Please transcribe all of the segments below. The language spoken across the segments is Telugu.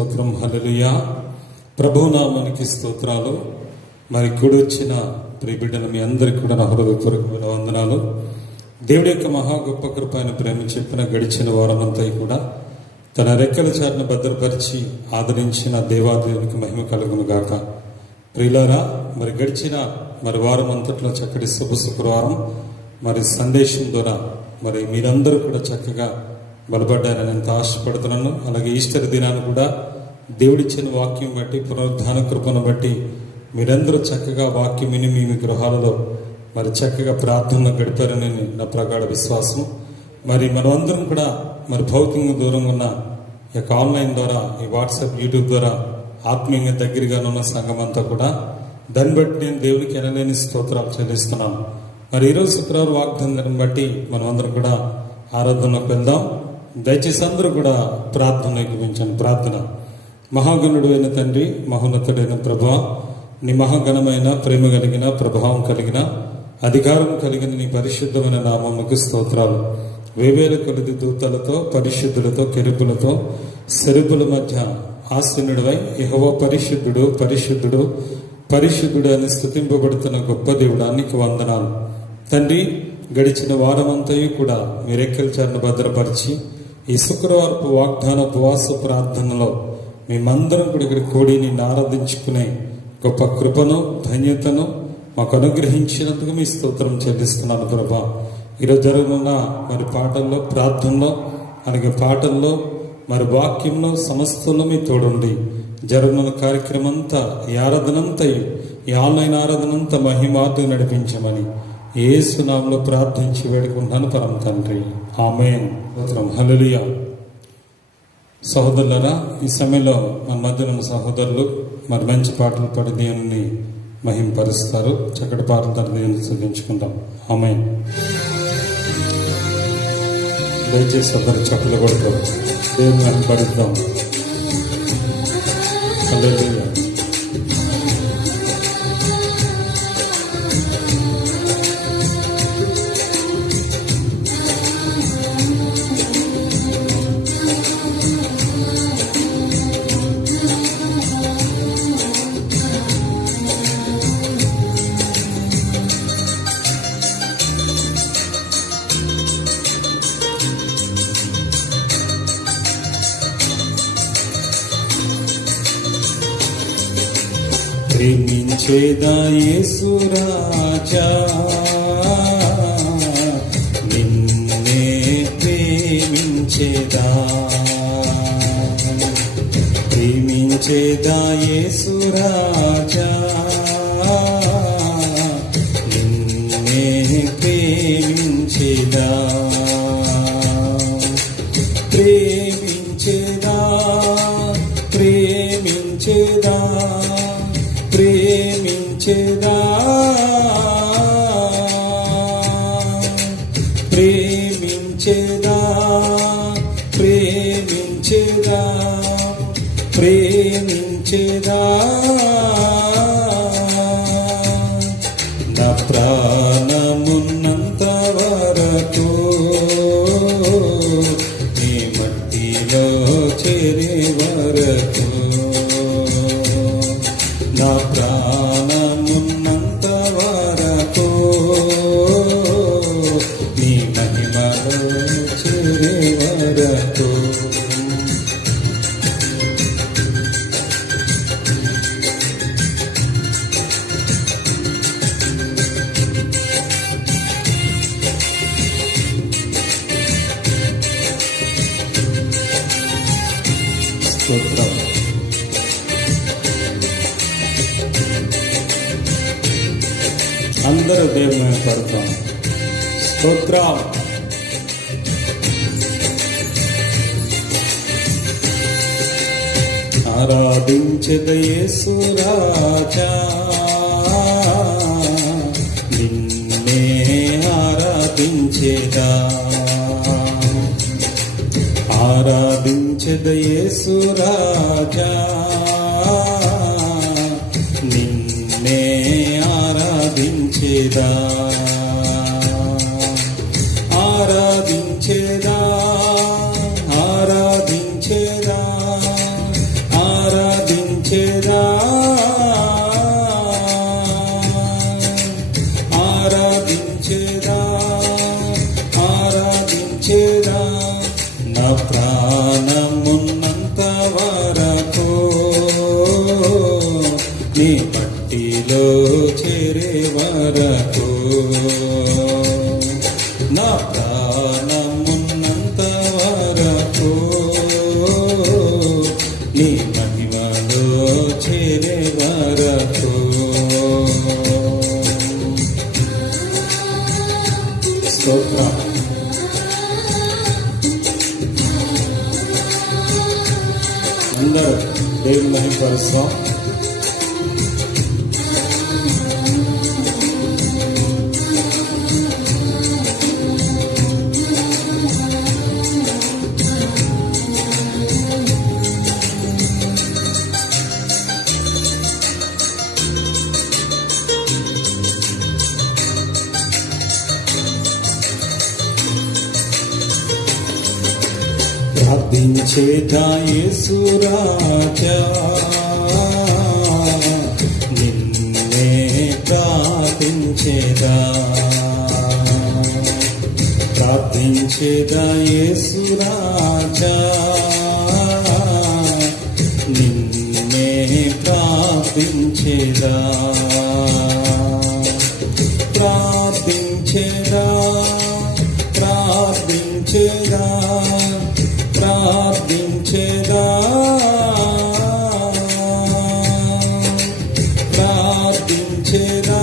స్తోత్రం. హల్లెలూయా. ప్రభునామానికి స్తోత్రాలు. మరి కూడొచ్చిన ప్రియ బిడ్డలు మీ అందరికీ కూడా నా హృదయపూర్వకమైన వందనాలు. దేవుడి యొక్క మహా గొప్ప కృప ఆయన ప్రేమ చెప్పిన గడిచిన వారమంతా కూడా తన రెక్కల చాటును భద్రపరిచి ఆదరించిన దేవాదేవునికి మహిమ కలుగును గాక. ప్రియులారా, మరి గడిచిన వారం అంతట్లో చక్కటి శుక్రవారం సందేశం ద్వారా మీరందరూ కూడా చక్కగా బలపడ్డారని ఎంత ఆశపడుతున్నాను. అలాగే ఈస్టర్ దినాన్ని కూడా దేవుడిచ్చిన వాక్యం బట్టి, పునరుద్ధాన కృపను బట్టి మీరందరూ చక్కగా వాక్యం విని మీ గృహాలలో చక్కగా ప్రార్థనలో గడిపారని నా ప్రగాఢ విశ్వాసం. మనమందరం కూడా భౌతికంగా దూరంగా ఉన్న ఈ యొక్క ఆన్లైన్ ద్వారా, ఈ వాట్సాప్, యూట్యూబ్ ద్వారా ఆత్మీయంగా దగ్గరగా ఉన్న సంఘం అంతా కూడా దాన్ని బట్టి నేను దేవునికి ఎనలేని స్తోత్రాలు చెల్లిస్తున్నాను. ఈరోజు శుక్రవారం వాగ్దానం బట్టి మనమందరం కూడా ఆరాధనలోకి వెళ్దాం. దయచేసి అందరూ కూడా ప్రార్థన ఎక్కించండి. ప్రార్థన. మహాగణుడు అయిన తండ్రి, మహోన్నతుడైన ప్రభా, నీ మహాగణమైన ప్రేమ కలిగిన, ప్రభావం కలిగిన, అధికారం కలిగిన నీ పరిశుద్ధమైన నామముకు స్తోత్రాలు. వేవేల కొలది దూతలతో, పరిశుద్ధులతో, కెరుపులతో, సెరుపుల మధ్య ఆసీనుడివై యెహోవా పరిశుద్ధుడు, పరిశుద్ధుడు, పరిశుద్ధుడు అని స్తుతింపబడుతున్న గొప్ప దేవుడా, నీకు వందనాలు తండ్రి. గడిచిన వారమంతయు కూడా మీ రెక్కల చాటును భద్రపరిచి ఈ శుక్రవారపు వాగ్దాన ఉపవాస ప్రార్థనలో మేమందరం కూడా ఇక్కడ కూడి నిన్ను ఆరాధించుకునే గొప్ప కృపను, ధన్యతను మాకు అనుగ్రహించినందుకు మీ స్తోత్రం చెల్లిస్తున్నాను ప్రభా. ఈరోజు జరగనున్న పాటల్లో, ప్రార్థనలో, అలాగే పాటల్లో, వాక్యంలో, సమస్తంలో మీ తోడుండి జరగనున్న కార్యక్రమం అంతా, ఈ ఆరాధనంతయు, ఈ ఆన్లైన్ ఆరాధనంతా మహిమార్థం నడిపించమని యేసు నామములో ప్రార్థించి వేడుకుంటున్నాను పరమ తండ్రి. ఆమేన్. హల్లెలూయా. సహోదరులారా, ఈ సమయంలో మన మధ్య ఉన్న సహోదరులు మంచి పాటలు పాడి దేవుని మహింపరుస్తారు. చక్కటి పాటలు తన దేవుని స్తుతించుకుందాం. ఆమేన్. దయచేసి అందరూ చప్పట్లు కొడతారు. దేవుని మహింపరుద్దాం. హల్లెలూయా. ప్రేమించేదా యేసు రాజా, నిన్నే ప్రేమించేదా. ప్రేమించేదా యేసు రాజా, నిన్నే ప్రేమించేదా. ప్రేమించేదా, ప్రేమించేదా, ప్రేమించేదా, ప్రేమించేదా, ప్రేమించేదా, ప్రేమించేదా. నా ప్రాణమున్నంత వరకు నీ మట్టిలో చేరే వరకు, నా ప్రాణమున్నంత వరకు నీ మహిమలో చేరే వరకు. స్తోత్రం. అందరూ దేవుని పడతాం. స్తోత్రం. ఆరాధించెద యేసు రాజా, నిన్నే ఆరాధించెదా. ఆరాధించెద యేసు రాజా, నిన్నే ఆరాధించెదా. ఆరాధించెదా, ఆరాధించెదా, ప్రార్థించేదా నా ప్రాణమున్నంత వరకు నీ మట్టిలో చేరే వరకు నా ప్రాణమున్నంత వరకు నీ మహిమలో చేరే వరకు స్తోత్రం. అందరూ దేవుని మహిమపరుస్తాం. ప్రార్థించేదా యేసు రాజా నిన్నే ప్రార్థించేదా ప్రార్థించేదా యేసు రాజా నిన్నే ప్రార్థించేదా ప్రార్థించేదా ప్రార్థించేదా ప్రార్థించేదా ప్రార్థించేదా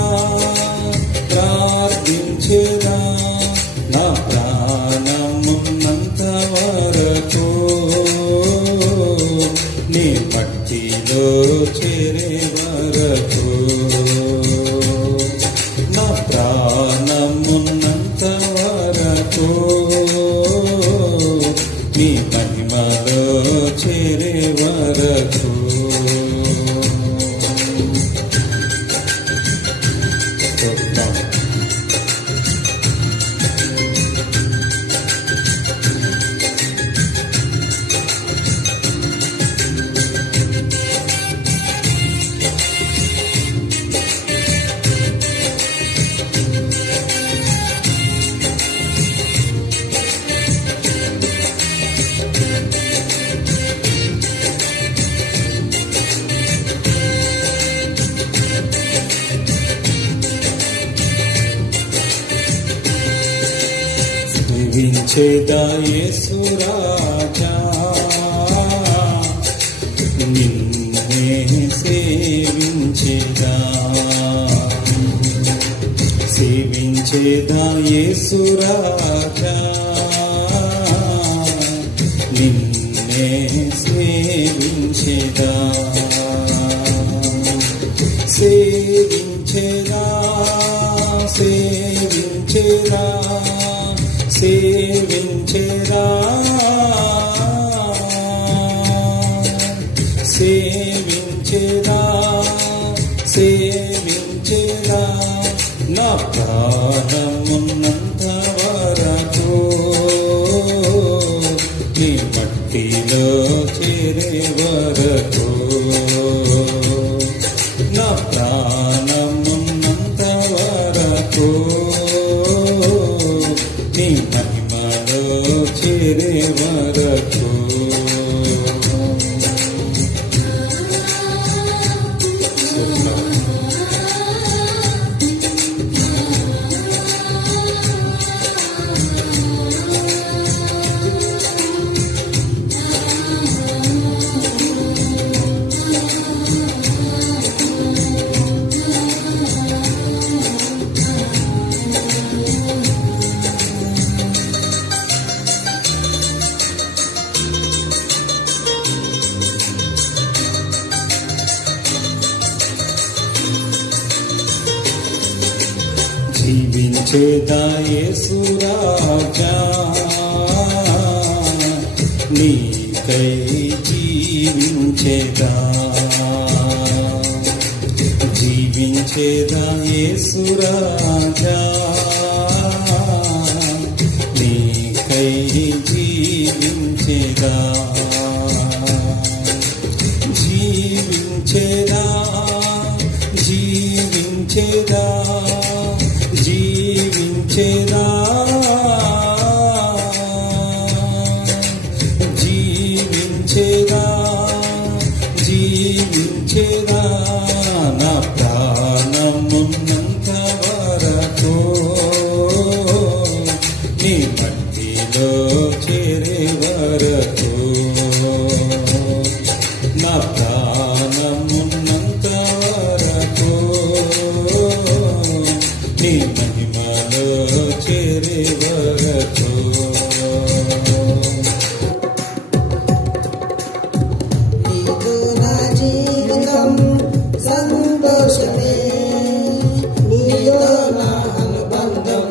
ప్రార్థించేదా నా ప్రాణమున్నంత వరకు నీ మట్టిలో చేరే వరకు నా ప్రాణమున్నంత వరకు నీ మహిమలో చేరే వరకు సేవించేదా యేసు రాజా నిన్నే సేవించేదా సేవించేదా యేసు రాజా నిన్నే సేవించేదా సేవించేదా సేవించేదా సేవించేదా సేవించేదా సేవించేదా నా ప్రాణమున్నంత వరకు నీ మట్టిలో చేరే వరకు నా ప్రాణమున్నంత వరకు నీ మహిమలో చేరే వరకు జీవించేదా యేసు రాజా నీకై జీవించేదా జీవించేదా యేసు రాజా నీకై జీవించేదా జీవించేదా జీవించేదా జీవించేదా చేరే వరకు నా ప్రాణమున్నంత వరకు నీ మహిమలో చేరే వరకు నీతో నా జీవితం సంతోషమే, నీతో నా అనుబంధం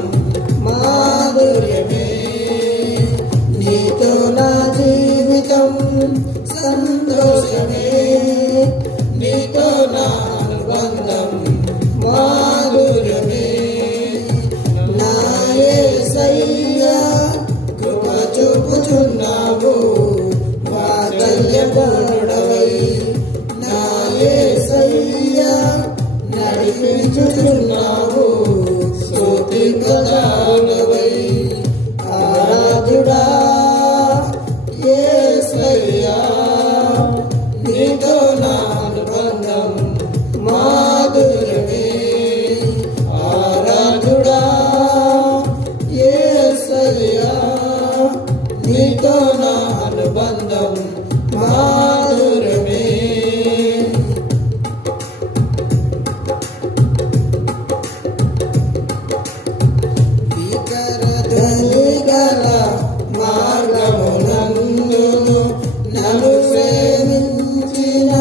మాధుర్యమే. నీతో నా జీవితం సంతోషమే, నీతో నా అనుబంధం మాధుర్యమే. నా యేసయ్యా కృప చూపుచున్నావు, వాత్సల్యపూర్ణుడవై. నా యేసయ్యా నడిపించుచున్నావు, స్తుతి ప్రధానవై. ఆరాధుడా యేసయ్యా, నీతో నా అనుబంధం మాధుర్యమే. ఆరాధుడా యేసయ్యా, నీతో నా అనుబంధం మాధుర్యమే. వికరధ్వని గల మార్గమునందును నన్ను సేవించిన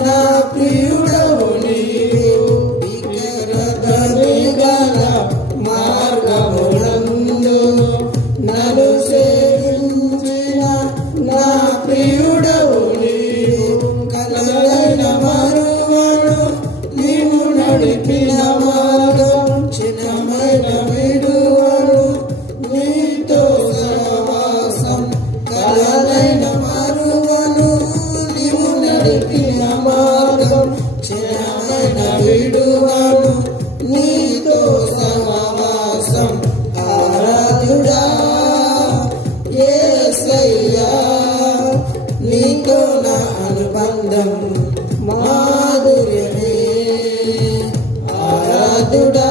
నా ప్రియుడవు నీవు. వికరధ్వని గల మార్గమునందును నన్ను సేవించిన నా ప్రియుడవు నీవు. కలలైన మరువను నీవు నడిపిన మార్గం, చిన్నమైన విడువను నీతో సహవాసం. కలలైన మరువను నీవు నడిపిన మార్గం, చిన్నమైన విడువను నీతో సహవాసం. ఆరాధుడా యేసయ్యా, నీతో నా అనుబంధం మాధుర్యమే. ఆరాధుడా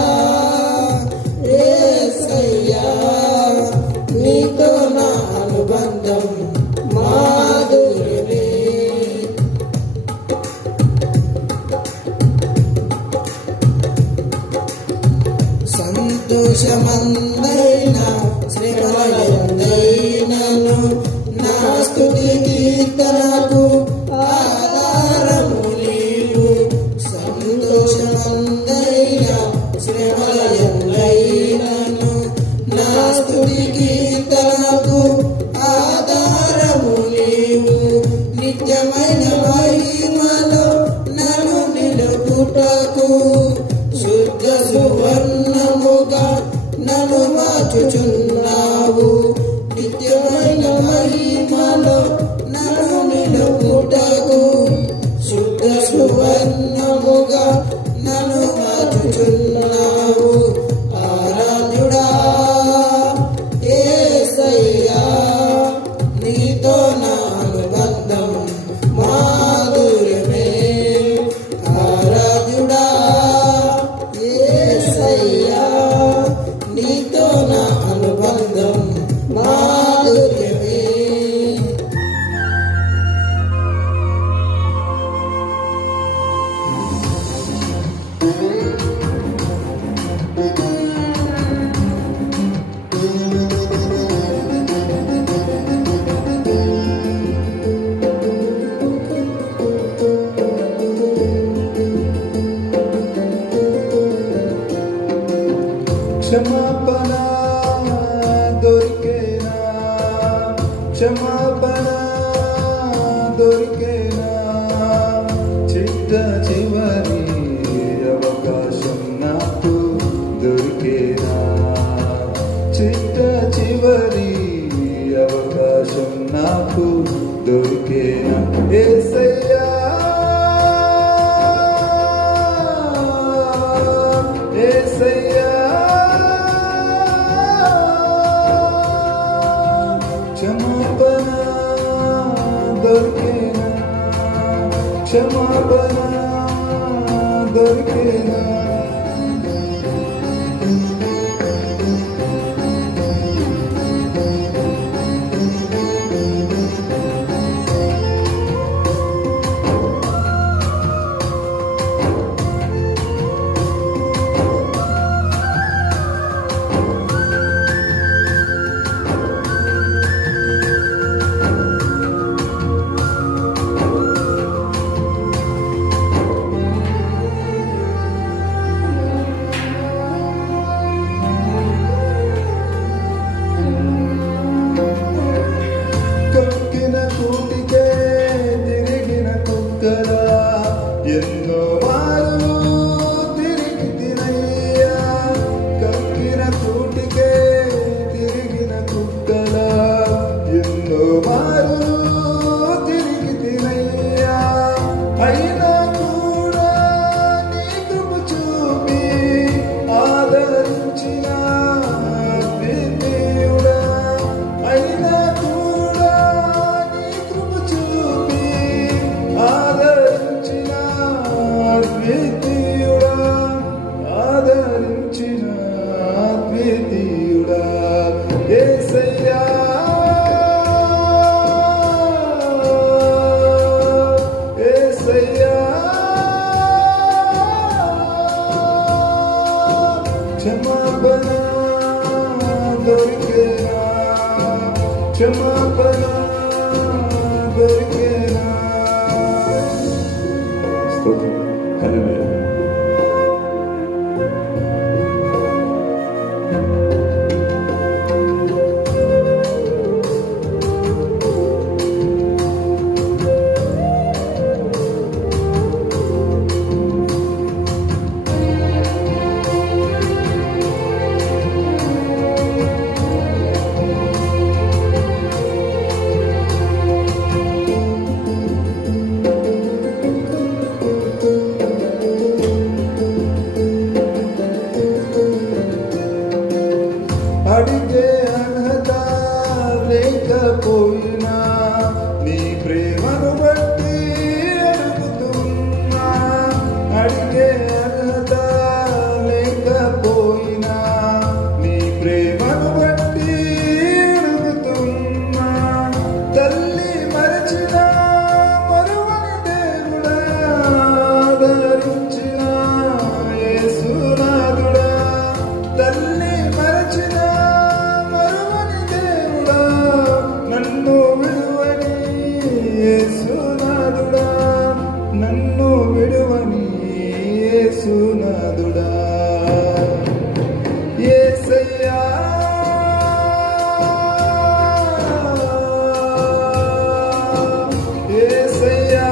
యేసయ్యా, నీతో నా అనుబంధం మాధుర్యమే. సంతోషమందైన శ్రమలందైనను నా స్తుతి కీర్తనకు ఆధారము నీవు. సంతోషమందైన శ్రమలందైనను నా స్తుతి కీర్తనకు ఆధారము నీవు. నిత్యమైన మహిమలో నన్ను నిలుపుటకు శుద్ధ సువర్ణముగా నన్ను మార్చుచున్నావు. నిత్యమైన మహిమలో నన్ను నిలుపుటకు శుద్ధ సువర్ణముగా నన్ను మార్చుచున్నావు. ఆరాధుడా యేసయ్యా, నీతో నా అనుబంధం మాధుర్యమే. ఆరాధుడా యేసయ్యా, నీతో నా అనుబంధం మాధుర్యమే. క్షమాపణ దొరికేనా, క్షమాపణ దొరికేనా, చిట్ట చివరి అవకాశం నాకు దొరికేనా, చిట్ట చివరి అవకాశం నాకు దొరికేనా. యేసయ్యా యేసయ్యా, క్షమాపణ దొరికేనా, క్షమాపణ దొరికేనా. క్షమాపణ దొరికేనా. స్తోత్రం. హల్లెలూయా. అడిగే అర్హత లేకపోయినా నీ ప్రేమను బట్టి అడుగుతున్నా. అడిగే అర్హత లేకపోయినా నీ ప్రేమను బట్టి అడుగుతున్నా. తల్లి మరచిన మరువని దేవుడా, ఆదరించిన యేసునాథుడా. తల్లి మరచిన నన్ను విడువని యేసునాథుడా, నన్ను విడువని యేసునాథుడా. యేసయ్యా యేసయ్యా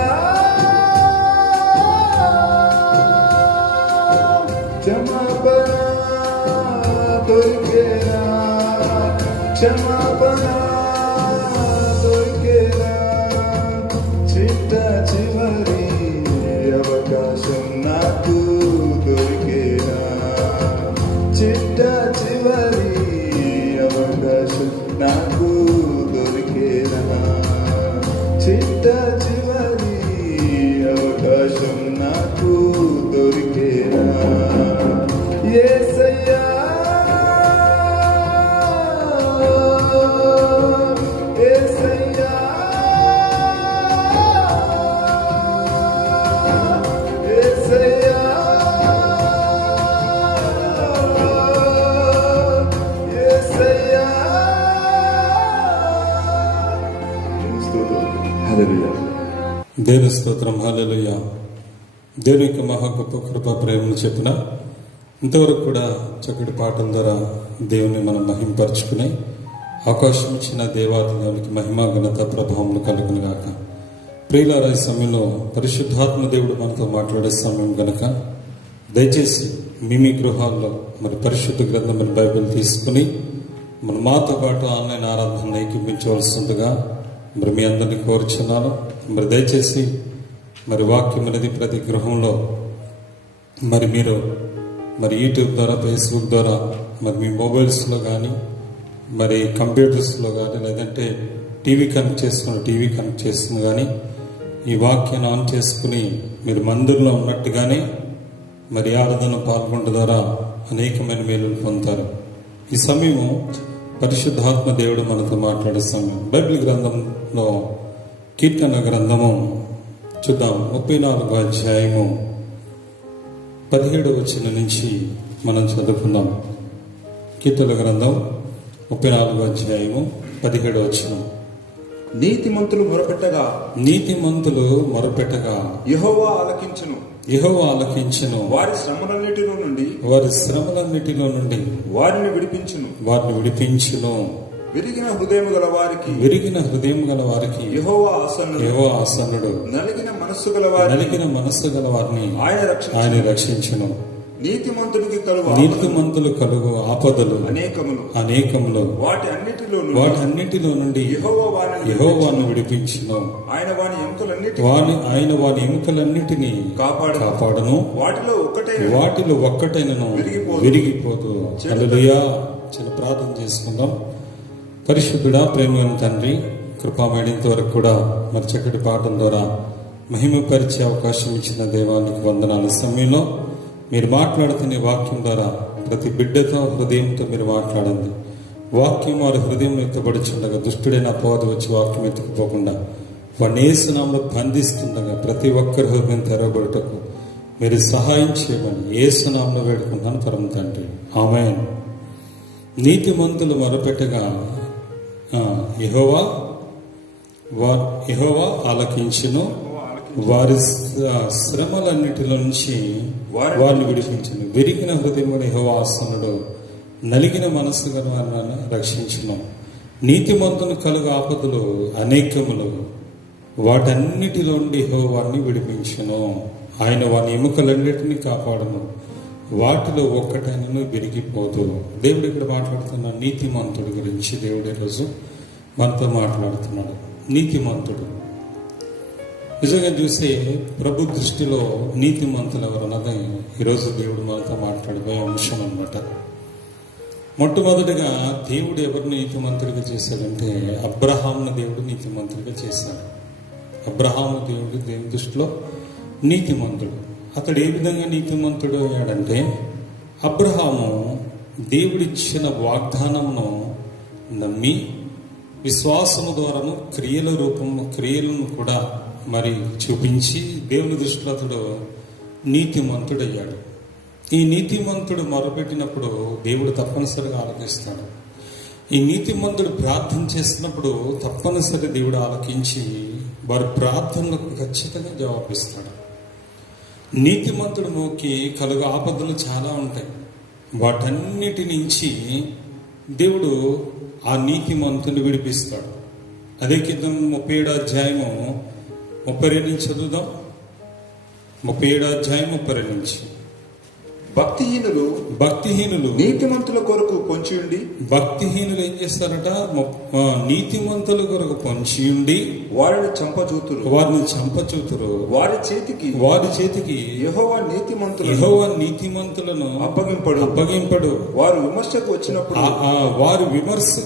క్షమాపణ దొరికేనా. క్షమాపణ దొరికేనా. చిట్ట చివరి అవకాశం నాకు దొరికేనా. చిట్ట చివరి అవకాశం నాకు దొరికేనా. చిట్ట చివరి అవకాశం నాకు దొరికేనా. యేసయ్యా యేసయ్యా యేసయ్యా యేసయ్యా. హల్లెలూయా. దేవుని స్తోత్రం. హల్లెలూయా. దేవుని యొక్క మహా గొప్ప కృప ప్రేమను చెప్పిన ఇంతవరకు కూడా చక్కటి పాటల ద్వారా దేవుని మనం మహింపరచుకుని అవకాశం ఇచ్చిన దేవాది దేవునికి మహిమ ఘనత ప్రభావములు కలుగును గాక. ప్రియులారా, ఈ సమయంలో పరిశుద్ధాత్మ దేవుడు మనతో మాట్లాడే సమయం గనక దయచేసి మీ గృహాల్లో మరి పరిశుద్ధ గ్రంథం మరి బైబిల్ తీసుకుని మన మాతో పాటు ఆన్లైన్ ఆరాధన ఏకీపించవలసిందిగా మరి మీ అందరినీ కోరుచున్నాను. మరి దయచేసి మరి వాక్యం అనేది ప్రతి గృహంలో మరి మీరు మరి యూట్యూబ్ ద్వారా, ఫేస్బుక్ ద్వారా, మరి మీ మొబైల్స్లో కానీ, మరి కంప్యూటర్స్లో కానీ, లేదంటే టీవీ కనెక్ట్ చేసుకుని కానీ ఈ వాక్యాన్ని ఆన్ చేసుకుని మీరు మందిరంలో ఉన్నట్టుగానే మరి ఆరాధన పాల్గొనడం ద్వారా అనేకమైన మేలులు పొందుతారు. ఈ సమయము పరిశుద్ధాత్మ దేవుడు మనతో మాట్లాడే సమయం. బైబిల్ గ్రంథంలో కీర్తన గ్రంథము చూద్దాం. 34వ అధ్యాయము 17వ వచనం నుంచి మనం చదువుకుందాం. కీర్తన గ్రంథం 34వ అధ్యాయము 17వ వచనం. నీతిమంతులు మొరపెట్టగా యెహోవా ఆలకించును. వారి శ్రమలన్నిటిలో నుండి వారిని విడిపించును. విరిగిన హృదయం గల వారికి యెహోవా ఆసన్నుడు. నలిగిన మనస్సు గల వారిని ఆయన రక్షించును. నీతిమంతులు కలుగు ఆపదలు అనేకములు వాటి అన్నిటిలో నుండి యెహోవాను విడిపించును. ఆయన వాని ఎముకలన్నిటినీ కాపాడును. వాటిలో ఒక్కటైనను విరిగిపోదు. హల్లెలూయా. చిన్న ప్రార్థన చేసుకుందాం. పరిశుద్ధుడా, ప్రేమమైన తండ్రి, కృపామేడంత వరకు కూడా మరి చక్కటి పాఠం ద్వారా మహిమపరిచే అవకాశం ఇచ్చిన దేవానికి వందనాల. సమయంలో మీరు మాట్లాడుతున్న వాక్యం ద్వారా ప్రతి బిడ్డతో, హృదయంతో మీరు మాట్లాడండి. వాక్యం వారి హృదయం ఎత్తబడుచుండగా దుష్టుడైన అపవాది వచ్చి వాక్యం ఎత్తుకుపోకుండా వాడిని యేసునామములో బంధిస్తుండగా ప్రతి ఒక్కరి హృదయం తెరవబడుటకు మీరు సహాయం చేయమని యేసునామములో వేడుకుంటున్నాను పరమ తండ్రి. ఆమేన్. నీతిమంతులు మొరపెట్టగా యెహోవా ఆలకించును, వారి శ్రమలన్నిటిలో నుంచి వారిని విడిపించును. విరిగిన హృదయము యెహోవా ఆసనుడు, నలిగిన మనస్సు గల వారిని రక్షించును. నీతిమంతుని కలుగు ఆపదలు అనేకములు, వాటన్నిటిలో నుండి యెహోవాని విడిపించును. ఆయన వాని ఎముకలన్నిటినీ కాపాడును, వాటిలో ఒక్కటైనను విరిగిపోదు. దేవుడు ఇక్కడ మాట్లాడుతున్న నీతిమంతుడి గురించి దేవుడు ఈరోజు మనతో మాట్లాడుతున్నాడు. నీతిమంతుడు నిజంగా చూస్తే ప్రభు దృష్టిలో నీతిమంతులు ఎవరన్నది ఈరోజు దేవుడు మనతో మాట్లాడిపోయే అంశం అన్నమాట. మొట్టమొదటిగా దేవుడు ఎవరిని నీతిమంతుడిగా చేశాడంటే అబ్రహాంను దేవుడు నీతిమంతుడిగా చేశాడు. అబ్రహాము దేవుడి దృష్టిలో నీతిమంతుడు. అతడు ఏ విధంగా నీతిమంతుడు అయ్యాడంటే, అబ్రహాము దేవుడిచ్చిన వాగ్దానమును నమ్మి విశ్వాసము ద్వారాను క్రియలను కూడా మరి చూపించి దేవుని దృష్టిలో అతడు నీతిమంతుడయ్యాడు. ఈ నీతిమంతుడు మొరపెట్టినప్పుడు దేవుడు తప్పనిసరిగా ఆలకిస్తాడు. ఈ నీతిమంతుడు ప్రార్థన చేసినప్పుడు తప్పనిసరి దేవుడు ఆలకించి వారి ప్రార్థనలకు ఖచ్చితంగా జవాబిస్తాడు. నీతిమంతుడు మోకి కలుగు ఆపదలు చాలా ఉంటాయి. వాటన్నిటి నుంచి దేవుడు ఆ నీతిమంతుని విడిపిస్తాడు. అదే కింద 37 అధ్యాయము 32 నుంచి చదువుదాం. 37 అధ్యాయం 32 నుంచి. భక్తిహీనులు నీతిమంతుల కొరకు పొంచి ఉండి, భక్తిహీనులు ఏం చేస్తారట? నీతిమంతుల కొరకు పొంచి ఉండి వారిని చంపచూతురు. వారి చేతికి యెహోవా నీతిమంతులను అప్పగింపడు. వారు విమర్శకు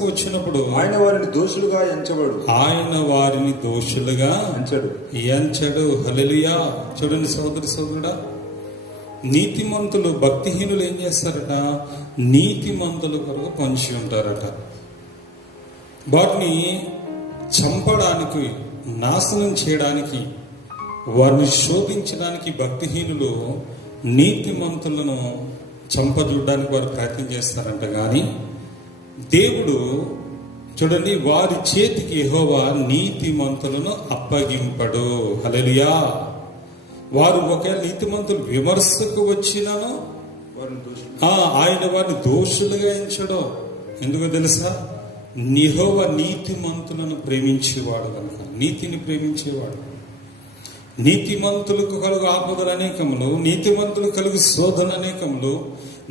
వచ్చినప్పుడు ఆయన వారిని దోషులుగా ఎంచడు. హల్లెలూయా. చూడండి సోదరుడా, నీతిమంతులు భక్తిహీనులు ఏం చేస్తారట? నీతిమంతుల కొరకు పొంచి ఉంటారట. వారిని చంపడానికి, నాశనం చేయడానికి, వారిని శోధించడానికి భక్తిహీనులు నీతిమంతులను చంపజూడడానికి వారు ప్రయత్నం చేస్తారంట. కానీ దేవుడు చూడండి, వారి చేతికి యెహోవా నీతిమంతులను అప్పగింపడు. హల్లెలూయా. వారు ఒకవేళ నీతిమంతులు విమర్శకు వచ్చినాను ఆయన వారిని దోషులుగా ఎంచడం. ఎందుకో తెలుసా? యెహోవా నీతిమంతులను ప్రేమించేవాడు కనుక, నీతిని ప్రేమించేవాడు. నీతిమంతులకు కలుగు ఆపదలు అనేకములు, నీతిమంతులు కలుగు శోధన అనేకములు.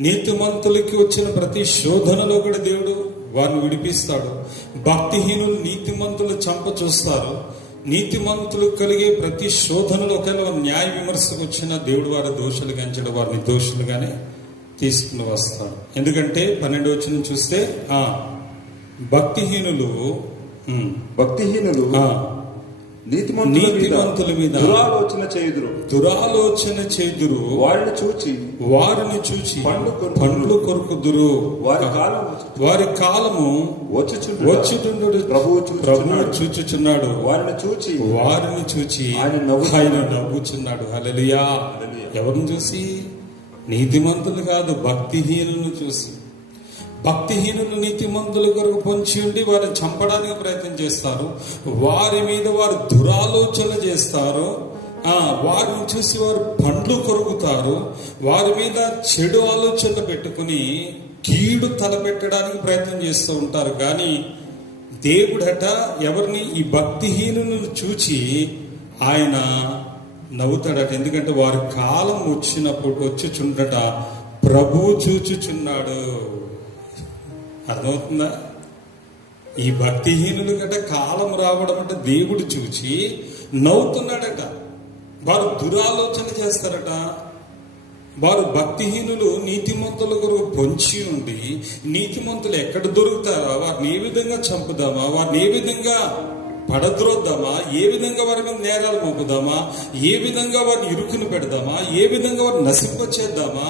నీతిమంతులకి వచ్చిన ప్రతి శోధనలో కూడా దేవుడు వారిని విడిపిస్తాడు. భక్తిహీనులు నీతిమంతులు చంప చూస్తారు. నీతిమంతులు కలిగే ప్రతి శోధనలో ఒకవేళ న్యాయ విమర్శకు వచ్చిన దేవుడు వారి దోషులుగా ఎంచడం, వారిని దోషులుగానే తీసుకుని వస్తాడు. ఎందుకంటే 12 వచనం చూస్తే భక్తిహీనులు నీతిమంతుల మీద దురాలోచన చేయుదురు. వారిని చూచి పండ్లు కొరుకుదురు. వారి కాలము వచ్చుచుండు ప్రభువు చూచుచున్నాడు. వారిని చూచి ఆయన నవ్వుచున్నాడు. హల్లెలూయా. ఎవరిని చూసి? నీతిమంతులు కాదు, భక్తిహీనులను చూసి. భక్తిహీనులు నీతిమంతుల కొరకు పొంచి ఉండి వారిని చంపడానికి ప్రయత్నం చేస్తారు. వారి మీద వారు దురాలోచన చేస్తారు. వారిని చూసి వారు పండ్లు కొరుకుతారు. వారి మీద చెడు ఆలోచనలు పెట్టుకుని కీడు తలపెట్టడానికి ప్రయత్నం చేస్తూ ఉంటారు. కానీ దేవుడట ఎవరిని? ఈ భక్తిహీనులను చూచి ఆయన నవ్వుతాడట. ఎందుకంటే వారి కాలం వచ్చుచుండట ప్రభువు చూచుచున్నాడు. అర్థమవుతుందా? ఈ భక్తిహీనులు గట కాలం రావడం అంటే దేవుడు చూచి నవ్వుతున్నాడట. వారు దురాలోచన చేస్తారట. వారు భక్తిహీనులు నీతిమంతుల కొరకు పొంచి ఉండి, నీతిమంతులు ఎక్కడ దొరుకుతారా, వారిని ఏ విధంగా చంపుదామా, వారిని ఏ విధంగా పడద్రోద్దామా, ఏ విధంగా వారి మీద నేరాలు మోపుదామా, ఏ విధంగా వారిని ఇరుకుని పెడదామా, ఏ విధంగా వారిని నశింపచేద్దామా,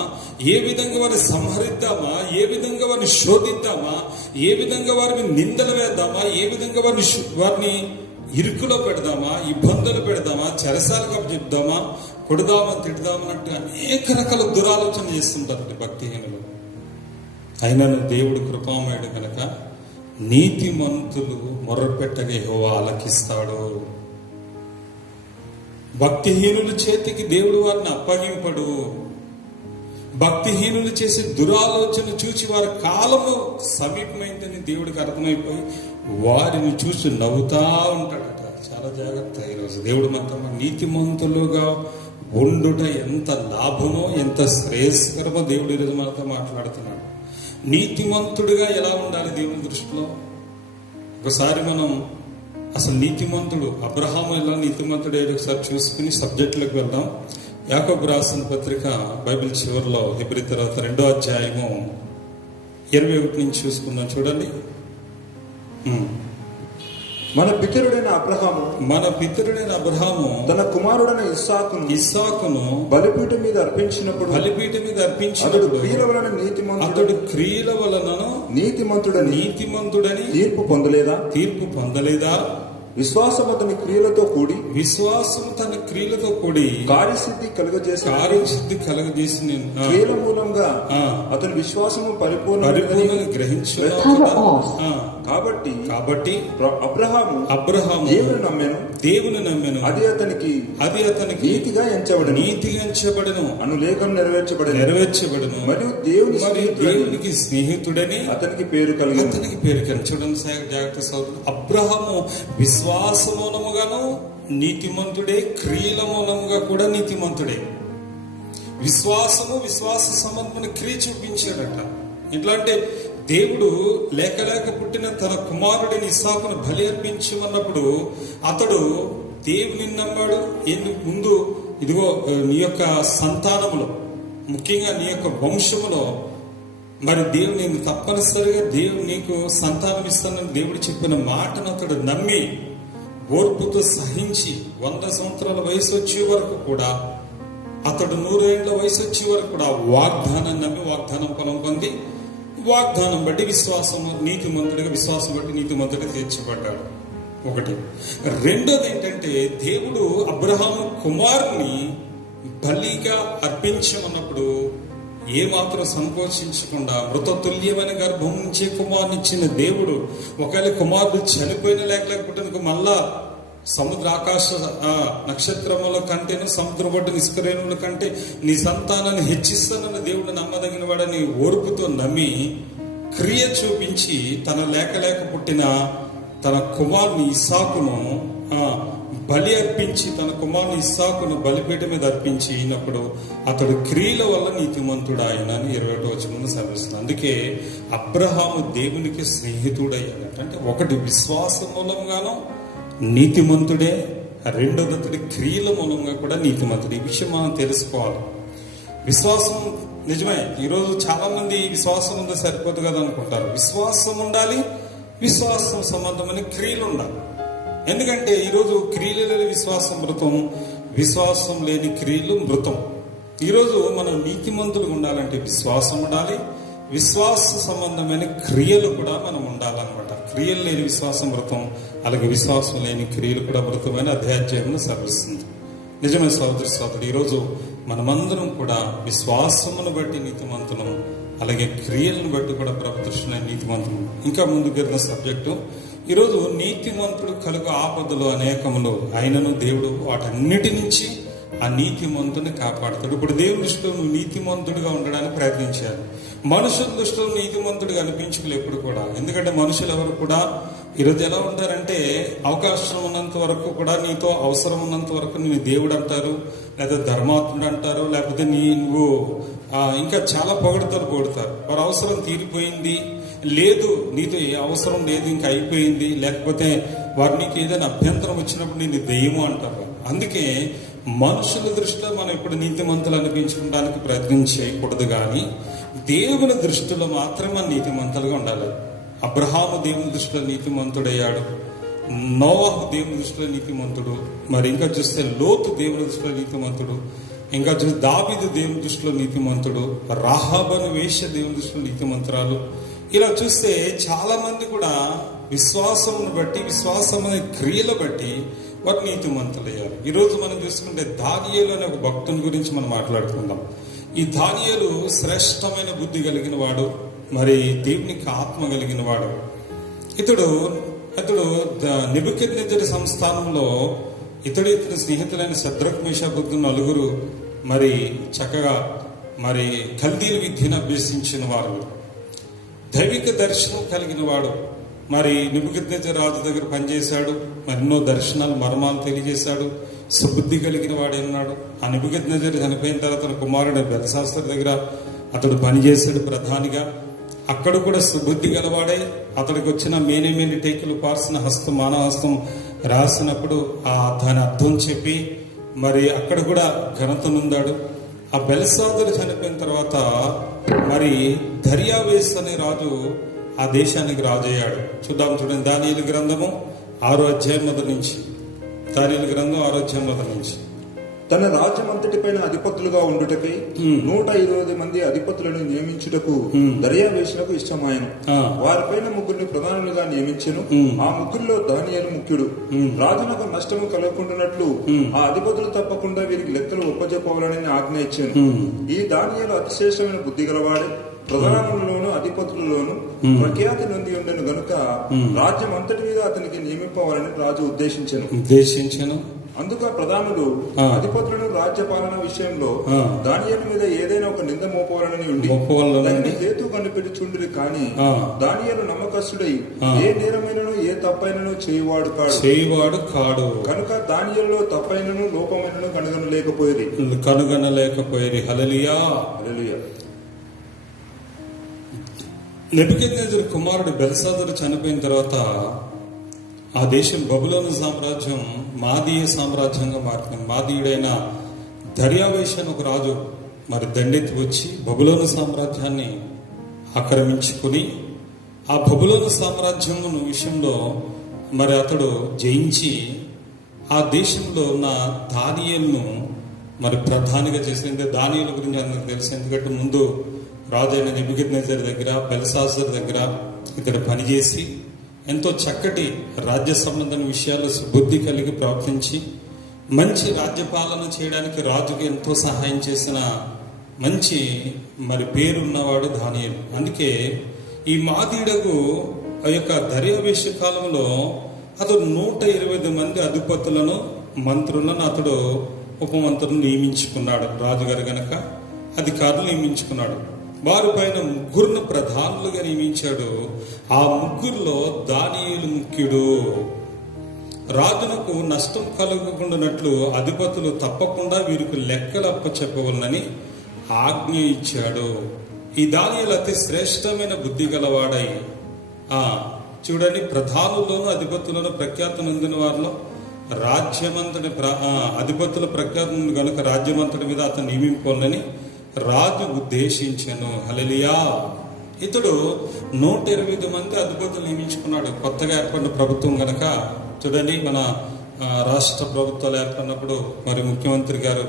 ఏ విధంగా వారిని సంహరిద్దామా, ఏ విధంగా వారిని శోధిద్దామా, ఏ విధంగా వారిని నిందలు వేద్దామా, ఏ విధంగా వారిని ఇరుకులో పెడదామా, ఇబ్బందులు పెడదామా, చెరసాలకు చెప్దామా, కొడదామా, తిడదామన్నట్టు అనేక రకాల దురాలోచన చేస్తుంటారు భక్తిహీనులు. అయినా దేవుడు కృపామయుడు కనుక నీతిమంతులు మొర్రపెట్టగా యెహోవా ఆలకిస్తాడు. భక్తిహీనుల చేతికి దేవుడు వారిని అప్పగింపడు. భక్తిహీనులు చేసే దురాలోచన చూచి వారి కాలము సమీపమైందని దేవుడికి అర్థమైపోయి వారిని చూసి నవ్వుతా ఉంటాడట. చాలా జాగ్రత్త. ఈరోజు దేవుడు మొత్తం నీతిమంతులుగా ఉండుట ఎంత లాభమో, ఎంత శ్రేయస్కరమో దేవుడు ఈరోజు మనతో మాట్లాడుతున్నాడు. నీతిమంతుడిగా ఎలా ఉండాలి దేవుని దృష్టిలో? ఒకసారి మనం అసలు నీతిమంతుడు అబ్రహాము ఎలా నీతిమంతుడు ఒకసారి చూసుకుని సబ్జెక్టులకు వెళ్దాం. యాకోబు రాసిన పత్రిక బైబిల్ చివరిలో హెబ్రీ తర్వాత 2వ అధ్యాయము 21 నుంచి చూసుకుందాం. చూడండి. మన పితరుడైన అబ్రహాము తన కుమారుడైన ఇస్సాకును బలిపీఠం మీద అర్పించినప్పుడు అతడు క్రియల వలన నీతిమంతుడని తీర్పు పొందలేదా? విశ్వాసము తన క్రియలతో కూడి కార్యసిద్ధి కలుగజేసి క్రియల మూలంగా అతని విశ్వాసము పరిపూర్ణంగా గ్రహించున్నాడు. కాబట్టి అబ్రహాము దేవుని నమ్మెను, అది అతనికి నీతిగా ఎంచబడెను అను లేఖనం నెరవేర్చబడెను. మరియు దేవునికి స్నేహితుడని అతనికి పేరు కలిగింది. చూడండి జాగ్రత్త సోదరులు. అబ్రహాము విశ్వాస మూలముగాను నీతిమంతుడే, క్రియల మూలముగా కూడా నీతిమంతుడే. విశ్వాస సంబంధమైన క్రియ చూపించాడట. ఎట్లా అంటే దేవుడు లేక పుట్టిన తన కుమారుడిని ఇస్సాకును బలి అర్పించమన్నప్పుడు అతడు దేవుని నమ్మాడు. ముందు ఇదిగో నీ యొక్క సంతానములో, ముఖ్యంగా నీ యొక్క వంశములో మరి దేవుని తప్పనిసరిగా దేవుడు నీకు సంతానం ఇస్తానని దేవుడు చెప్పిన మాటను అతడు నమ్మి ఓర్పుతో సహించి 100 సంవత్సరాల వయసు వచ్చే వరకు కూడా, అతడు 100 ఏళ్ల వయసు వచ్చే వరకు కూడా వాగ్దానం నమ్మి వాగ్దానం ఫలం పొంది వాగ్దానం బట్టి విశ్వాసం బట్టి నీతిమంతుడిగా తీర్చబడ్డాడు. ఒకటి. రెండోది ఏంటంటే దేవుడు అబ్రహాము కుమారుని బలిగా అర్పించమన్నప్పుడు ఏమాత్రం సంకోచించకుండా మృతతుల్యమైన గర్భం నుంచే కుమారుని ఇచ్చిన దేవుడు ఒకవేళ కుమారుడు చనిపోయిన లేకపోతే మళ్ళా సముద్ర ఆకాశ నక్షత్రముల కంటేను సముద్ర బొడ్డు నిష్కరేణుల కంటే నీ సంతానాన్ని హెచ్చిస్తానన్న దేవుడు నమ్మదగిన వాడని ఓర్పుతో నమ్మి క్రియ చూపించి తన లేక పుట్టిన తన కుమారుని ఇస్సాకును బలి అర్పించి బలిపీఠం మీద అర్పించినప్పుడు అతడు క్రియల వల్ల నీతిమంతుడు ఆయన అని 21వ వచనంలో సెలవిస్తుంది. అందుకే అబ్రహాము దేవునికి స్నేహితుడయ్యాడు. అంటే ఒకటి విశ్వాస మూలంగాను నీతిమంతుడే, రెండోది అతడి క్రియల మూలంగా కూడా నీతిమంతుడు. ఈ విషయం మనం తెలుసుకోవాలి. విశ్వాసం నిజమే, ఈరోజు చాలా మంది విశ్వాసం ఉందో సరిపోదు కదా అనుకుంటారు. విశ్వాసం ఉండాలి, విశ్వాసం సంబంధమైన క్రియలు ఉండాలి. ఎందుకంటే ఈరోజు క్రియలు లేని విశ్వాసం మృతం, విశ్వాసం లేని క్రియలు మృతం. ఈరోజు మనం నీతిమంతులు ఉండాలంటే విశ్వాసం ఉండాలి, విశ్వాస సంబంధమైన క్రియలు కూడా మనం ఉండాలన్నమాట. క్రియలు లేని విశ్వాసం మృతం, అలాగే విశ్వాసం లేని క్రియలు కూడా మృతమైన అధ్యాయంలో సర్విస్తుంది. నిజమైన సోదరుడు, ఈరోజు మనమందరం కూడా విశ్వాసమును బట్టి నీతిమంతులం, అలాగే క్రియలను బట్టి కూడా ప్రవర్తిస్తున్న నీతిమంతులు. ఇంకా ముందుకెళ్ళిన సబ్జెక్టు, ఈరోజు నీతిమంతుడు కలుగు ఆపదలు అనేకములు అయినను దేవుడు వాటన్నిటి నుంచి ఆ నీతిమంతుని కాపాడుతాడు. ఇప్పుడు దేవుని దృష్టిలో నువ్వు నీతిమంతుడిగా ఉండడానికి ప్రయత్నించాలి. మనుషుల దృష్టిలో నీతిమంతుడిగా అనిపించుకోలేదు ఎప్పుడు కూడా. ఎందుకంటే మనుషులు ఎవరు కూడా ఈరోజు ఎలా ఉంటారంటే అవకాశం ఉన్నంత వరకు కూడా, నీతో అవసరం ఉన్నంత వరకు నేను దేవుడు అంటారు, లేదా ధర్మాత్ముడు అంటారు, లేకపోతే నువ్వు ఇంకా చాలా పొగడతారు. వారి అవసరం తీరిపోయింది, లేదు నీతో ఏ అవసరం లేదు, ఇంకా అయిపోయింది, లేకపోతే వారు నీకు ఏదైనా అభ్యంతరం వచ్చినప్పుడు నేను దెయ్యము అంటారు. అందుకే మనుషుల దృష్టిలో మనం ఇప్పుడు నీతిమంతులు అనిపించుకోవడానికి ప్రయత్నం చేయకూడదు, కానీ దేవుని దృష్టిలో మాత్రం మనం నీతిమంతులుగా ఉండాలి. అబ్రహాము దేవుని దృష్టిలో నీతిమంతుడయ్యాడు, నోవాహు దేవుని దృష్టిలో నీతిమంతుడు, మరి ఇంకా చూస్తే లోతు దేవుని దృష్టిలో నీతిమంతుడు, ఇంకా చూస్తే దావీదు దేవుని దృష్టిలో నీతిమంతుడు, రాహాబను వేశ్య దేవుని దృష్టిలో నీతిమంతురాలు. ఇలా చూస్తే చాలా మంది కూడా విశ్వాసమును బట్టి, విశ్వాసం అనే క్రియలు బట్టి వారు నీతిమంతులయ్యారు. ఈరోజు మనం చూసుకుంటే దానియేలు అనే ఒక భక్తుని గురించి మనం మాట్లాడుకుందాం. ఈ దానియేలు శ్రేష్టమైన బుద్ధి కలిగిన వాడు, మరి దేవునికి ఆత్మ కలిగిన వాడు. ఇతడు నెబుకద్నెజరు సంస్థానంలో ఇతని స్నేహితులైన శద్రక్ మేషాక్ అబేద్నెగో నలుగురు మరి చక్కగా మరి కల్దీల విద్యను అభ్యసించిన వారు, దైవిక దర్శనం కలిగిన వాడు. మరి నెబుకద్నెజరు రాజు దగ్గర పనిచేశాడు, మరి ఎన్నో దర్శనాలు మర్మాలు తెలియజేశాడు, సుబుద్ధి కలిగిన వాడే ఉన్నాడు. ఆ నెబుకద్నెజరు చనిపోయిన తర్వాత తన కుమారుడు బెల్షాస్సరు దగ్గర అతడు పనిచేశాడు ప్రధానిగా. అక్కడ కూడా సుబుద్ధి గలవాడే. అతడికి వచ్చిన మేనేమేని టేకులు పార్సిన హస్తం మానవహస్తం రాసినప్పుడు దాని అర్థం చెప్పి మరి అక్కడ కూడా ఘనత నొందాడు. ఆ బెల్షాస్సరు చనిపోయిన తర్వాత మరి దర్యావేష్ అనే రాజు ఆ దేశానికి రాజు అయ్యాడు. చూడండి దానియేలు గ్రంథము 6వ అధ్యాయం మొదటి నుంచి. దానియేలు గ్రంథం 6వ అధ్యాయం మొదటి నుంచి. తన రాజ్యం అంతటిపైన అధిపతులుగా ఉండుటకై 120 మంది అధిపతులను నియమించుటకు దర్యావేషునకు ఇష్టమాయను. వారిపైన 3 ప్రధానులుగా నియమించెను. ఆ 3లో దానియేలు ముఖ్యుడు. రాజునకు నష్టము కలగకుండానట్లు ఆ అధిపతులు తప్పకుండా వీరికి లెక్కలు ఒప్పజెప్పవాలని ఆజ్ఞ ఇచ్చాను. ఈ దానియేలు అతిశ్రేష్టమైన బుద్ధి గలవాడే, ప్రధానులలోను అధిపతులలోను ప్రఖ్యాతి నొంది ఉండెను గనుక రాజ్యం అంతటి మీద అతనికి నియమింపవాలని రాజు ఉద్దేశించెను. అందుకు ప్రధానులు అధిపతులను రాజ్యపాలన విషయంలో దానియేలు మీద ఏదైనా ఒక నింద మోపవాలని ఉండి హేతు కనిపెట్టి చుండిరి. కానీ దానియేలు నమ్మకస్తుడై ఏ నేరమైనను ఏ తప్పైనను చేయువాడు కాడు కనుక దానియేలులో తప్పైనను లోపమైనను కనుగొనలేకపోయేది. హల్లెలూయా. నెబుకద్నెజరు కుమారుడు బెల్షాస్సరు చనిపోయిన తర్వాత ఆ దేశం బబులోను సామ్రాజ్యం మాదీయ సామ్రాజ్యంగా మారింది. మాదీయుడైన దర్యావేష్ అని ఒక రాజు మరి దండెత్తి వచ్చి బబులోను సామ్రాజ్యాన్ని ఆక్రమించుకుని ఆ బబులోను సామ్రాజ్యం విషయంలో మరి అతడు జయించి ఆ దేశంలో ఉన్న దానియేలును మరి ప్రధానిగా చేసింది. దానియేలు గురించి అందరికి తెలుసు, ఎందుకంటే ముందు రాజు అయిన నెబుకద్నెజరు దగ్గర బెల్షాస్సరు దగ్గర ఇక్కడ పనిచేసి ఎంతో చక్కటి రాజ్య సంబంధమైన విషయాల్లో బుద్ధి కలిగి ప్రవర్తించి మంచి రాజ్యపాలన చేయడానికి రాజుకు ఎంతో సహాయం చేసిన మంచి మరి పేరున్నవాడు దానియేలు. అందుకే ఈ మాదీయుడకు ఆ యొక్క దర్యావేషు కాలంలో అతడు 120 మంది అధిపతులను మంత్రులను అతడు ఉపమంత్రులను నియమించుకున్నాడు. రాజుగారు గనక అధికారులు నియమించుకున్నాడు. వారి పైన 3 ప్రధానులుగా నియమించాడు. ఆ 3లో దానియేలు ముఖ్యుడు. రాజునకు నష్టం కలగకుండానట్లు అధిపతులు తప్పకుండా వీరికి లెక్కలు అప్పచెప్పవలనని ఆజ్ఞ ఇచ్చాడు. ఈ దానియేలు అతి శ్రేష్టమైన బుద్ధి గలవాడై చూడండి, ప్రధానులను అధిపతులను ప్రఖ్యాతి నొందిన వారిలో రాజ్యమంతటి అధిపతుల ప్రఖ్యాతి కనుక రాజ్యమంతటి మీద అతను నియమింపాలని రాజు ఉద్దేశించను. హల్లెలూయా. ఇతడు 120 మంది అధిపతులు నియమించుకున్నాడు. కొత్తగా ఏర్పడిన ప్రభుత్వం గనక చూడండి, మన రాష్ట్ర ప్రభుత్వాలు ఏర్పడినప్పుడు మరి ముఖ్యమంత్రి గారు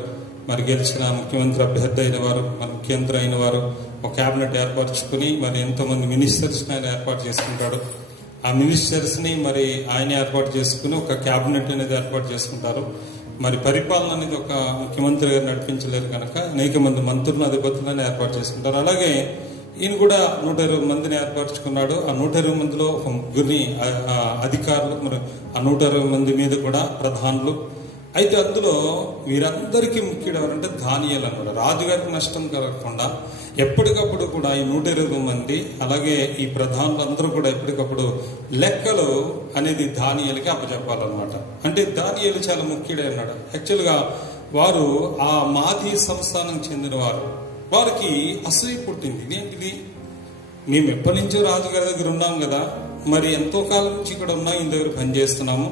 మరి గెలిచిన ముఖ్యమంత్రి అభ్యర్థి అయిన వారు మరి ముఖ్యమంత్రి అయిన వారు ఒక క్యాబినెట్ ఏర్పరచుకుని మరి ఎంతోమంది మినిస్టర్స్ ఆయన ఏర్పాటు చేసుకుంటాడు. ఆ మినిస్టర్స్ ని మరి ఆయన ఏర్పాటు చేసుకుని ఒక క్యాబినెట్ అనేది ఏర్పాటు చేసుకుంటారు. మరి పరిపాలన అనేది ఒక ముఖ్యమంత్రి గారు నడిపించలేరు కనుక అనేక మంది మంత్రులను అధిపతులను ఏర్పాటు చేసుకుంటారు. అలాగే ఈయన కూడా 120 మందిని ఏర్పరచుకున్నాడు. ఆ 120 మందిలో ఒక 3 అధికారులు, మరి ఆ 120 మంది మీద కూడా ప్రధానులు. అయితే అందులో వీరందరికీ ముఖ్యుడు ఎవరంటే దానియేలు అన్నాడు. రాజుగారికి నష్టం కలగకుండా ఎప్పటికప్పుడు కూడా ఈ 120 మంది అలాగే ఈ ప్రధానులందరూ కూడా ఎప్పటికప్పుడు లెక్కలు అనేది దానియేలుకి అప్పచెప్పాలన్నమాట. అంటే దానియేలు చాలా ముఖ్యుడే అన్నాడు. యాక్చువల్గా వారు ఆ మాదీ సంస్థానం చెందిన వారు. వారికి అసూయ పుట్టింది. ఇదేంటిది, మేము ఎప్పటి నుంచో రాజుగారి దగ్గర ఉన్నాం కదా, మరి ఎంతో కాలం నుంచి ఇక్కడ ఉన్నాం, ఈయన దగ్గర పనిచేస్తున్నాము.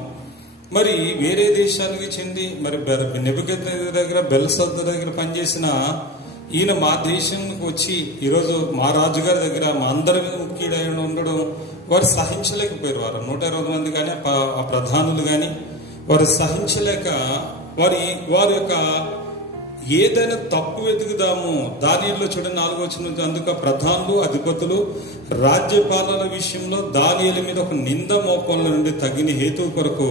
మరి వేరే దేశానికి చెంది మరి నెబుకద్నెజరు దగ్గర బెల్షాస్సరు దగ్గర పనిచేసిన ఈయన మా దేశానికి వచ్చి ఈరోజు మా రాజుగారి దగ్గర మా అందరి మీద ముఖ్యుడై ఉండడం వారు సహించలేకపోయారు. వారు 120 మంది కానీ ఆ ప్రధానులు కానీ వారు సహించలేక వారి యొక్క ఏదైనా తప్పు వెతుకుదాము. దానియేలులో చూడండి 4వ వచనం, అందుకు ప్రధానులు అధిపతులు రాజ్యపాలన విషయంలో దానియేలు మీద ఒక నింద మోపంలో నుండి తగిన హేతువు కొరకు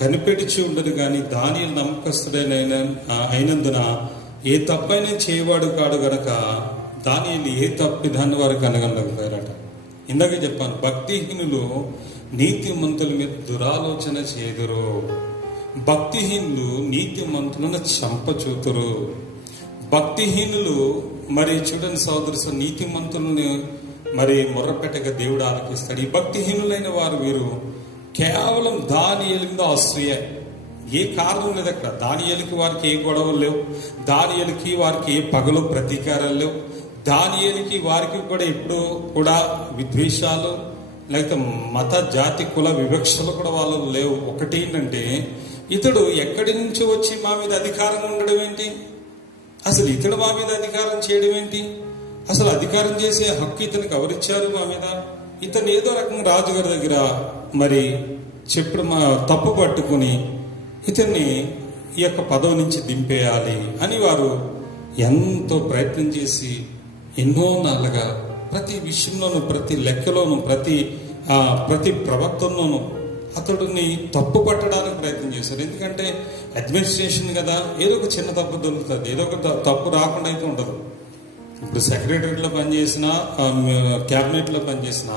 కనిపెట్టి ఉండదు. కానీ దానియేలు అయినందున ఏ తప్పైనా చేయవాడు కాడు గనక దానియేలు ఏ తప్పిదాన్ని వారు కనగలకపోయారట. ఇందాక చెప్పాను, భక్తిహీనులు నీతిమంతుల మీద దురాలోచన చేదురు. భక్తిహీనులు నీతిమంతులను చంపచూతురు. భక్తిహీనులు మరి చూడండి సోదరు, నీతిమంతులను మరి మొర్రపెట్టగా దేవుడు ఆలకిస్తాడు. ఈ భక్తిహీనులైన వారు వీరు కేవలం దానియేలు మీద అసూయ. ఏ కారణం లేదు అక్కడ. దానియేలుకి వారికి ఏ గొడవలు లేవు, దానియేలుకి వారికి ఏ పగలు ప్రతీకారాలు లేవు, దానియేలుకి వారికి కూడా ఎప్పుడు కూడా విద్వేషాలు లేకపోతే మత జాతి కుల వివక్షలు కూడా వాళ్ళు లేవు. ఒకటి ఏంటంటే, ఇతడు ఎక్కడి నుంచి వచ్చి మా మీద అధికారం ఉండడం ఏంటి, అసలు ఇతడు మా మీద అధికారం చేయడం ఏంటి, అసలు అధికారం చేసే హక్కు ఇతనికి ఎవరిచ్చారు మా మీద, ఇతను ఏదో రకంగా రాజుగారి దగ్గర మరి చెప్పుడు తప్పు పట్టుకుని ఇతన్ని ఈ యొక్క పదవి నుంచి దింపేయాలి అని వారు ఎంతో ప్రయత్నం చేసి ఎన్నో నాళ్ళుగా ప్రతి విషయంలోనూ, ప్రతి లెక్కలోనూ, ప్రతి ప్రవర్తనలోనూ అతడిని తప్పు పట్టడానికి ప్రయత్నం చేశారు. ఎందుకంటే అడ్మినిస్ట్రేషన్ కదా, ఏదో ఒక చిన్న తప్పు దొరుకుతుంది, ఏదో ఒక తప్పు రాకుండా అయితే ఉండదు. ఇప్పుడు సెక్రటరీలో పనిచేసినా, క్యాబినెట్లో పనిచేసినా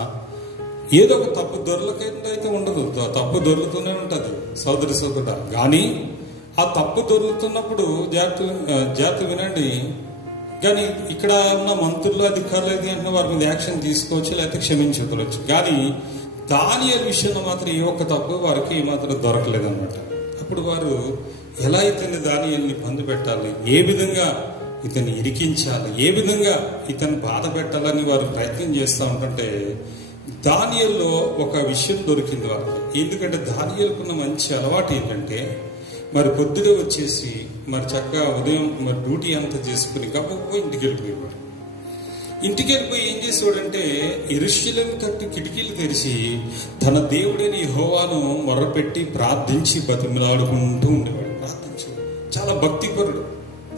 ఏదో ఒక తప్పు దొరకకుండా అయితే ఉండదు, తప్పు దొరుకుతూనే ఉంటుంది సోదరుడా. కానీ ఆ తప్పు దొరుకుతున్నప్పుడు జాగ్రత్త వినండి. కానీ ఇక్కడ ఉన్న మంత్రులు, అధికారులు అయితే అంటే వారి మీద యాక్షన్ తీసుకోవచ్చు, లేకపోతే క్షమించవచ్చు. కానీ దానియేలు విషయంలో మాత్రం ఏ ఒక్క తప్పు వారికి మాత్రం దొరకలేదన్నమాట. అప్పుడు వారు ఎలా ఇతన్ని దానియేలుని ఇబ్బంది పెట్టాలి, ఏ విధంగా ఇతన్ని ఇరికించాలి, ఏ విధంగా ఇతన్ని బాధ పెట్టాలని వారు ప్రయత్నం చేస్తూ ఉంటుంటే దానియేలులో ఒక విషయం దొరికింది వాళ్ళకి. ఎందుకంటే దానియేలుకున్న మంచి అలవాటు ఏంటంటే, మరి పొద్దునే వచ్చేసి మరి చక్కగా ఉదయం మరి డ్యూటీ అంతా చేసుకుని గొప్ప ఇంటికి వెళ్ళిపోయేవాడు. ఇంటికి వెళ్ళిపోయి ఏం చేసేవాడంటే, యెరూషలేము కట్టి కిటికీలు తెరిచి తన దేవుడైన యెహోవాను మొర్రపెట్టి ప్రార్థించి బతిమలాడుకుంటూ ఉండేవాడు. చాలా భక్తిపరుడు.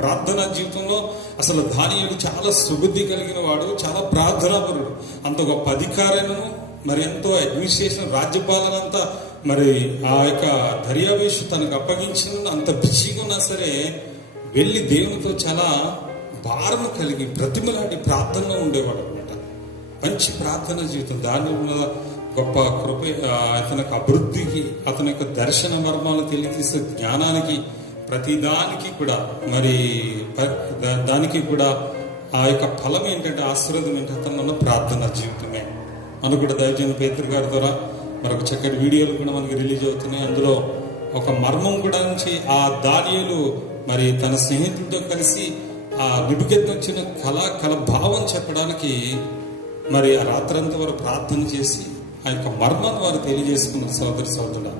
ప్రార్థనా జీవితంలో అసలు దానియేలు చాలా సుబుద్ధి కలిగిన వాడు, చాలా ప్రార్థనాపరుడు. అంత గొప్ప అధికారులను, మరి ఎంతో అడ్మినిస్ట్రేషన్, రాజ్యపాలన అంతా మరి ఆ యొక్క దర్యావేషు తనకు అప్పగించిన అంత బిజీగా ఉన్నా సరే వెళ్ళి దేవునితో చాలా భారం కలిగి బ్రతిమలాడి ప్రార్థనలో ఉండేవాడు అనమాట. మంచి ప్రార్థన జీవితం. దాని గొప్ప కృప అతనికి అభివృద్ధికి, అతని యొక్క దర్శన మర్మాలు తెలియజేసే జ్ఞానానికి, ప్రతి దానికి కూడా మరి దానికి కూడా ఆ యొక్క ఫలం ఏంటంటే, ఆశీర్వాదం ఏంటంటే అతను ప్రార్థన జీవితమే. మనకు కూడా దైవజన పేతురు గారి ద్వారా మరొక చక్కటి వీడియోలు కూడా మనకి రిలీజ్ అవుతున్నాయి. అందులో ఒక మర్మం కూడా నుంచి ఆ దానియేలు మరి తన స్నేహితులతో కలిసి ఆ నిబుకెద్దు వచ్చిన కల భావం చెప్పడానికి మరి ఆ రాత్రంతా వారు ప్రార్థన చేసి ఆ యొక్క మర్మాన్ని వారు తెలియజేసుకున్నారు. సోదరుడా,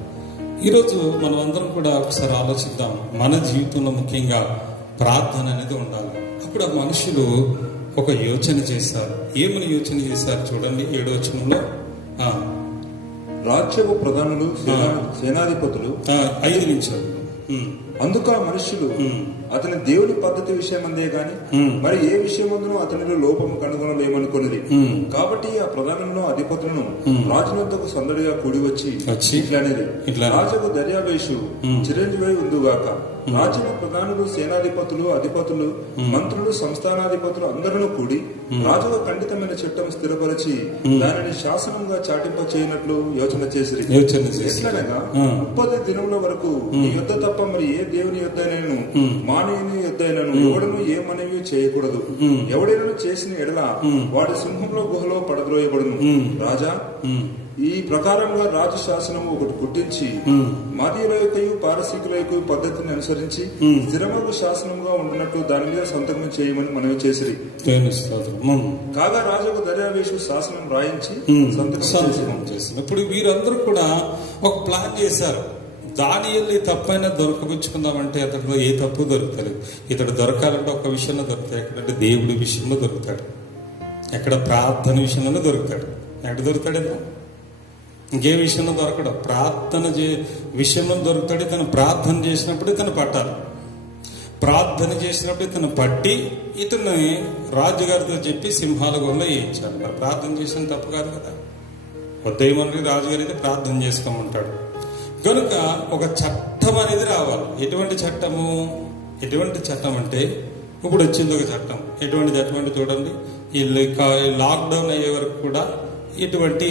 ఈరోజు మనం అందరం కూడా ఒకసారి ఆలోచిద్దాం. మన జీవితంలో ముఖ్యంగా ప్రార్థన అనేది ఉండాలి. అప్పుడు ఆ మనుషులు ఒక యోచన చేశారు. ఏమని యోచన చేశారు చూడండి, 7వ వచనంలో. రాజ్యపు ప్రధానులు, సేనాధిపతులు 5 నిమిషాలు. అందుకు ఆ మనుషులు అతని దేవుని పద్ధతి విషయమందే గాని మరి ఏ విషయమందునో అతనిలో లోపము కనుగొనలేమనుకున్నది. కాబట్టి ఆ ప్రధానులను, అధిపతులను రాజునంతకు సందడిగా కూడి వచ్చి ఇట్లనేది, రాజుకు దర్యావేషు చిరంజీవి ఉందుగాక. రాజ్యపు ప్రధానులు, సేనాధిపతులు, అధిపతులు, మంత్రులు, సంస్థానాధిపతులు అందరూ కూడి రాజుకు ఖండితమైన చట్టం స్థిరపరిచి దానిని శాసనంగా చాటింప చేయనట్లు యోచన చేసిరి. ఎట్లనగా 30 దినముల వరకు ఈ యుద్ధ తప్ప మరి ఏ దేవుని యుద్ధైనను మానవుని యుద్ధైనను ఎవడను ఏ మనవి చేయకూడదు. ఎవడైనా చేసిన ఎడల వాడి సింహంలో గుహలో పడద్రోయబడును. రాజా, ఈ ప్రకారంగా రాజు శాసనము ఒకటి పుట్టించి మాదీయుల యొక్క పారసీకుల యొక్క పద్ధతిని అనుసరించి స్థిరమగు శాసనముగా ఉండినట్టు దాని మీద సంతకం చేయమని మనవి చేసిరి. కాగా రాజుకు దర్యావేషు శాసనం రాయించి సంతకం చేసిన. ఇప్పుడు వీరందరూ కూడా ఒక ప్లాన్ చేశారు. దానియేలు తప్పైనా దొరకబుచ్చుకుందామంటే అతడిలో ఏ తప్పు దొరుకుతలేదు. ఇతడు దొరకాలంటే ఒక విషయంలో దొరుకుతాడు. ఎక్కడంటే దేవుడి విషయంలో దొరుకుతాడు, ఎక్కడ ప్రార్థన విషయంలో దొరుకుతాడు. ఎక్కడ దొరుకుతాడు? ఇంకే విషయంలో దొరకడు. ప్రార్థన విషయంలో దొరుకుతాడు. ఇతను ప్రార్థన చేసినప్పుడు ఇతను పట్టాలి. ప్రార్థన చేసినప్పుడు ఇతను పట్టి ఇతను రాజుగారితో చెప్పి సింహాల గుహలో వేయించాలి. మరి ప్రార్థన చేసిన తప్పు కాదు కదా. ఉదయం రాజుగారు అయితే ప్రార్థన చేసుకోమంటాడు. కనుక ఒక చట్టం అనేది రావాలి. ఎటువంటి చట్టము? ఎటువంటి చట్టం అంటే ఇప్పుడు వచ్చింది ఒక చట్టం. ఎటువంటి చట్టం అంటే చూడండి, ఈ లాక్డౌన్ అయ్యే వరకు కూడా ఇటువంటి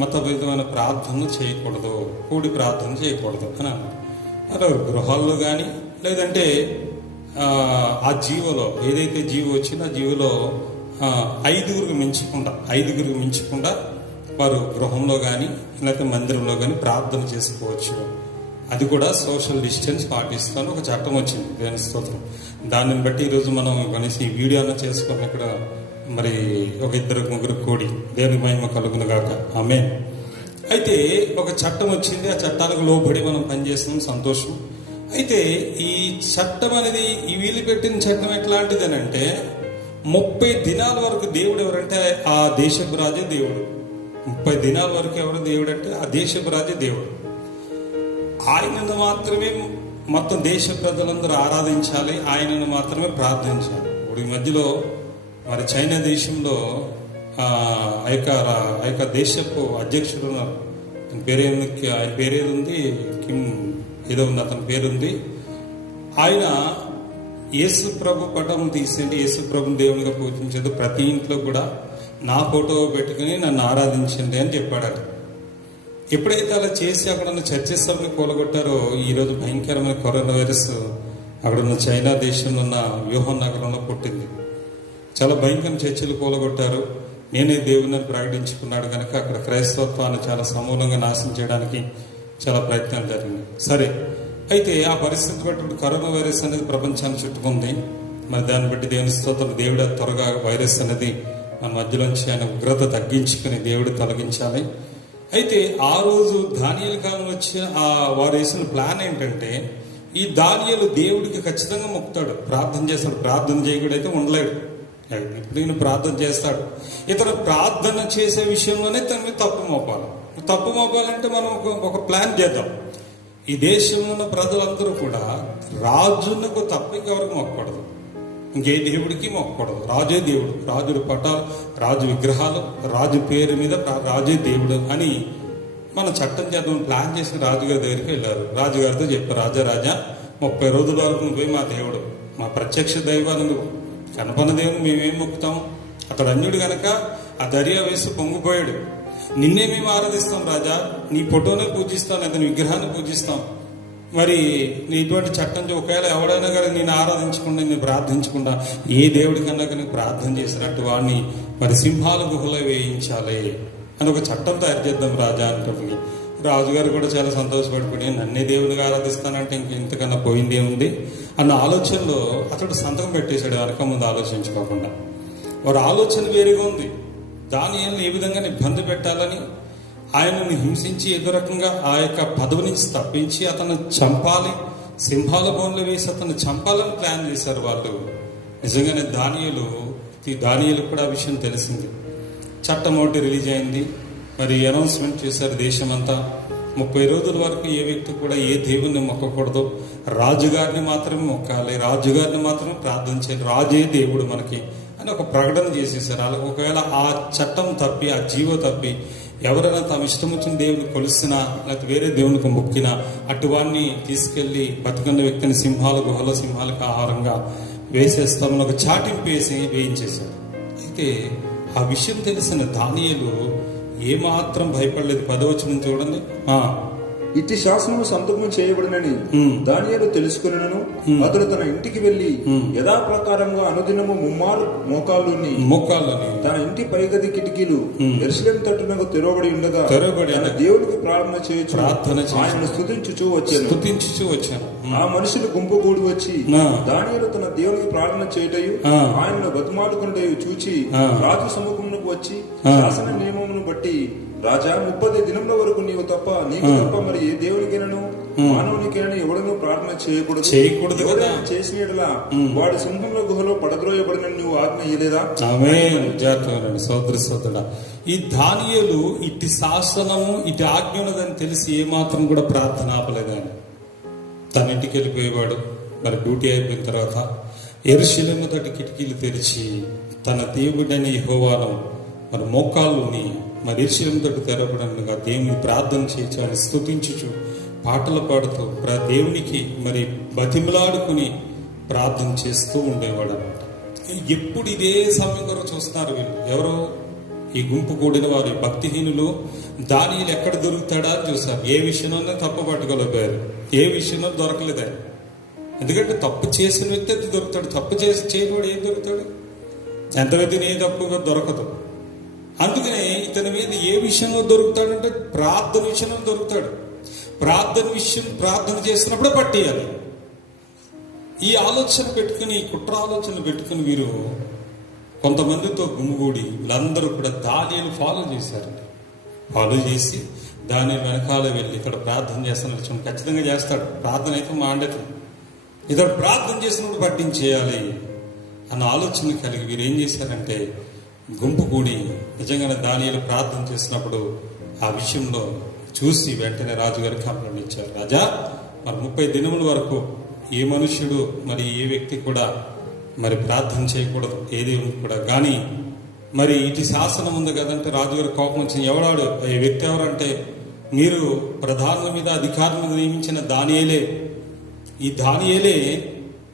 మతభేదమైన ప్రార్థన చేయకూడదు, కూడి ప్రార్థన చేయకూడదు అని అన్నారు. అలా గృహాల్లో కానీ లేదంటే ఆ జీవోలో ఏదైతే జీవో వచ్చిందో ఆ జీవోలో ఐదుగురికి మించకుండా వారు గృహంలో కానీ లేకపోతే మందిరంలో కానీ ప్రార్థన చేసుకోవచ్చు. అది కూడా సోషల్ డిస్టెన్స్ పాటిస్తాను ఒక చట్టం వచ్చింది, దేవుని స్తోత్రం. దానిని బట్టి ఈరోజు మనం కనీసం ఈ వీడియో అన్న చేసుకుని ఇక్కడ మరి ఒక 2-3 కోడి దేవుని మహిమ కలుగును గాక, ఆమేన్. అయితే ఒక చట్టం వచ్చింది, ఆ చట్టాలకు లోబడి మనం పనిచేస్తున్నాం, సంతోషం. అయితే ఈ చట్టం అనేది ఈ వీలు పెట్టిన చట్టం ఎట్లాంటిది అని అంటే 30 దినాల వరకు దేవుడు ఎవరంటే ఆ దేశపు రాజే దేవుడు. 30 దినాల వరకు ఎవరు దేవుడు అంటే ఆ దేశపు రాజే దేవుడు. ఆయనను మాత్రమే మొత్తం దేశ ప్రజలందరూ ఆరాధించాలి, ఆయనను మాత్రమే ప్రార్థించాలి. ఇప్పుడు ఈ మధ్యలో మరి చైనా దేశంలో ఆ యొక్క దేశపు అధ్యక్షుడు ఉన్నారు. ఆయన పేరేది ఉంది, కిమ్ ఏదో ఉంది, అతని పేరుంది. ఆయన యేసు ప్రభు పటం తీసేది, యేసు ప్రభు దేవునిగా పూజించేది, ప్రతి ఇంట్లో కూడా నా ఫోటో పెట్టుకుని నన్ను ఆరాధించండి అని చెప్పాడట. ఎప్పుడైతే అలా చేసి అక్కడ ఉన్న చర్చెస్ అన్ని కూలగొట్టారో, ఈరోజు భయంకరమైన కరోనా వైరస్ అక్కడ ఉన్న చైనా దేశంలో ఉన్న వ్యూహం నగరంలో పుట్టింది. చాలా భయంకర చర్చలు కూలగొట్టారు. నేనే దేవుని ప్రకటించుకున్నాడు కనుక అక్కడ క్రైస్తవత్వాన్ని చాలా సమూలంగా నాశనం చేయడానికి చాలా ప్రయత్నాలు జరిగింది. సరే, అయితే ఆ పరిస్థితి బట్టి కరోనా వైరస్ అనేది ప్రపంచాన్ని చుట్టుకుంది. మరి దాన్ని బట్టి దేవుని స్తోత్రం, దేవుడు త్వరగా వైరస్ అనేది మన మధ్యలోంచి ఆయన ఉగ్రత తగ్గించుకుని దేవుడు తొలగించాలి. అయితే ఆ రోజు దానియేలు కాలంలో వచ్చిన వారు వేసిన ప్లాన్ ఏంటంటే, ఈ దానియేలు దేవుడికి ఖచ్చితంగా మొక్కుతాడు, ప్రార్థన చేస్తాడు. ప్రార్థన చేయకూడైతే ఉండలేడు. ఇప్పుడు ఈయన ప్రార్థన చేస్తాడు. ఇతను ప్రార్థన చేసే విషయంలోనే తనని తప్పు మోపాలంటే మనం ఒక ప్లాన్ చేద్దాం. ఈ దేశంలో ఉన్న ప్రజలందరూ కూడా రాజునకు తప్ప ఇంకెవరికి మొక్కకూడదు, ఇంకే దేవుడికి మొక్కకూడదు. రాజే దేవుడు, రాజుల పటాలు, రాజు విగ్రహాలు, రాజు పేరు మీద రాజే దేవుడు అని మనం చట్టం చేద్దాం ప్లాన్ చేసిన రాజుగారి దగ్గరికి వెళ్ళారు. రాజుగారితో చెప్పారు, రాజా 30 రోజుల వరకు నువ్వే మా దేవుడు, మా ప్రత్యక్ష దైవాలు నువ్వు, కనపన్న దేవుని మేమేం మొక్కుతాం. అక్కడ అన్యుడు గనక ఆ దర్యా వేసి పొంగిపోయాడు. నిన్నే మేము ఆరాధిస్తాం రాజా, నీ ఫోటోనే పూజిస్తాం, అతని విగ్రహాన్ని పూజిస్తాం. మరి నీ ఇటువంటి చట్టం ఒకవేళ ఎవడైనా కానీ నేను ఆరాధించకుండా, నేను ప్రార్థించకుండా ఏ దేవుడికన్నా కానీ ప్రార్థన చేసినట్టు వాడిని మరి సింహాల గుహలో వేయించాలి అని ఒక చట్టం తయారు చేద్దాం రాజా అంటుంది. రాజుగారు కూడా చాలా సంతోషపడిపోయి, నన్నే దేవుడిగా ఆరాధిస్తానంటే ఇంతకన్నా పోయిందే ఉంది అన్న ఆలోచనలో అతడు సంతకం పెట్టేశాడు, వెనక ముందు ఆలోచించుకోకుండా. వారి ఆలోచన వేరేగా ఉంది. దానియేలుని ఏ విధంగా ఇబ్బంది పెట్టాలని, ఆయనను హింసించి ఏదో రకంగా ఆ యొక్క పదవి నుంచి తప్పించి అతను చంపాలి, సింహాల బోన్లు వేసి అతను చంపాలని ప్లాన్ చేశారు వాళ్ళు. నిజంగానే దానియేలు కూడా ఆ విషయం తెలిసింది. చట్టం ఒకటి రిలీజ్ అయింది, మరి అనౌన్స్మెంట్ చేశారు దేశమంతా. 30 రోజుల వరకు ఏ వ్యక్తి కూడా ఏ దేవుణ్ణి మొక్కకూడదు, రాజుగారిని మాత్రమే మొక్కాలి, రాజుగారిని మాత్రమే ప్రార్థన చేయాలి, రాజే దేవుడు మనకి అని ఒక ప్రకటన చేసేసారు. అలా ఒకవేళ ఆ చట్టం తప్పి, ఆ జీవో తప్పి ఎవరైనా తమ ఇష్టం వచ్చిన దేవుని కొలిసినా లేకపోతే వేరే దేవునికి మొక్కినా అటువాన్ని తీసుకెళ్లి బతుకున్న వ్యక్తిని సింహాల గుహలో సింహాలకు ఆహారంగా వేసేస్తామని ఒక చాటింపు వేయించేశారు. అయితే ఆ విషయం తెలిసిన దానియేలు ఏమాత్రం భయపడలేదు. 10వ వచనం చూడండి. ఇట్టి శాసనము సంతకం చేయబడినని దానియేలు తెలుసుకున్నను అతడు తన ఇంటికి వెళ్లి యథాప్రకారంగా అనుదినము 3 మోకాళ్ళుని తన ఇంటి పైగది కిటికీలు యెరూషలేము తట్టునకు తెరవబడి ఉండగా తన దేవునికి ప్రార్థన చేయొచ్చు, ఆయనను స్తుతించుచూ వచ్చాను. ఆ మనుషులు గుంపు కూడి వచ్చి దానియేలు తన దేవునికి ప్రార్థన చేయటయు ఆయనను బతిమాలుకుంటయు చూచి రాజు సముఖమునకు వచ్చి శాసన నియమమును బట్టి, రాజా 30 దినముల వరకు నీకు తప్ప మరి ఏ దేవునికైనాను మానవునికైనా ఎవడను ప్రార్థన చేయకూడదు కదా. చేసిన యెడల వాడు సింహంలో గుహలో పడద్రోయబడిన నువ్వు ఆజ్ఞ ఇయ్యలేదా? సోదరుడా, ఈ దానియేలు ఇటు శాసనము ఇటు ఆజ్ఞ ఉన్నదని తెలిసి ఏమాత్రం కూడా ప్రార్థన ఆపలేదని తన ఇంటికి వెళ్ళిపోయేవాడు. మరి డ్యూటీ అయిపోయిన తర్వాత యెరూషలేము తోటి కిటికీలు తెరిచి తన దేవుడైన యెహోవాను మరి మోకాళ్ళుని మరి యెరూషలేము తోటి తెరవబడినగా దేవుని ప్రార్థన చేయొచ్చు, అని స్తుతించుచు పాటలు పాడుతూ దేవునికి మరి బతిమలాడుకుని ప్రార్థన చేస్తూ ఉండేవాడు అనమాట. ఎప్పుడు ఇదే సమయం కొరకు చూస్తున్నారు వీళ్ళు. ఎవరు? ఈ గుంపు కూడిన వారు భక్తిహీనులు దానియేలు ఎక్కడ దొరుకుతాడా అని చూసారు. ఏ విషయంలోనే తప్పు పట్టుకోలేకపోయారు, ఏ విషయంలో దొరకలేదు ఆయన. ఎందుకంటే తప్పు చేసిన వ్యక్తి అది దొరుకుతాడు, తప్పు చేయనివాడు ఏం దొరుకుతాడు? ఎంత వ్యక్తిని ఏ తప్పు దొరకదు. అందుకనే ఇతని మీద ఏ విషయంలో దొరుకుతాడంటే ప్రార్థన విషయంలో దొరుకుతాడు. ప్రార్థన చేసినప్పుడే పట్టేయాలి. ఈ ఆలోచన పెట్టుకుని, కుట్ర ఆలోచన పెట్టుకుని వీరు కొంతమందితో గుమిగూడి వీళ్ళందరూ కూడా దానియేలు ఫాలో చేశారండి. ఫాలో చేసి దాని వెనకాల వెళ్ళి ఇక్కడ ప్రార్థన చేస్తున్న ఖచ్చితంగా చేస్తాడు. ప్రార్థన అయితే మాండటం, ఇతడు ప్రార్థన చేసినప్పుడు పట్టించేయాలి అన్న ఆలోచన కలిగి వీరు ఏం చేశారంటే గుంపు కూడి నిజంగానే దానియేలు ప్రార్థన చేసినప్పుడు ఆ విషయంలో చూసి వెంటనే రాజుగారికి కంప్లైంట్ ఇచ్చారు. రాజా, మరి 30 దినముల వరకు ఏ మనుష్యుడు మరి ఏ వ్యక్తి కూడా మరి ప్రార్థన చేయకూడదు, ఏ దేవుని కూడా. కానీ మరి ఇటు శాసనం ఉంది కదంటే రాజుగారి కోపం వచ్చింది. ఎవడాడు ఈ వ్యక్తి? ఎవరంటే మీరు ప్రధానుల మీద అధికారుల మీద నియమించిన దానియేలే. ఈ దానియేలే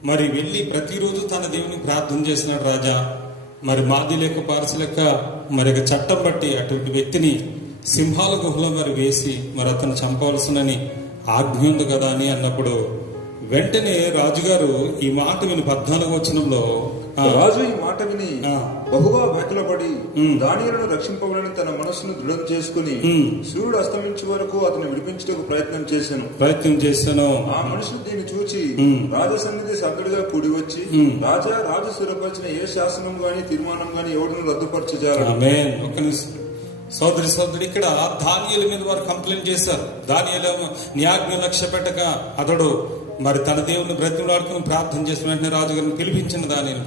మరి వెళ్ళి ప్రతిరోజు తన దేవుని ప్రార్థన చేసినాడు రాజా. మరి మాది లెక్క పారసి లెక్క మరి చట్టం బట్టి అటువంటి వ్యక్తిని సింహాల గుహలో మరి వేసి మరి అతను చంపవలసినని ఆజ్ఞ ఉంది కదా అని అన్నప్పుడు వెంటనే రాజుగారు ఈ మాట విని 14వ వచనంలో రాజు ఈ మాట విని బహుగా వ్యాకులపడి దానియేలును రక్షింపవాలని తన మనస్సును దృఢం చేసుకుని సూర్యుడు అస్తమించే వరకు అతను విడిపించుటకు ప్రయత్నం చేశాను. ఆ మనుషులు దీన్ని చూచి రాజా సన్నిధి సభ్యుడిగా కూడి వచ్చి రాజు స్థిరపరిచిన ఏ శాసనం గాని తీర్మానం గాని ఎవరిని రద్దుపరచజాలడు. సోదరి ఇక్కడ దానియేలు మీద వారు కంప్లైంట్ చేశారు. దానియేలు నీ ఆజ్ఞ లక్ష్య పెట్టక అతడు మరి తన దేవుని బ్రతిమలాడుకుని ప్రార్థన చేసిన వెంటనే రాజుగారిని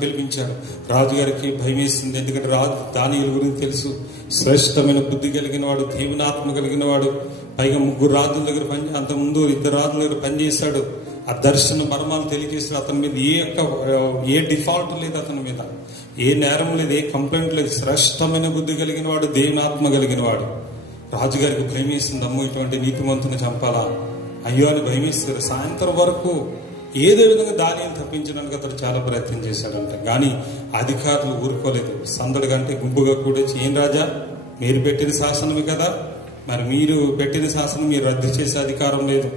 పిలిపించాడు. రాజుగారికి భయం వేసింది. ఎందుకంటే దానియేలు గురించి తెలుసు, శ్రేష్టమైన బుద్ధి కలిగిన వాడు, దేవుని ఆత్మ కలిగిన వాడు. పైగా 3 రాజుల దగ్గర అంత ముందు 2 రాజుల దగ్గర పనిచేశాడు. ఆ దర్శన మర్మాలు తెలియజేశాడు. అతని మీద ఏ డిఫాల్ట్ లేదు, అతని మీద ఏ నేరం లేదు, ఏ కంప్లైంట్ లేదు. శ్రేష్టమైన బుద్ధి కలిగిన వాడు, దేవుని ఆత్మ కలిగిన వాడు. రాజుగారికి భయం వేసింది. అమ్మో, ఇటువంటి నీతిమంతుని చంపాలా అయ్యో అని భయమేస్తారు. సాయంత్రం వరకు ఏదో విధంగా దానిని తప్పించడానికి అతడు చాలా ప్రయత్నం చేశాడంట. కానీ అధికారులు ఊరుకోలేదు. సందడి కంటే గుంపుగా కూడా ఏం రాజా, మీరు పెట్టిన శాసనమే కదా, మరి మీరు పెట్టిన శాసనం మీరు రద్దు చేసే అధికారం లేదు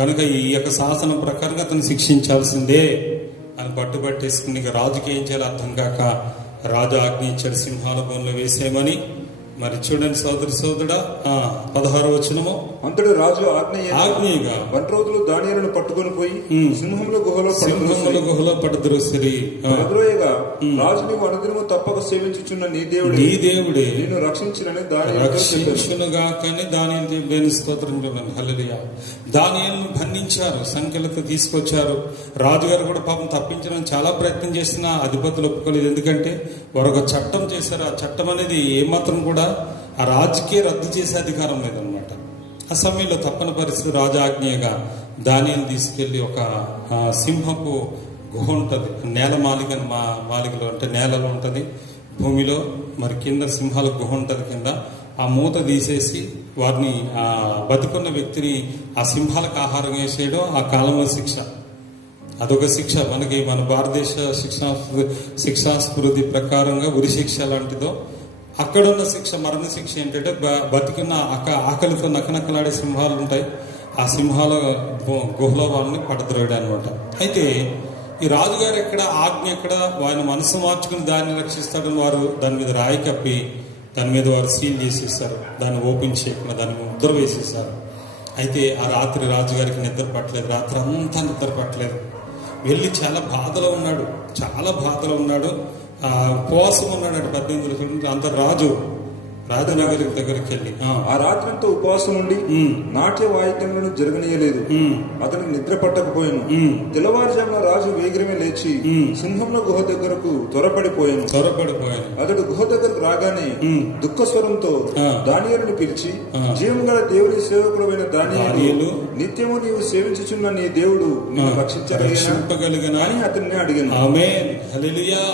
కనుక ఈ యొక్క శాసనం ప్రకారంగా అతను శిక్షించాల్సిందే అని పట్టుబట్టేసుకుని ఇక రాజుకి ఏం చేయాలో అర్థం కాక రాజు ఆజ్ఞ ఇచ్చాడు సింహాల బోన్లో వేసేయమని. మరి చూడండి సోదరుడా 16వ వచనము. అంతటి రాజు ఆజ్ఞగా 1 రోజులు దానియేలును పట్టుకొని పోయి సింహముల గుహలో పడద్రోసిరి. రాజు నీవు అనుదినము తప్పక సేవించుచున్న నీ దేవుడే నిన్ను రక్షించునని దానియేలు స్తోత్రం చూడండి. హల్లెలూయా. దానియేలును బంధించారు, సంఖ్యలతో తీసుకొచ్చారు. రాజుగారు కూడా పాపం తప్పించడం చాలా ప్రయత్నం చేసినా అధిపతులు ఒప్పుకోలేదు. ఎందుకంటే వారు ఒక చట్టం చేశారు. ఆ చట్టం అనేది ఏమాత్రం కూడా ఆ రాజుకే రద్దు చేసే అధికారం లేదనమాట. ఆ సమయంలో తప్పని పరిస్థితి రాజు ఆజ్ఞగా దానియేలును తీసుకెళ్లి ఒక సింహపు గుహ ఉంటుంది, నేల మాలికలో అంటే నేలలో ఉంటుంది భూమిలో. మరి కింద సింహాల గుహ ఉంటుంది కింద. ఆ మూత తీసేసి వారిని ఆ బతికున్న వ్యక్తిని ఆ సింహాలకు ఆహారం వేసేయడం ఆ కాలంలో శిక్ష. అదొక శిక్ష. మన భారతదేశ శిక్షాస్మృతి ప్రకారంగా ఉరి శిక్ష లాంటిదో అక్కడున్న శిక్ష మరణ శిక్ష ఏంటంటే బతికున్న ఆకలితో నకనకలాడే సింహాలు ఉంటాయి, ఆ సింహాల గుహలో వాళ్ళని పడద్రోయడం అనమాట. అయితే ఈ రాజుగారు ఎక్కడ ఆజ్ఞ ఎక్కడ ఆయన మనసు మార్చుకుని దాన్ని రక్షిస్తాడని వారు దాని మీద రాయి కప్పి దాని మీద వారు సీల్ చేసేసారు. దాన్ని ఓపెన్ చేయకుండా దాన్ని ముద్ర వేసేసారు. అయితే ఆ రాత్రి రాజుగారికి నిద్ర పట్టలేదు, రాత్రి అంతా నిద్ర పట్టలేదు. వెళ్ళి చాలా బాధలో ఉన్నాడు. ఉపవాసం ఉన్నాడు. 18 అంత రాజనగరి దగ్గరికి వెళ్ళి ఆ రాత్రంతా ఉపవాసం ఉండి నాట్య వాయిద్యములను జరగనీయలేదు. అతనికి నిద్ర పట్టకపోయాను. తెల్లవారుజామున రాజు వేగరమే లేచి సింహంల గుహ దగ్గరకు త్వరపడిపోయాను. అతడు గుహ దగ్గరకు రాగానే దుఃఖ స్వరంతో దానియేలును పిలిచి, జీవం గల దేవుని సేవకుడైన దానియేలు, నిత్యము నీవు సేవించుచున్న నీ దేవుడు నిన్ను రక్షించగలిగినా అని అతన్ని అడిగాను. ఆమేన్. హల్లెలూయా.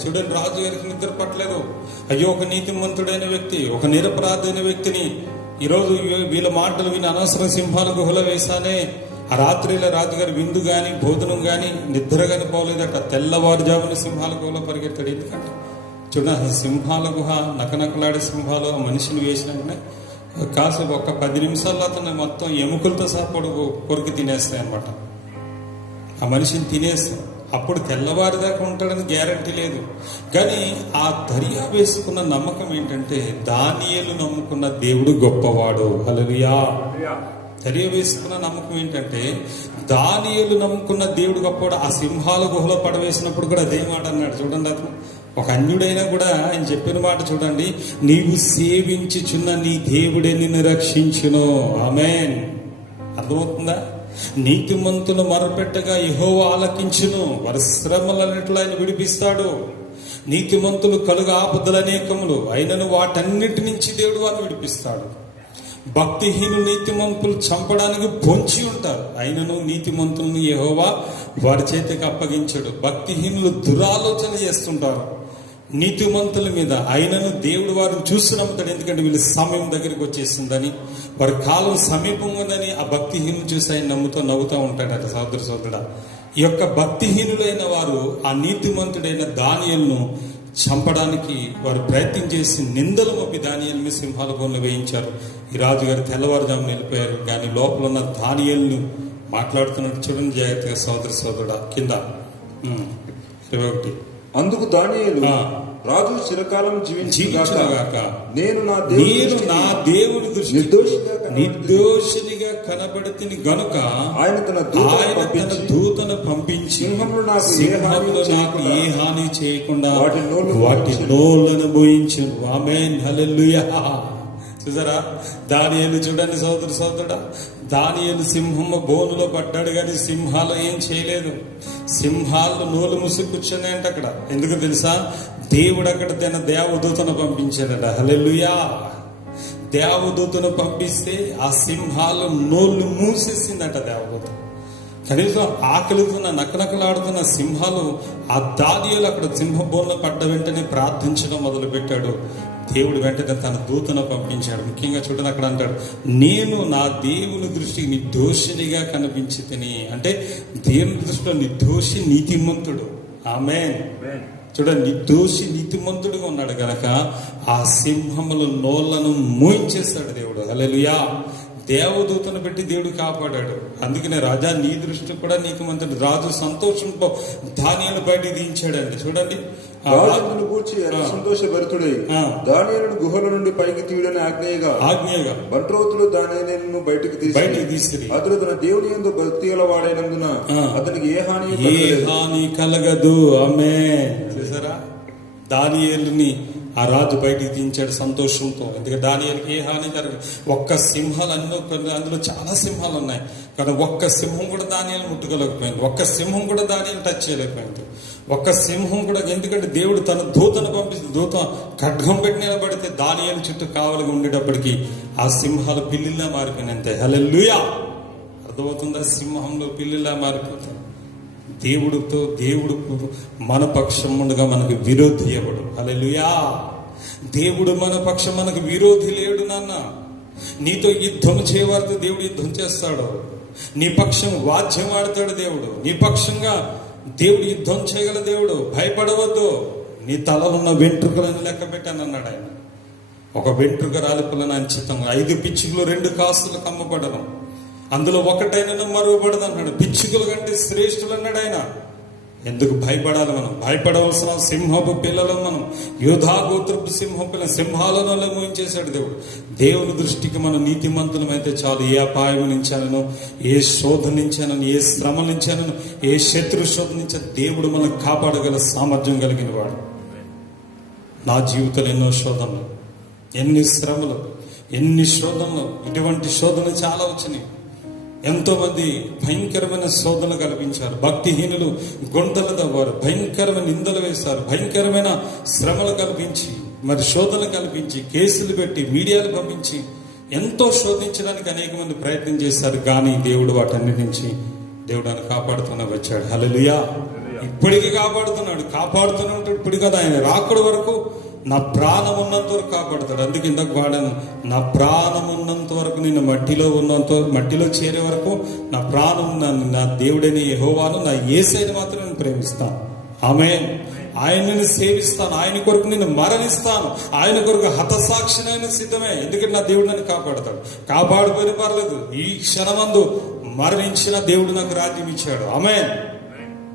చూడండి, రాజు గారికి నిద్ర పట్టలేదు. అయ్యో, ఒక నీతిమంతుడైన వ్యక్తి, ఒక నిరపరాధైన వ్యక్తిని ఈరోజు వీళ్ళ మాటలు విని అనవసరం సింహాల గుహలో వేశానే. ఆ రాత్రిలో రాజుగారి విందు గాని భోజనం గాని నిద్ర గాని పోలేదట. తెల్లవారుజామున సింహాల గుహలో పరిగెత్తాడు. ఎందుకంటే చూడండి, సింహాల గుహ, నకనకలాడే సింహాలు ఆ మనిషిని వేసినాకనే కాసేపు ఒక 10 నిమిషాల్లో అతను మొత్తం ఎముకలతో సహా కొరికి తినేస్తాయి అన్నమాట. ఆ మనిషిని తినేస్తాం. అప్పుడు తెల్లవారిదాకా ఉంటాడని గ్యారంటీ లేదు. కానీ ఆ దర్యా వేసుకున్న నమ్మకం ఏంటంటే దానియేలు నమ్ముకున్న దేవుడు గొప్పవాడు. హల్లెలూయా. దర్యా వేసుకున్న నమ్మకం ఏంటంటే దానియేలు నమ్ముకున్న దేవుడు గొప్పవాడు. ఆ సింహాల గుహలో పడవేసినప్పుడు కూడా అదే మాట అన్నాడు. చూడండి, అతను ఒక అన్యుడైనా కూడా ఆయన చెప్పిన మాట చూడండి, నీవు సేవించుచున్న నీ దేవుడే నిన్ను రక్షించును. ఆమేన్. అర్థమవుతుందా? నీతిమంతులు మొరపెట్టగా యెహోవా ఆలకించును, వారి శ్రమలన్నిటిలో ఆయన విడిపిస్తాడు. నీతిమంతులు కలుగు ఆపదలు అనేకములు అయినను వాటన్నిటి నుంచి దేవుడు వారిని విడిపిస్తాడు. భక్తిహీనులు నీతిమంతులు చంపడానికి పొంచి ఉంటారు, అయినను నీతిమంతులను యెహోవా వారి చేతికి అప్పగించడు. భక్తిహీనులు దురాలోచన చేస్తుంటారు నీతిమంతుల మీద, అయినను దేవుడు వారిని చూసి నమ్ముతాడు. ఎందుకంటే వీళ్ళ సమయం దగ్గరికి వచ్చేసిందని, వారి కాలం సమీపంగా ఉందని ఆ భక్తిహీనులు చూసి ఆయన నవ్వుతూ ఉంటాడట. సోదరుడా, ఈ యొక్క భక్తిహీనులైన వారు ఆ నీతిమంతుడైన దానియేలును చంపడానికి వారు ప్రయత్నం చేసి నిందలు మోపి దానియేలుని సింహాల బోన్లో వేయించారు. ఈ రాజుగారు తెల్లవారుజామున వెళ్ళిపోయారు. కానీ లోపల ఉన్న దానియేలును మాట్లాడుతున్నట్టు చూడండి జాగ్రత్తగా సోదరుడా. కింద 21. అందుకు దానియేలు, రాజు చిరకాలం జీవించుగాక, నేను నా దేవుని దృష్టి నిర్దోషినిగా కనబడితిని గనుక ఆయన తన దూతను పంపించి సింహములు నాకు ఏ హాని చేయకుండా వాటి నోళ్లను మోయించును. ఆమేన్. హల్లెలూయా. చూసారా, దానియేలు చూడండి సోదరుడా, దానియేలు సింహము బోనులో పడ్డాడు కానీ సింహాలు ఏం చేయలేదు. సింహాలు నోలు మూసి కూర్చున్నాయంట అక్కడ. ఎందుకు తెలుసా? దేవుడు అక్కడ తన దేవదూతను పంపించాడట. హల్లెలూయా. దేవదూతను పంపిస్తే ఆ సింహాలు నోళ్ళు మూసేసిందట దేవదూత. కనీసం ఆకలితున్న నకనకలాడుతున్న సింహాలు ఆ దానియేలు అక్కడ సింహ బోన్లో పడ్డ వెంటనే ప్రార్థించడం మొదలు పెట్టాడు. దేవుడు వెంటనే తన దూతను పంపించాడు. ముఖ్యంగా చూడండి, అక్కడ అంటాడు, నేను నా దేవుని దృష్టికి నిర్దోషినిగా కనిపించి తిని. అంటే దేవుని దృష్టిలో నిర్దోషి నీతిమంతుడు. ఆమేన్. చూడండి, నిర్దోషి నీతిమంతుడుగా ఉన్నాడు గనక ఆ సింహముల నోళ్లను మోయించేస్తాడు దేవుడు. హల్లెలూయా. దేవదూతను పెట్టి దేవుడు కాపాడాడు. అందుకనే రాజా నీ దృష్టి కూడా నీతిమంతుడు. రాజు సంతోషంతో దానియేలు బయట దించాడండి. చూడండి, సంతోషభరితుడై దానియేలును గుహల నుండి పైకి తీయడని ఆజ్ఞేయగా బంట్రోతులు దానియేలును బయటికి తీసి అతడు తన దేవుని యందు భక్తి గలవాడైనందున అతనికి ఏ హాని కలగదు. ఆమేన్. చూసారా, దానియేలుని ఆ రాజు బయటికి దించాడు సంతోషంతో. ఎందుకంటే దానియేలుకి ఏ హాని జరగదు. ఒక్క సింహాలు అందులో చాలా సింహాలు ఉన్నాయి కానీ ఒక్క సింహం కూడా దానియేలు ముట్టుకోలేకపోయింది. ఒక్క సింహం కూడా దానియేలు టచ్ చేయలేకపోయింది. ఒక్క సింహం కూడా. ఎందుకంటే దేవుడు తన దూతను పంపిస్తే దూత ఖడ్గం పెట్టి నిలబడితే దానియేలు చుట్టూ కావలిగా ఉండేటప్పటికి ఆ సింహాలు పిల్లిలా మారిపోయినంతే. హల్లెలూయా. అర్థమవుతుందా? సింహంలో పిల్లిలా మారిపోతాయి. దేవుడు మన పక్షముగా మనకు విరోధి ఎవడు? హల్లెలూయా. దేవుడు మన పక్షం, మనకు విరోధి లేడు నాన్న. నీతో యుద్ధం చేయవారితో దేవుడు యుద్ధం చేస్తాడు. నీ పక్షం వాద్యం ఆడతాడు దేవుడు. నీ పక్షంగా దేవుడు యుద్ధం చేయగల దేవుడు. భయపడవద్దు. నీ తలలో ఉన్న వెంట్రుకలను లెక్క పెట్టానన్నాడు ఆయన. ఒక వెంట్రుక రాలిపలను అంచితం, 5 పిచ్చుకలు 2 కాసులు కమ్మబడను, అందులో ఒకటైనా మరువబడదు అన్నాడు. పిచ్చుకలు కంటే శ్రేష్ఠులు అన్నాడు ఆయన. ఎందుకు భయపడాలి? మనం భయపడవలసిన సింహపు పిల్లలు, మనం యోధా గోత్రపు సింహపు పిల్లలు. సింహాలను మోయించేశాడు దేవుడు. దేవుని దృష్టికి మనం నీతిమంతులమైతే చాలు. ఏ అపాయం నుంచానను, ఏ శోధ నుంచానను, ఏ శ్రమ నుంచానను, ఏ శత్రు శోధ నుంచి దేవుడు మనం కాపాడగల సామర్థ్యం కలిగిన వాడు. నా జీవితంలో ఎన్నో శోధనలు, ఎన్ని శ్రమలు, ఎన్ని శోధనలు. ఇటువంటి శోధనలు చాలా వచ్చినాయి. ఎంతో మంది భయంకరమైన శోధనలు కల్పించారు. భక్తిహీనులు గొంతలు తవ్వారు, భయంకరమైన నిందలు వేశారు, భయంకరమైన శ్రమలు కల్పించి, మరి శోధనలు కల్పించి, కేసులు పెట్టి, మీడియాలు పంపించి ఎంతో శోధించడానికి అనేక మంది ప్రయత్నం చేశారు. కానీ దేవుడు వాటన్నిటి నుంచి దేవుడు ఆయన కాపాడుతూనే వచ్చాడు. హల్లెలూయా. ఇప్పటికీ కాపాడుతున్నాడు. కాపాడుతూనే ఉంటాడు. ఇప్పుడు కదా ఆయన రాకడ వరకు నా ప్రాణం ఉన్నంత వరకు కాపాడుతాడు. అందుకే ఇందాక వాడాను, నా ప్రాణం ఉన్నంత వరకు, నేను మట్టిలో చేరే వరకు నా ప్రాణం నా దేవుడైన యెహోవాను, నా యేసయ్యను మాత్రం నేను ప్రేమిస్తాను. ఆమేన్. ఆయనని సేవిస్తాను, ఆయన కొరకు నేను మరణిస్తాను, ఆయన కొరకు హతసాక్షినైన సిద్ధమే. ఎందుకంటే నా దేవుడు నన్ను కాపాడతాడు. కాపాడిపోయిన పర్లేదు, ఈ క్షణమందు మరణించిన దేవుడు నాకు రాజ్యం ఇచ్చాడు. ఆమేన్.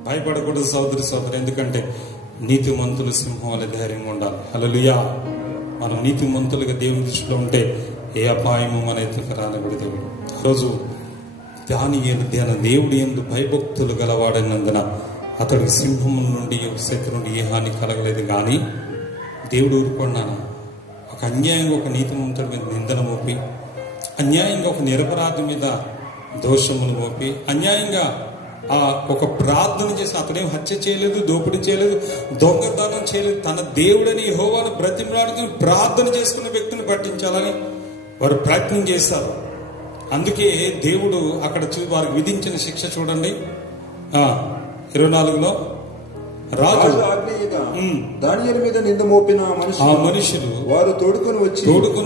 భయపడకూడదు సోదరి సోదరు, ఎందుకంటే నీతిమంతులు సింహం వలె ధైర్యంగా ఉండాలి. హల్లెలూయా. మనం నీతిమంతులుగా దేవుని దృష్టిలో ఉంటే ఏ అపాయము మన ఎత్తుకు రానివ్వడు దేవుడు. రోజు దానియేలు దేవుడి యందు భయభక్తులు గలవాడైనందున అతడికి సింహం నుండి శత్రు నుండి ఏ హాని కలగలేదు. కానీ దేవుడు ఊరుకున్నాను. ఒక అన్యాయంగా ఒక నీతిమంతుడి మీద నిందన మోపి, అన్యాయంగా ఒక నిరపరాధి మీద దోషములు మోపి, అన్యాయంగా ఒక ప్రార్థన చేసి, అతడేం హత్య చేయలేదు, దోపిడీ చేయలేదు, దొంగతనం చేయలేదు, తన దేవుడని యెహోవాను బ్రతిమలాడుకుని ప్రార్థన చేసుకున్న వ్యక్తిని పట్టించాలని వారు ప్రయత్నం చేశారు. అందుకే దేవుడు అక్కడ వారికి విధించిన శిక్ష చూడండి. 24లో రాజు ఆజ్ఞగా దానియేలు మీద నింద మోపిన ఆ మనుషులు వారు తోడుకొని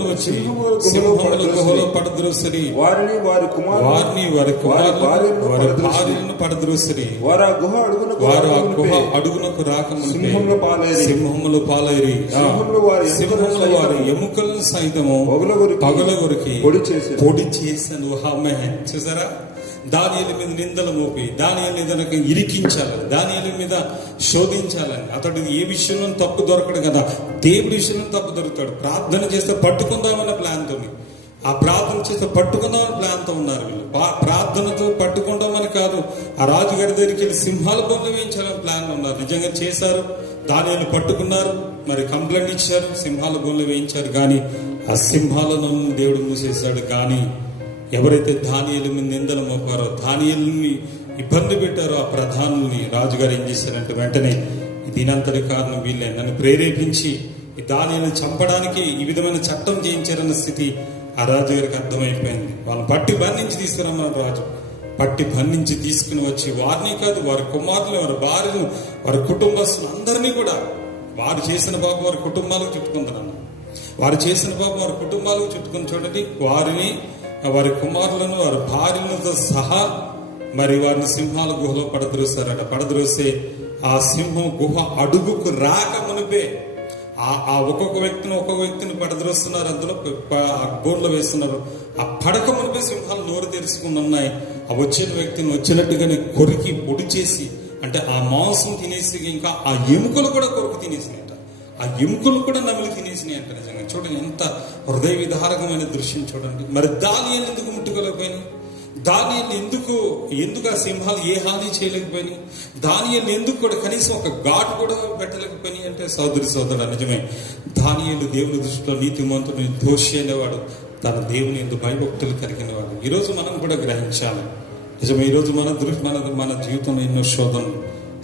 వచ్చి సింహముల గుహలో పడద్రోసిరి, వారిని వారి భార్యలను పడద్రోసిరి. వారు ఆ గుహ అడుగునకు రాకముందే సింహములు పాలైరి. సింహములు వారి ఎముకలను సైతము పగలగొరికి పొడి చేశాను. ఆమేన్. చూసారా, దానియేలు మీద నిందలు మోపి, దానియేలు మీద ఇరికించాలని, దానియేలు మీద శోధించాలని. అతడు ఏ విషయంలో తప్పు దొరకడు కదా, దేవుడి విషయంలో తప్పు దొరుకుతాడు. ప్రార్థన చేస్తే పట్టుకుందామన్న ప్లాన్తో, ఆ ప్రార్థన చేస్తే పట్టుకుందామని ప్లాన్తో ఉన్నారు వీళ్ళు. ప్రార్థనతో పట్టుకుంటామని కాదు, ఆ రాజుగారి దగ్గరికి వెళ్ళి సింహాల బొమ్మలు వేయించాలని ప్లాన్ ఉన్నారు. నిజంగా చేశారు, దానియేలు పట్టుకున్నారు, మరి కంప్లైంట్ ఇచ్చారు, సింహాల బొమ్మలు వేయించారు. కానీ ఆ సింహాలను దేవుడు మూసేశాడు. కానీ ఎవరైతే దానియేలు మీద నిందలు మోపారో, దానియేలుని ఇబ్బంది పెట్టారో ఆ ప్రధానుల్ని రాజుగారు ఏం చేశారంటే వెంటనే దీనంతటి కారణం వీళ్ళే, నన్ను ప్రేరేపించి ఈ దానియేలుని చంపడానికి ఈ విధమైన చట్టం చేయించారన్న స్థితి ఆ రాజుగారికి అర్థమైపోయింది. వాళ్ళని పట్టి బంధించి తీసుకురమ్మన్నారు రాజు. పట్టి బంధించి తీసుకుని వచ్చి వారిని కాదు, వారి కుమారులు, వారి భార్యను, వారి కుటుంబస్తులు అందరినీ కూడా, వారు చేసిన పాపం వారి కుటుంబాలకు చుట్టుకుందన్నారు. వారు చేసిన పాపం వారి కుటుంబాలకు చుట్టుకుని చూడండి, వారిని, వారి కుమారులను, వారి భార్యలతో సహా మరి వారిని సింహాల గుహలో పడద్రోసారట. పడద్రోసే ఆ సింహం గుహ అడుగుకు రాక మునిపే ఆ ఒక్కొక్క వ్యక్తిని పడద్రోస్తున్నారు. అందులో బోన్లో వేస్తున్నారు. ఆ పడక మునిపే సింహాలు నోరు తెరుచుకుని ఉన్నాయి. ఆ వచ్చిన వ్యక్తిని వచ్చినట్టుగానే కొరికి పొడి చేసి, అంటే ఆ మాంసం తినేసి, ఇంకా ఆ ఎముకలు కూడా కొరికి తినేసినాయట. ఆ ఎముకలు కూడా నమిలి తినేసినాయి అంట. నిజంగా చూడండి, ఎంత హృదయ విదారకమైన దృశ్యం చూడండి. మరి దానియేలు ఎందుకు ముట్టుకోలేకపోయినాయి? దానియేలు ఎందుకు ఆ సింహాలు ఏ హాని చేయలేకపోయినాయి? దానియేలు ఎందుకు కూడా కనీసం ఒక ఘాటు కూడా పెట్టలేకపోయినాయి అంటే సోదరుడు నిజమే, దానియేలు దేవుని దృష్టిలో నీతిమంతుడు, దోషి అనేవాడు, తన దేవుని ఎందుకు భయభక్తులు కలిగినవాడు. ఈరోజు మనం కూడా గ్రహించాలి. నిజమే, ఈరోజు మన జీవితంలో ఎన్నో శోధనలు,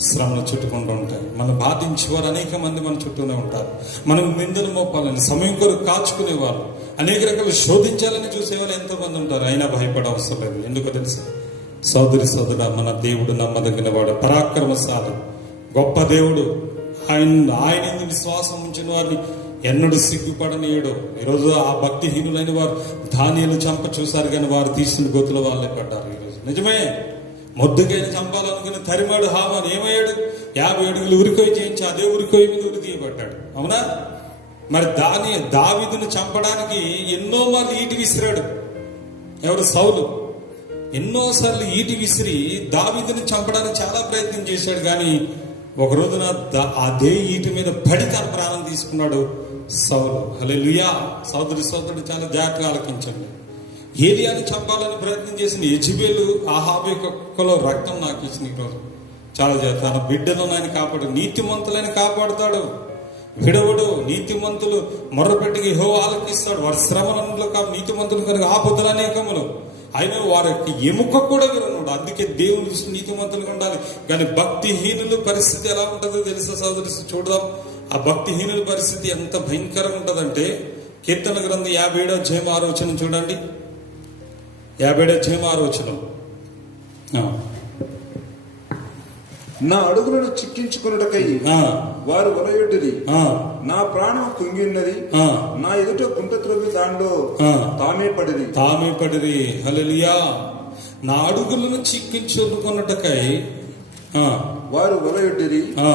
శ్రమలు చుట్టుకుంటూ ఉంటాయి. మనం బాధించేవారు అనేక మంది మన చుట్టూనే ఉంటారు. మనం నిందలు మోపాలని, సమయం కొరకు కాచుకునేవాళ్ళు, అనేక రకాలు శోధించాలని చూసేవాళ్ళు ఎంతో మంది ఉంటారు. అయినా భయపడ అవసరం లేదు. ఎందుకో తెలుసు సోదరుడా, మన దేవుడు నమ్మదగిన వాడు, పరాక్రమశాలి, గొప్ప దేవుడు. ఆయన విశ్వాసం ఉంచిన వారిని ఎన్నడూ సిగ్గుపడనీయడు. ఈరోజు ఆ భక్తిహీనులైన వారు దానియేలు చంప చూశారు, కానీ వారు తీసిన గోతుల వాళ్ళే పడ్డారు. ఈరోజు నిజమే, మొద్దుకైనా చంపాలనుకుని తరిమాడు హామాను. ఏమయ్యాడు? 50 అడుగులు ఉరికొయ్యి చేయించి అదే ఉరికొయ్యి మీద ఉరి తీయబడ్డాడు. అవునా? మరి దావీదును చంపడానికి ఎన్నో మార్లు ఈటి విసిరాడు. ఎవరు? సౌలు. ఎన్నోసార్లు ఈటి విసిరి దావీదుని చంపడానికి చాలా ప్రయత్నం చేశాడు. కానీ ఒక రోజున అదే ఈటి మీద పడి తన ప్రాణం తీసుకున్నాడు సౌలు. హల్లెలూయా. సోదరుడు చాలా జాగ్రత్తగా ఆలకించండి. ఏలియాను చంపాలని ప్రయత్నం చేసిన యెజబెలు ఆహాబు కుక్కలో రక్తం నాకు ఇచ్చిన ఈరోజు చాలా తన బిడ్డలను ఆయన కాపాడు. నీతిమంతులైన కాపాడుతాడు, విడవడు. నీతిమంతులు మొర్రపెట్టి యెహోవా ఆలకిస్తాడు. వారి శ్రమలలో నీతిమంతులు కనుక ఆపదలు అనేకములు, ఆయన వారికి ఎముక కూడా విరనుడు. అందుకే దేవుని దృష్టి నీతిమంతులుగా ఉండాలి. కానీ భక్తిహీనుల పరిస్థితి ఎలా ఉంటుందో తెలుసా సోదరు? చూడదాం. ఆ భక్తిహీనుల పరిస్థితి ఎంత భయంకరంగా ఉంటుందంటే, కీర్తన గ్రంథం 57వ అధ్యాయం 6వ వచనం చూడండి. 57వ అధ్యాయం 6వ వచనం. నా అడుగులను చిక్కించుకొనుటకై వారు వలయొడ్డిరి, నా ప్రాణం కుంగిన్నది, నా ఎదుట గుంట త్రవ్వి దాంట్లో తామే పడిరి. హల్లెలూయా. నా అడుగులను చిక్కించుకొనుటకై వారు వలయొడ్డిరి. ఆ,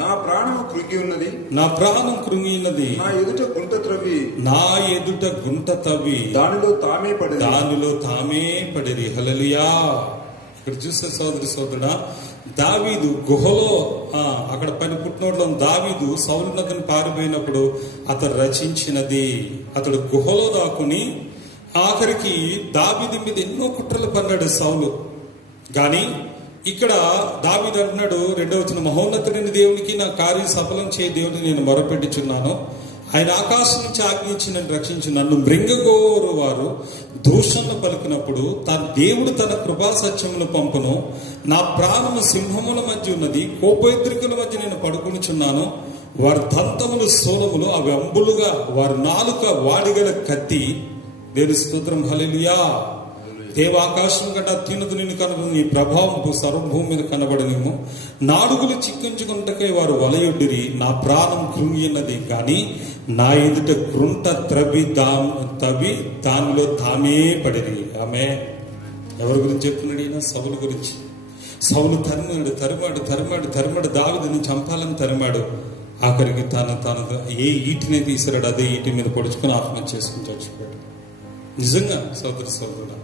నా ప్రాణము కృంగి ఉన్నది, నా ప్రాణం కృంగినది, నా ఎదుట గుంట త్రవ్వి నా ఎదుట గుంట తవ్వి దానిలో తామే పడి దానిలో తామే పడిరి. హల్లెలూయా. ఇక్కడ చూస్తే సోదరి సోదరుడా, దావీదు గుహలో అక్కడ పని పుట్టినోడ్లో దావీదు సౌలు నదిని పారిపోయినప్పుడు అతడు రచించినది. అతడు గుహలో దాక్కుని ఆఖరికి దావీదు మీద ఎన్నో కుట్రలు పన్నాడు సౌలు. కానీ ఇక్కడ దావీదు అంటున్నాడు 2వ వచనం, మహోన్నతుడైన దేవునికి నా కార్యం సఫలం చేయ దేవుడిని నేను మొరపెట్టుచున్నాను. ఆయన ఆకాశం నుంచి ఆజ్ఞించి నన్ను రక్షించి నన్ను మృంగగోరు వారు దూషణలు పలికినప్పుడు దేవుడు తన కృపా సత్యమును పంపును. నా ప్రాణము సింహముల మధ్య ఉన్నది, కోపేద్రికల మధ్య నేను పడుకునిచున్నాను. వారి దంతములు స్థూలములు, అవి అంబులుగా, వారి నాలుక వాడిగల కత్తి. దేవుని స్తోత్రం. హల్లెలూయా. దేవాకాశం కంటే అత్యున్నత నిన్ను కనబడి నీ ప్రభావం సర్వభూమి మీద కనబడనేమో. నాడుగులు చిక్కించుకుంటకే వారు వలయొడ్డిరి, నా ప్రాణం కృంగినది, కానీ నా ఎదుట గ్రుంట తవ్వి దానిలో తామే పడిరి. ఆమె ఎవరి గురించి చెప్తున్నాడు ఈయన? సౌలు గురించి. సౌలు తరిమాడు దావీదుని చంపాలని తరిమాడు. ఆఖరికి తన ఏ ఈటినే తీసాడు అదే ఈటి మీద పొడుచుకుని ఆత్మహత్య చేసుకుని చచ్చిపోయాడు. నిజంగా సోదరుడా,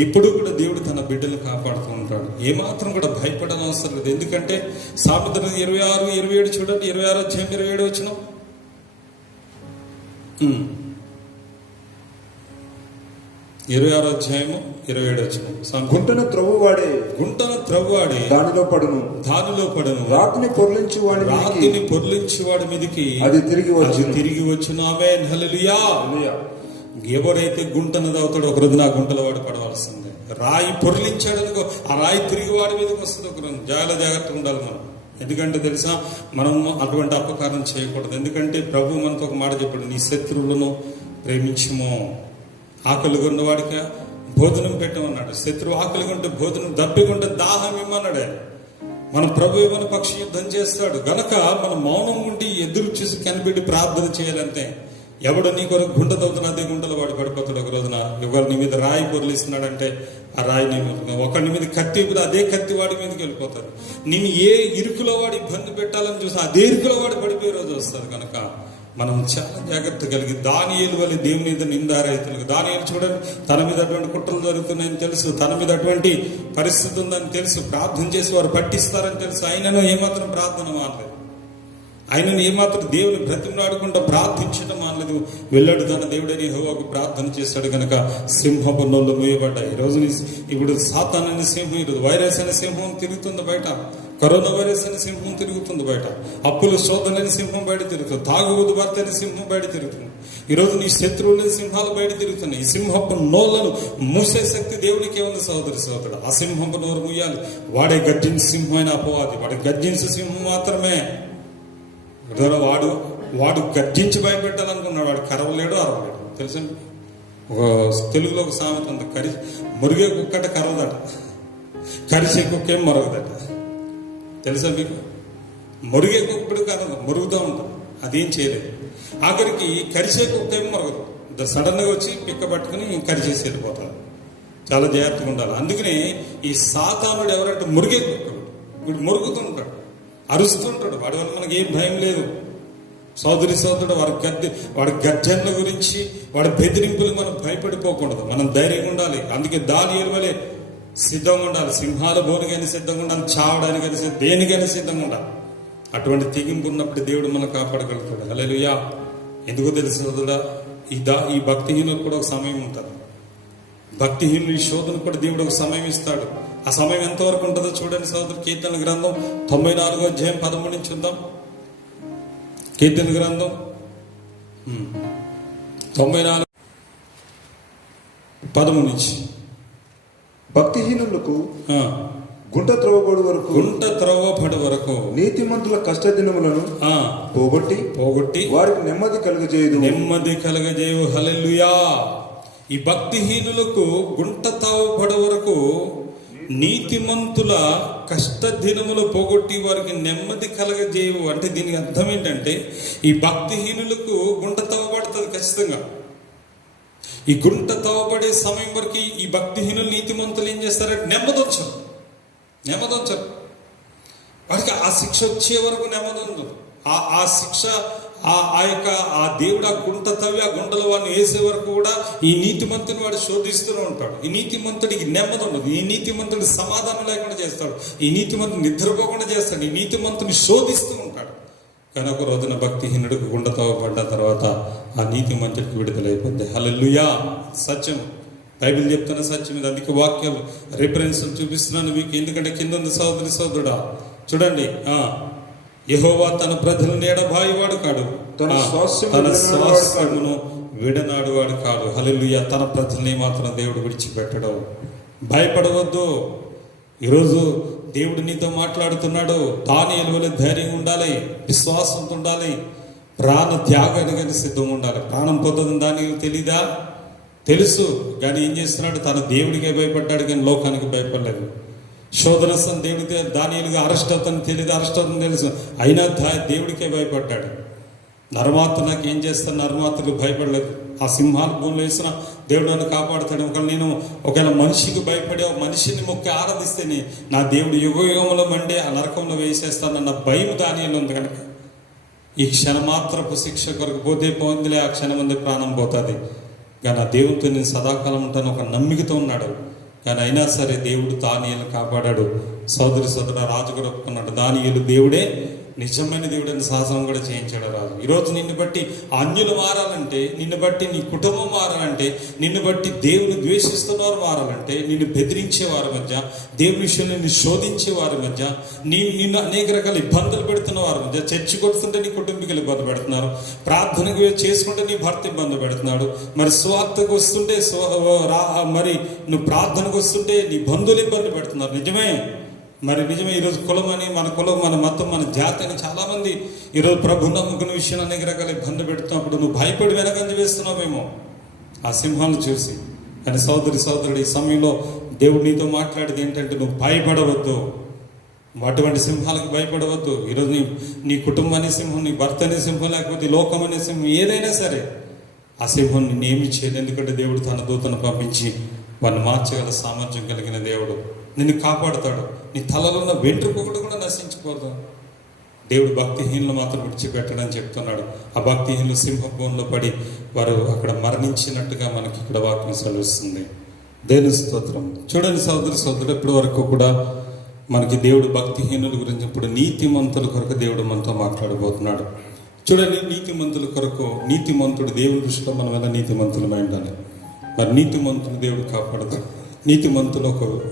ఇప్పుడు కూడా దేవుడు తన బిడ్డలు కాపాడుతూ ఉంటాడు. ఏమాత్రం కూడా భయపడని అవసరం లేదు. ఎందుకంటే సామెతలు 26-27 చూడండి. 26 అధ్యాయం 27 వచనం. 26 అధ్యాయము 27 వచనం. గుంటను త్రవ్వువాడే దానిలో పడును. రాతిని పొర్లించి వాడి మీదికి అది తిరిగి వచ్చును. ఆమేన్. హల్లెలూయా. ఎవరైతే గుంటను తవ్వుతాడో ఒక రోజు నా గుంటలో వాడు పడవలసిందే. రాయి పొర్లించాడు అనుకో, ఆ రాయి తిరిగి వాడి మీదకి వస్తుంది ఒక రోజు. జాగ్రత్తగా ఉండాలి మనం. ఎందుకంటే తెలుసా, మనం అటువంటి అపకారం చేయకూడదు. ఎందుకంటే ప్రభు మనతో ఒక మాట చెప్పాడు, నీ శత్రువులను ప్రేమించుము, ఆకలి కొన్నవాడికి భోజనం పెట్టమన్నాడు. శత్రువు ఆకలి కొంటే భోజనం, దప్పికొంటే దాహం ఇమ్మన్నాడు. మన ప్రభు ఏమైనా పక్షి యుద్ధం చేస్తాడు గనక మనం మౌనం ఉండి ఎదురు చూసి కనిపెట్టి ప్రార్థన చేయాలంటే. ఎవడు నీ కొరకు గుంట తవ్వుతున్నా అదే గుంటలో వాడు పడిపోతాడు ఒక రోజున. ఎవరు నీ మీద రాయి పొరలిస్తున్నాడంటే ఆ రాయి నీ మీద, ఒకరి మీద కత్తి అదే కత్తి వాడి మీదకి వెళ్ళిపోతాడు. నేను ఏ ఇరుకులో వాడు ఇబ్బంది పెట్టాలని చూసి అదే ఇరుకులో వాడు పడిపోయే రోజు వస్తుంది. కనుక మనం చాలా జాగ్రత్త కలిగి దానియేలు వల్ల దేవుని మీద నిందారైతులు. దానియేలు చూడండి, తన మీద అటువంటి కుట్రలు జరుగుతున్నాయని తెలుసు, తన మీద అటువంటి పరిస్థితి ఉందని తెలుసు, ప్రార్థన చేసి వారు పట్టిస్తారని తెలుసు. ఆయనను ఏమాత్రం ప్రార్థన మానలేదు. ఆయనను ఏమాత్రం దేవుని బ్రతిమలాడుకుంటూ ప్రార్థించడం మానలేదు. వెళ్ళాడు తన దేవుడని యెహోవాకు ప్రార్థన చేశాడు. కనుక సింహపు నోళ్ళు మూయబడ్డాయి. ఈరోజు ఇప్పుడు సాతాన్ అనే సింహం, ఈరోజు వైరస్ అనే సింహం తిరుగుతుంది బయట, కరోనా వైరస్ అనే సింహం తిరుగుతుంది బయట, అప్పుల శోధనని సింహం బయట తిరుగుతుంది, తాగుబోతు భర్త అనే సింహం బయట తిరుగుతుంది. ఈరోజు నీ శత్రువులని సింహాలు బయట తిరుగుతున్నాయి. ఈ సింహపు నోళ్లను మూసే శక్తి దేవునికి ఏముంది సోదరుడు? ఆ సింహపు నోరు మూయాలి. వాడే గర్జించే సింహం అయిన అపవాది, వాడే గర్జించే సింహం మాత్రమే. వాడు గర్జించి భయపెట్టాలనుకున్నాడు. వాడు కరవలేడు, అరవలేడు. తెలుసా? తెలుగులో ఒక సామెత ఉంది, మురిగే కుక్కట కరవదట, కరిసే కుక్కేం మరగదట. తెలుసా మీకు? మురిగే కుక్కడు కరవదు, మురుగుతూ ఉంటుంది, అదేం చేయలేదు. ఆఖరికి కరిసే కుక్కేం మరగదు, సడన్ గా వచ్చి పిక్క పట్టుకుని కరిచేసి వెళ్ళిపోతారు. చాలా జాగ్రత్తగా ఉండాలి. అందుకనే ఈ సాతానుడు ఎవరంటే మురిగే కుక్కడు. వీడు మురుగుతూ ఉంటాడు, అరుస్తుంటాడు. వాడి వల్ల మనకి ఏం భయం లేదు. సోదరుడు వాడి గర్జనల గురించి, వాడి బెదిరింపులు మనం భయపడిపోకూడదు. మనం ధైర్యంగా ఉండాలి. అందుకే దానియేలు వలె సిద్ధంగా ఉండాలి. సింహాల బోనుకైనా సిద్ధంగా ఉండాలి, చావడానికైనా దేనికైనా సిద్ధంగా ఉండాలి. అటువంటి తెగింపు ఉన్నప్పుడు దేవుడు మనం కాపాడగలుగుతాడు. హల్లెలూయా. ఎందుకో తెలుసు సోదరుడా, ఈ భక్తిహీనులకు కూడా ఒక సమయం ఉంటుంది. భక్తిహీనులు ఈ శోధన కూడా దేవుడు ఒక సమయం ఇస్తాడు. ఆ సమయం ఎంతవరకు ఉంటుందో చూడండి సోదరు. కీర్తన గ్రంథం 94 అధ్యాయం 13 నుంచి చూద్దాం. కీర్తన గ్రంథం 94 13 నుంచి. భక్తిహీనులకు గుంట త్రవ్వబడు వరకు నీతిమంతుల కష్ట దినములను పోగొట్టి వారికి నెమ్మది కలుగజేయు. హల్లెలూయా. ఈ భక్తిహీనులకు గుంట త్రవ్వబడు వరకు నీతిమంతుల కష్ట దినములు పోగొట్టి వారికి నెమ్మది కలగజేయవు. అంటే దీనికి అర్థం ఏంటంటే, ఈ భక్తిహీనులకు గుంట తవ్వబడుతుంది ఖచ్చితంగా. ఈ గుంట తవ్వబడే సమయం వరకు ఈ భక్తిహీనులు నీతిమంతులు ఏం చేస్తారంటే నెమ్మదొచ్చరు. వాడికి ఆ శిక్ష వచ్చే వరకు నెమ్మది ఉంది. ఆ శిక్ష ఆ దేవుడు ఆ గుంట తవ్వి ఆ గుంటలో వాడిని వేసే వరకు కూడా ఈ నీతిమంతుని వాడు శోధిస్తూనే ఉంటాడు. ఈ నీతిమంతుడికి నెమ్మది ఉండదు. ఈ నీతిమంతుడి సమాధానం లేకుండా చేస్తాడు. ఈ నీతిమంతుని నిద్రపోకుండా చేస్తాడు. ఈ నీతిమంతుని శోధిస్తూ ఉంటాడు. కానీ ఒక రోజున భక్తిహీనుడికి గుంట తవ్వబడ్డ తర్వాత ఆ నీతిమంతుడికి విడుదలైపోద్ది. హల్లెలూయా. సత్యం, బైబిల్ చెప్తున్న సత్యం మీద. అందుకే వాక్యాలు రిఫరెన్స్ చూపిస్తున్నాను మీకు. ఎందుకంటే కింద ఉంది సోదరుడా, చూడండి. యెహోవా తన ప్రజలను ఎడబాయివాడు కాడు, తన స్వాస్థ్యమును విడనాడు వాడు కాడు. హల్లెలూయా. తన ప్రజల్ని మాత్రం దేవుడు విడిచిపెట్టడం. భయపడవద్దు. ఈరోజు దేవుడు నీతో మాట్లాడుతున్నాడు. దానియేలు వలె ధైర్యం ఉండాలి, విశ్వాసంతో ఉండాలి, ప్రాణ త్యాగానికి సిద్ధంగా ఉండాలి. ప్రాణం పొందదని దానియేలు తెలీదా? తెలుసు. కానీ ఏం చేస్తున్నాడు? తన దేవుడికే భయపడ్డాడు, కానీ లోకానికి భయపడలేదు. శోధన దేవుడికి దానియేలుగా అరెస్ట్ అవుతాను తెలియదు, అరెస్ట్ అవుతుంది తెలుసు, అయినా దేవుడికే భయపడ్డాడు. నరమాతృ నాకు ఏం చేస్తాను, నరమాతృకు భయపడలేదు. ఆ సింహాలు భూమిలో వేసిన దేవుడు నన్ను కాపాడుతాడు. ఒకవేళ మనిషికి భయపడి ఒక మనిషిని మొక్కి ఆరాధిస్తేనే నా దేవుడు యుగ యుగంలో మండే ఆ నరకంలో వేసేస్తానన్న భయం దానియేలు ఉంది. కనుక ఈ క్షణమాత్రపు శిక్ష కొరకు పోతే పోందిలే, ఆ క్షణం మంది ప్రాణం పోతుంది. కానీ ఆ దేవుడితో నేను సదాకాలం ఉంటాను ఒక నమ్మికతో ఉన్నాడు. కానీ అయినా సరే దేవుడు దానియేలు కాపాడాడు. సోదర రాజు కూడా ఒప్పుకున్నాడు, దానియేలు దేవుడే నిజమైన దేవుడని శాసనం కూడా చేయించాడు రాజు. ఈరోజు నిన్ను బట్టి అన్యులు మారాలంటే, నిన్ను బట్టి నీ కుటుంబం మారాలంటే, నిన్ను బట్టి దేవుని ద్వేషిస్తున్నవారు మారాలంటే, నిన్ను బెదిరించే వారి మధ్య, దేవుని విషయంలో నిన్ను శోధించే వారి మధ్య, నిన్ను అనేక రకాల ఇబ్బందులు పెడుతున్న వారి మధ్య, చర్చి కొడుతుంటే నీ కుటుంబీకులు ఇబ్బంది పెడుతున్నారు, ప్రార్థనకు చేసుకుంటే నీ భర్త ఇబ్బంది పెడుతున్నాడు, మరి స్వార్థకు వస్తుంటే మరి నువ్వు ప్రార్థనకు వస్తుంటే నీ బంధువులు ఇబ్బంది పెడుతున్నారు. నిజమే. ఈరోజు కులమని, మన కులం, మన మతం, మన జాతి అని చాలామంది ఈరోజు ప్రభు నమ్ముకున్న విషయాలు అనేక రకాల ఇబ్బంది పెడుతున్నప్పుడు నువ్వు భయపడి వెనకంజ వేస్తున్నావేమో ఆ సింహాలను చూసి. కానీ సోదరుడు, ఈ సమయంలో దేవుడు నీతో మాట్లాడేది ఏంటంటే, నువ్వు భయపడవద్దు, అటువంటి సింహాలకు భయపడవద్దు. ఈరోజు నీ కుటుంబాన్ని సింహం, నీ భర్త అనే సింహం, లేకపోతే లోకం అనే సింహం, ఏదైనా సరే ఆ సింహం నిన్ను ఏమి చేయదు. ఎందుకంటే దేవుడు తన దూతను పంపించి వాడిని మార్చగల సామర్థ్యం కలిగిన దేవుడు. నిన్ను కాపాడుతాడు. నీ తలలో ఉన్న వెంట్రుక కూడా నశించిపోతావు. దేవుడు భక్తిహీనులు మాత్రం విడిచిపెట్టడని చెప్తున్నాడు. ఆ భక్తిహీనులు సింహభూమిలో పడి వారు అక్కడ మరణించినట్టుగా మనకి ఇక్కడ వాక్యం సెలవిస్తుంది. దేవుని స్తోత్రం. చూడండి సోదరుడు, ఇప్పటి వరకు కూడా మనకి దేవుడు భక్తిహీనుల గురించి, ఇప్పుడు నీతిమంతుల కొరకు దేవుడు మనతో మాట్లాడబోతున్నాడు. చూడండి, నీతిమంతుల కొరకు, నీతిమంతుడు దేవుని దృష్టిలో మనం ఎలా నీతిమంతులమై ఉండాలి. మరి నీతిమంతులు దేవుడు కాపాడతాడు. నీతిమంతులు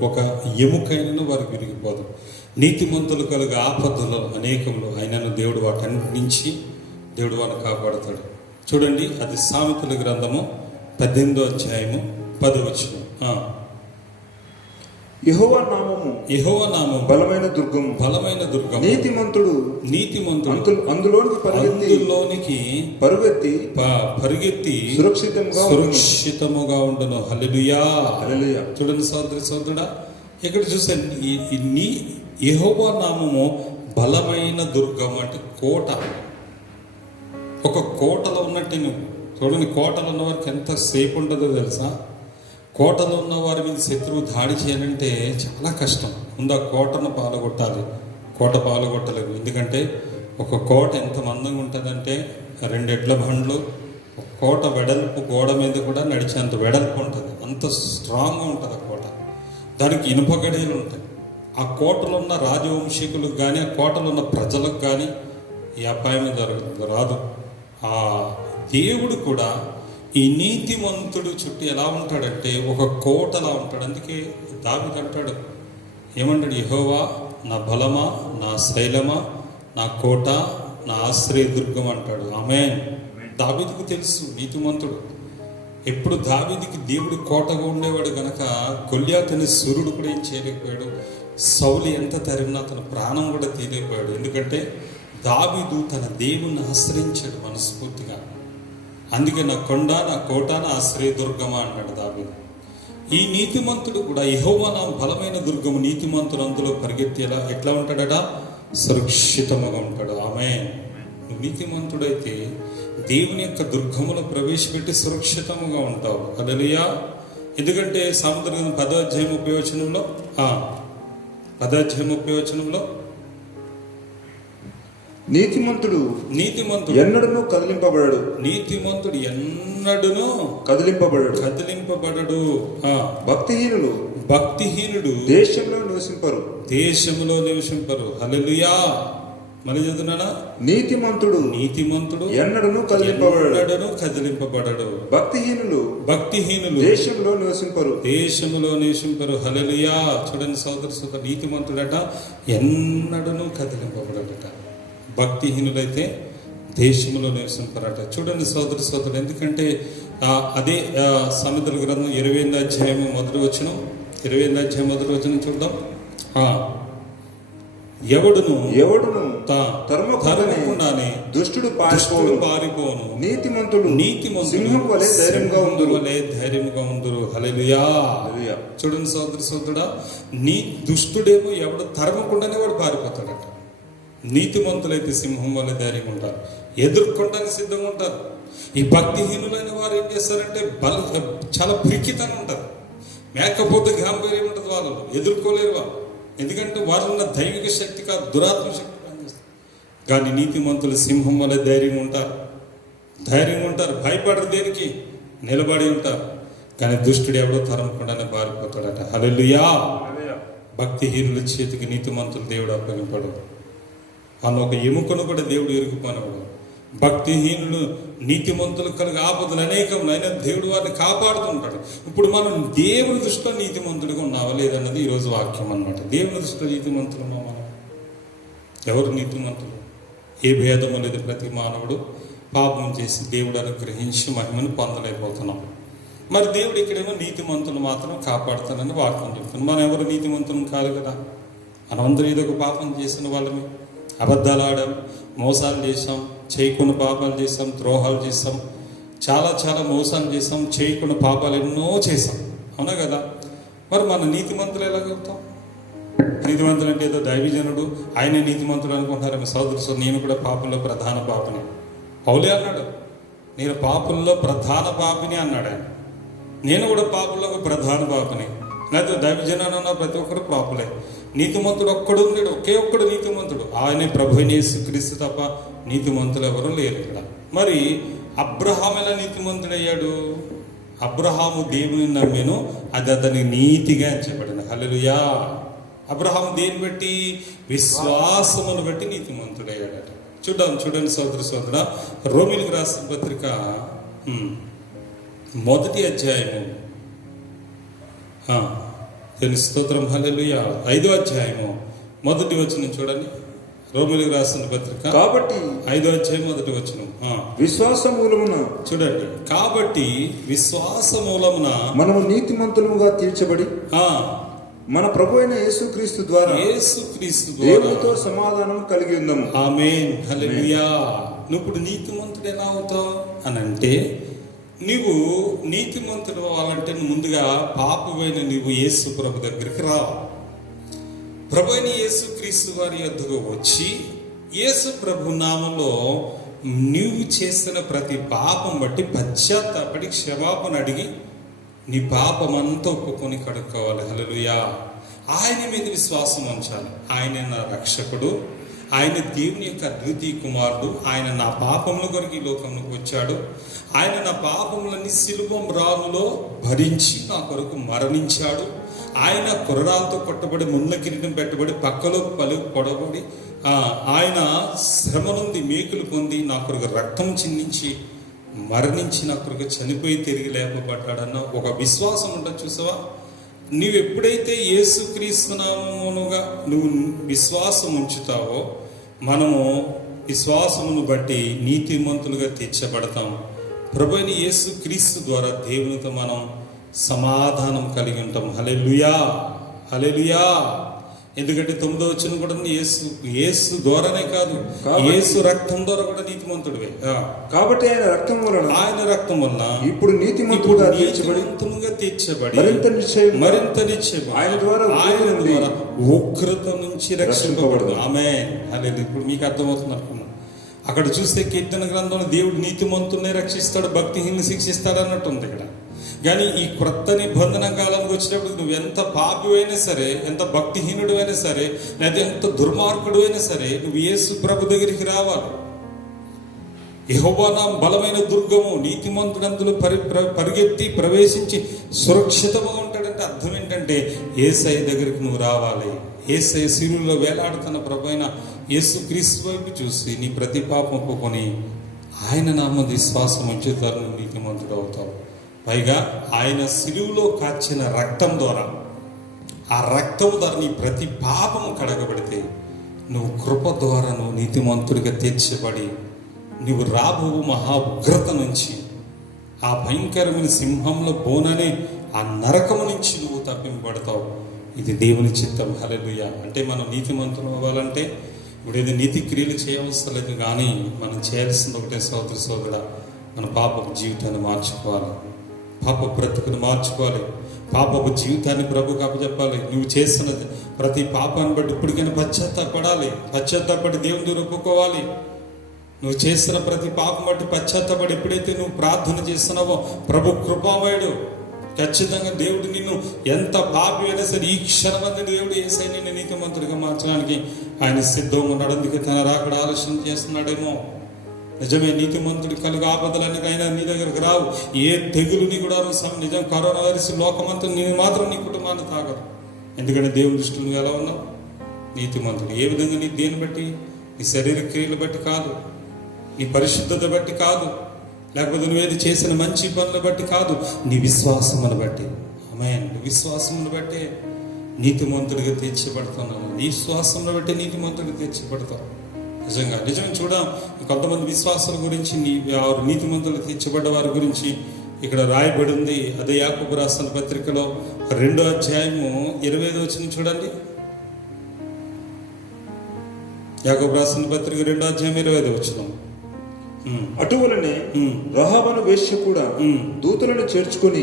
ఒక ఎముకైనను వారికి విరిగిపోదు. నీతిమంతులు కలుగు ఆపదలు అనేకములు అయినను దేవుడు వాటన్నిటి నుంచి దేవుడు వారిని కాపాడతాడు. చూడండి, అది సామెతల గ్రంథము 18వ అధ్యాయము 10వ వచనం. యెహోవా నామము బలమైన దుర్గం, నీతిమంతుడు అందులోనికి పరుగెత్తి సురక్షితముగా ఉండును. హల్లెలూయా. చూడండి సోదరుడా, ఇక్కడ చూసాను, యెహోవా నామము బలమైన దుర్గం అంటే కోట. ఒక కోటలో ఉన్నట్టు నువ్వు చూడండి, కోటలో ఉన్న వారికి ఎంత సేపు ఉంటుందో తెలుసా? కోటలో ఉన్న వారి మీద శత్రువు దాడి చేయాలంటే చాలా కష్టం. ముందు ఆ కోటను పాల్గొట్టాలి. కోట పాల్గొట్టలేదు. ఎందుకంటే ఒక కోట ఎంత మందంగా ఉంటుందంటే 2 ఎడ్ల బండ్లు, కోట వెడల్పు గోడ మీద కూడా నడిచేంత వెడల్పు ఉంటుంది. అంత స్ట్రాంగ్గా ఉంటుంది ఆ కోట. దానికి ఇనుప గడియలు ఉంటాయి. ఆ కోటలో ఉన్న రాజవంశీకులకు కానీ, ఆ కోటలో ఉన్న ప్రజలకు కానీ ఈ అపాయం రాదు. ఆ దేవుడు కూడా ఈ నీతిమంతుడు చుట్టూ ఎలా ఉంటాడంటే ఒక కోటలా ఉంటాడు. అందుకే దావీదు అంటాడు, ఏమంటాడు? యెహోవా నా బలమా, నా శైలమా, నా కోట, నా ఆశ్రయదుర్గం అంటాడు. ఆమేన్. దావీదుకు తెలుసు నీతిమంతుడు. ఎప్పుడు దావీదుకి దేవుడు కోటగా ఉండేవాడు కనుక గొల్యాతుని సూర్యుడు కూడా ఏం చేయలేకపోయాడు. సౌలు ఎంత తరిమినా తన ప్రాణం కూడా తీయలేకపోయాడు. ఎందుకంటే దావీదు తన దేవుని ఆశ్రయించాడు మనస్ఫూర్తిగా. అందుకే నా కొండ, నా కోట, నా ఆశ్రయదుర్గమా అన్నాడు దావీదు. ఈ నీతిమంతుడు కూడా యెహోవా నా బలమైన దుర్గము, నీతిమంతుడు అందులో పరిగెత్తేలా ఎట్లా ఉంటాడట? సురక్షితముగా ఉంటాడు. ఆమేన్. నీతిమంతుడైతే దేవుని యొక్క దుర్గములో ప్రవేశపెట్టి సురక్షితముగా ఉంటావు. హల్లెలూయా. ఎందుకంటే సముద్రం 10వ అధ్యాయం 30వ వచనంలో 10వ అధ్యాయం 30వ వచనంలో నీతిమంతుడు నీతిమంతుడు ఎన్నడను కదిలింపబడడు. నీతిమంతుడు ఎన్నడును కదిలింపబడడు. భక్తిహీనులు భక్తిహీనుడు దేశంలో నివసింపరు. దేశంలో నివసింపరు. హల్లెలూయా. మరి చదువునానా? నీతిమంతుడు ఎన్నడను కదిలింపబడడు. భక్తిహీనులు దేశంలో నివసింపరు. హల్లెలూయా. చూడండి సోదరు నీతిమంతుడట ఎన్నడను కదిలింపబడట. భక్తిహీనులైతే దేశంలో నివసింపరట. చూడండి సోదరు ఎందుకంటే అదే సామెతల గ్రంథం 20వ అధ్యాయం మొదటి వచనం చూద్దాం. ఎవడును తరమకుండానే దుష్టుడు పారిపోను. నీతిమంతుడు సింహం వలె ధైర్యంగా ఉందురు. హల్లెలూయా. చూడండి సోదరుడా, దుష్టుడేమో ఎవడు తరమకుండానే వాడు పారిపోతాడట. నీతిమంతులైతే సింహం వల్ల ధైర్యంగా ఉంటారు, ఎదుర్కొంటానికి సిద్ధంగా ఉంటారు. ఈ భక్తిహీనులైన వారు ఏం చేస్తారంటే చాలా పిరికితనం ఉంటారు. మేకపోతే గాంభీర్యం ఉంటుంది, వాళ్ళు ఎదుర్కోలేరు వాళ్ళు. ఎందుకంటే వాళ్ళన్న దైవిక శక్తి కాదు, దురాత్మ శక్తి పనిచేస్తారు. కానీ నీతిమంతులు సింహం వల్ల ధైర్యంగా ఉంటారు, భయపడరు, దేనికి నిలబడి ఉంటారు. కానీ దుష్టుడు ఎవడో తరమకుండానే పారిపోతాడట. హల్లెలూయా. భక్తిహీనుల చేతికి నీతిమంతులు దేవుడు అప్పగింపడు. అన్న ఒక ఎముకను కూడా దేవుడు ఇరుకుపోనివాడు. భక్తిహీనులు నీతిమంతులు కలిగి ఆపదలు అనేకం, అయినా దేవుడు వారిని కాపాడుతుంటాడు. ఇప్పుడు మనం దేవుని దృష్టిలో నీతిమంతుడిగా ఉన్నావా లేదన్నది ఈరోజు వాక్యం అన్నమాట. దేవుని దృష్టిలో నీతిమంతులు ఉన్నాం మనం. ఎవరు నీతిమంతులు? ఏ భేదము లేదు. ప్రతి మానవుడు పాపం చేసి దేవుడు అనుగ్రహించి మహిమను పొందలేకపోతున్నాం. మరి దేవుడు ఇక్కడేమో నీతిమంతులు మాత్రం కాపాడుతానని వాక్యం చెప్తున్నాం. మనం ఎవరు నీతిమంతులు కాదు కదా. మనమందరూ ఏదో ఒక పాపం చేసిన వాళ్ళమే. అబద్ధాలు ఆడాం, మోసాలు చేసాం, చేయకుండా పాపాలు చేసాం, ద్రోహాలు చేసాం, చాలా మోసాలు చేసాం, చేయకుండా పాపాలు ఎన్నో చేసాం. అవునా కదా? మరి మన నీతిమంతులు ఎలాగవుతాం? నీతిమంతులు అంటే ఏదో దైవజనుడు ఆయనే నీతిమంతుడు అనుకుంటారు. సోదరు, నేను కూడా పాపంలో ప్రధాన పాపని. పౌలే అన్నాడు, నేను పాపంలో ప్రధాన పాపిని అన్నాడు ఆయన. నేను కూడా పాపంలో ఒక ప్రధాన పాపని. లేకపోతే దైవజనాన్ని ఉన్న ప్రతి ఒక్కరు పాపులే. నీతిమంతుడు ఒక్కడు ఉన్నాడు, ఒకే ఒక్కడు నీతిమంతుడు, ఆయనే ప్రభు యేసుక్రీస్తు తప్ప నీతిమంతులు ఎవరు లేరు ఇక్కడ. మరి అబ్రహాము ఎలా నీతిమంతుడయ్యాడు? అబ్రహాము దేవుని నమ్మెను, అది అతని నీతిగా ఎంచబడింది. హల్లెలూయా. అబ్రహాము దేని బట్టి? విశ్వాసమును బట్టి నీతిమంతుడయ్యాడట. చూడండి సోదరా, రోమీయులకు రాసిన పత్రిక 1వ అధ్యాయము, స్తోత్రం, హల్లెలూయా, 5వ అధ్యాయము 1వ వచనం చూడండి. రోమీయులకు రాసిన పత్రిక కాబట్టి 5వ అధ్యాయం 1వ వచనం. విశ్వాస మూలమున చూడండి, కాబట్టి విశ్వాస మూలమున మనము నీతిమంతులుగా తీర్చబడి మన ప్రభు అయిన యేసుక్రీస్తు ద్వారా దేవునితో సమాధానం కలిగి ఉందాము. ఆమేన్. హల్లెలూయా. నువ్వు ఇప్పుడు నీతిమంతుడు ఎలా అవుతావు అని అంటే, నీవు నీతిమంతుడు అవ్వాలంటే ముందుగా పాపమైన నీవు యేసు ప్రభు దగ్గరికి రావు. ప్రభు అయిన యేసుక్రీస్తు వారి యొద్దకు వచ్చి యేసు ప్రభు నామంలో నీవు చేసిన ప్రతి పాపం బట్టి పశ్చాత్తాపడి క్షమాపణ అడిగి నీ పాపమంతా ఒప్పుకొని కడుక్కోవాలి. హల్లెలూయా. ఆయన మీద విశ్వాసం ఉంచాలి. ఆయన నా రక్షకుడు, ఆయన దేవుని యొక్క అద్వితీయ కుమారుడు, ఆయన నా పాపముల కొరకు ఈ లోకంలోకి వచ్చాడు, ఆయన నా పాపములన్నీ సిలువ మ్రానులో భరించి నా కొరకు మరణించాడు, ఆయన కొరడాలతో కొట్టబడి ముళ్ళ కిరీటం పెట్టబడి పక్కలో పొడబడి ఆయన శ్రమ నుండి మేకులు పొంది నా కొరకు రక్తం చిందించి మరణించి నా కొరకు చనిపోయి తిరిగి లేపబడ్డాడన్న ఒక విశ్వాసం ఉంటుంది. చూసావా? నీవు ఎప్పుడైతే యేసుక్రీస్తు నామముగా నువ్వు విశ్వాసం ఉంచుతావో, మనము విశ్వాసమును బట్టి నీతిమంతులుగా తీర్చబడతాం. ప్రభు అయిన యేసుక్రీస్తు ద్వారా దేవునితో మనం సమాధానం కలిగి ఉంటాం. హల్లెలూయా, హల్లెలూయా. ఎందుకంటే 9వ వచనం కూడా యేసు ద్వారానే కాదు, యేసు రక్తం ద్వారా కూడా నీతిమంతుడివే. కాబట్టి ఆయన రక్తం వలన ఇప్పుడు నీతిమంతులుగా తీర్చబడి మరింత నిశ్చయం ఆయన ద్వారా ఉగ్రత నుంచి రక్షింపబడదు. ఆమేన్. హల్లెలూయా. ఇప్పుడు మీకు అర్థమవుతుంది అనుకున్నాను. అక్కడ చూస్తే కీర్తన గ్రంథంలో దేవుడు నీతిమంతుల్ని రక్షిస్తాడు, భక్తిహీనుని శిక్షిస్తాడు అన్నట్టు ఉంది ఇక్కడ. కానీ ఈ క్రొత్త నిబంధన కాలంకి వచ్చినప్పుడు నువ్వు ఎంత పాపి అయినా సరే, ఎంత భక్తిహీనుడు అయినా సరే, లేదా ఎంత దుర్మార్గుడు అయినా సరే, నువ్వు యేసు ప్రభు దగ్గరికి రావాలి. యెహోవా నా బలమైన దుర్గము, నీతిమంతుడు అందులో పరిగెత్తి ప్రవేశించి సురక్షితంగా ఉంటాడంటే అర్థం ఏంటంటే యేసయ్య దగ్గరికి నువ్వు రావాలి. యేసయ్య శిలువలో వేలాడుతున్న ప్రభు అయిన యేసు క్రీస్తు వైపు చూసి నీ ప్రతి పాపం ఒప్పుకొని ఆయన నామ విశ్వాసం ఉంచుతారు, నువ్వు నీతిమంతుడు అవుతావు. పైగా ఆయన శిలువలో కాచిన రక్తం ద్వారా, ఆ రక్తం ద్వారా నీ ప్రతి పాపము కడగబడితే నువ్వు కృప ద్వారా నువ్వు నీతిమంతుడిగా తీర్చబడి నువ్వు రాబో మహా ఉగ్రత నుంచి, ఆ భయంకరమైన సింహంలో బోననే ఆ నరకము నుంచి నువ్వు తప్పింపబడతావు. ఇది దేవుని చిత్తం. హల్లెలూయా. అంటే మనం నీతిమంతులు అవ్వాలంటే ఇప్పుడు ఏదో నీతి క్రియలు చేయవలసిన లేదు, కానీ మనం చేయాల్సింది ఒకటే సోదరుడా, మన పాపపు జీవితాన్ని మార్చుకోవాలి, పాప బ్రతుకును మార్చుకోవాలి, పాపపు జీవితాన్ని ప్రభుకు అప్పచెప్పాలి. నువ్వు చేస్తున్న ప్రతి పాపాన్ని బట్టి ఇప్పటికైనా పశ్చాత్తాపడాలి, పశ్చాత్తాపడి దేవుని దగ్గర ఒప్పుకోవాలి. నువ్వు చేస్తున్న ప్రతి పాపం బట్టి పశ్చాత్తాపడి ఎప్పుడైతే నువ్వు ప్రార్థన చేస్తున్నావో ప్రభు కృపామయుడు, ఖచ్చితంగా దేవుడు నిన్ను ఎంత పాపి అయినా సరే ఈ క్షణమంది దేవుడు యేసయ్యని నిన్ను నీతిమంతుడిగా మార్చడానికి ఆయన సిద్ధంగా ఉన్నాడు. అందుకే తన రాకడ ఆలోచన చేస్తున్నాడేమో. నిజమే, నీతిమంతుడి కలుగు ఆపదలన్నీ అయినా నీ దగ్గరకు రావు. ఏ తెగులుని కూడా నిజం, కరోనా వైరస్ లోకమంతా నేను మాత్రం నీ కుటుంబాన్ని తాగదు. ఎందుకంటే దేవుని దృష్టిలో నువ్వు ఎలా ఉన్నావు? నీతిమంతుడు. ఏ విధంగా నీ దేని బట్టి? నీ శరీర క్రియలు బట్టి కాదు, నీ పరిశుద్ధత బట్టి కాదు, లేకపోతే నువ్వేది చేసిన మంచి పనులు బట్టి కాదు, నీ విశ్వాసమును బట్టి. ఆమేన్. విశ్వాసమును బట్టే నీతిమంతుడిగా తీర్చబడుతున్నాను. నీ విశ్వాసమును బట్టి నీతిమంతుడిగా తీర్చబడతావు. నిజంగా కొంతమంది విశ్వాసాల గురించి, నీతిమంతులు తీర్చబడ్డ వారి గురించి ఇక్కడ రాయబడి ఉంది. అదే యాకోబు రాసిన పత్రికలో 2వ అధ్యాయము 25వ వచనం చూడండి. యాకోబు రాసిన పత్రిక 2వ అధ్యాయం 25వ వచనం. అటువలనే రహాబను వేశ్య కూడా దూతలను చేర్చుకుని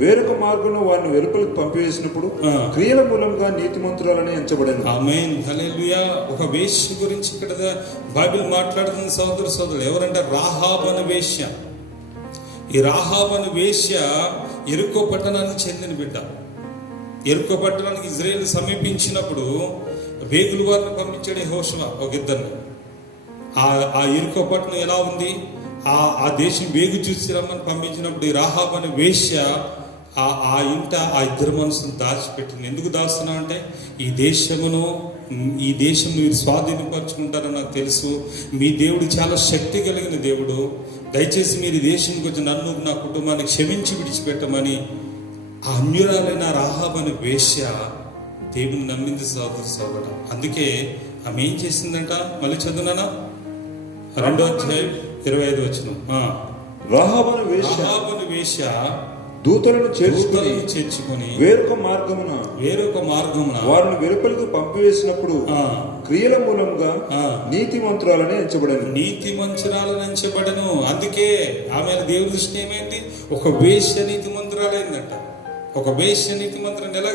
వేరొక మార్గంలో వారిని వెలుపలకు పంపివేసినప్పుడు క్రియల మూలంగా నీతిమంతురాలని ఎంచబడింది. ఆమేన్. హల్లెలూయా. ఒక వేశ్య గురించి ఇక్కడ బైబిల్ మాట్లాడుతుంది సోదరులు. ఎవరంటే రాహాబను వేశ్య. ఈ రాహాబను వేశ్య యెరికో పట్టణానికి చెందిన బిడ్డ. యెరికో పట్టణానికి ఇజ్రాయేల్ సమీపించినప్పుడు వేగులు వారిని పంపించాడు యెహోషువ ఒక ఇద్దరిని. ఆ యెరికో పట్టణం ఎలా ఉంది, ఆ దేశం వేగు చూసి రమ్మని పంపించినప్పుడు ఈ రాహాబు అనే వేశ్య ఆ ఇంట ఆ ఇద్దరు మనుషులను దాచిపెట్టింది. ఎందుకు దాస్తున్నావు అంటే ఈ దేశం మీరు స్వాధీనపరచుకుంటారని నాకు తెలుసు, మీ దేవుడు చాలా శక్తి కలిగిన దేవుడు, దయచేసి మీరు ఈ దేశానికి వచ్చి నన్ను నా కుటుంబాన్ని క్షమించి విడిచిపెట్టమని ఆ అన్యురాలైన రాహాబు అనే వేశ్య దేవుని నమ్మింది సోదర. అందుకే ఆమె ఏం చేసిందంట, మళ్ళీ చదువునా 2వ అధ్యాయం 25వ వచనం. రాహాబను వేశ్య దూతలను చేర్చుకొని వేరొక మార్గమున వారిని వెలుపలకు పంపివేసినప్పుడు క్రియల మూలంగా నీతిమంతురాలని ఎంచబడను. అందుకే ఆమె దేవుని దృష్టి ఏమైంది? ఒక వేశ్య నీతిమంతురాలైందంట. ఒక వేశ్య నీతిమంతురాలు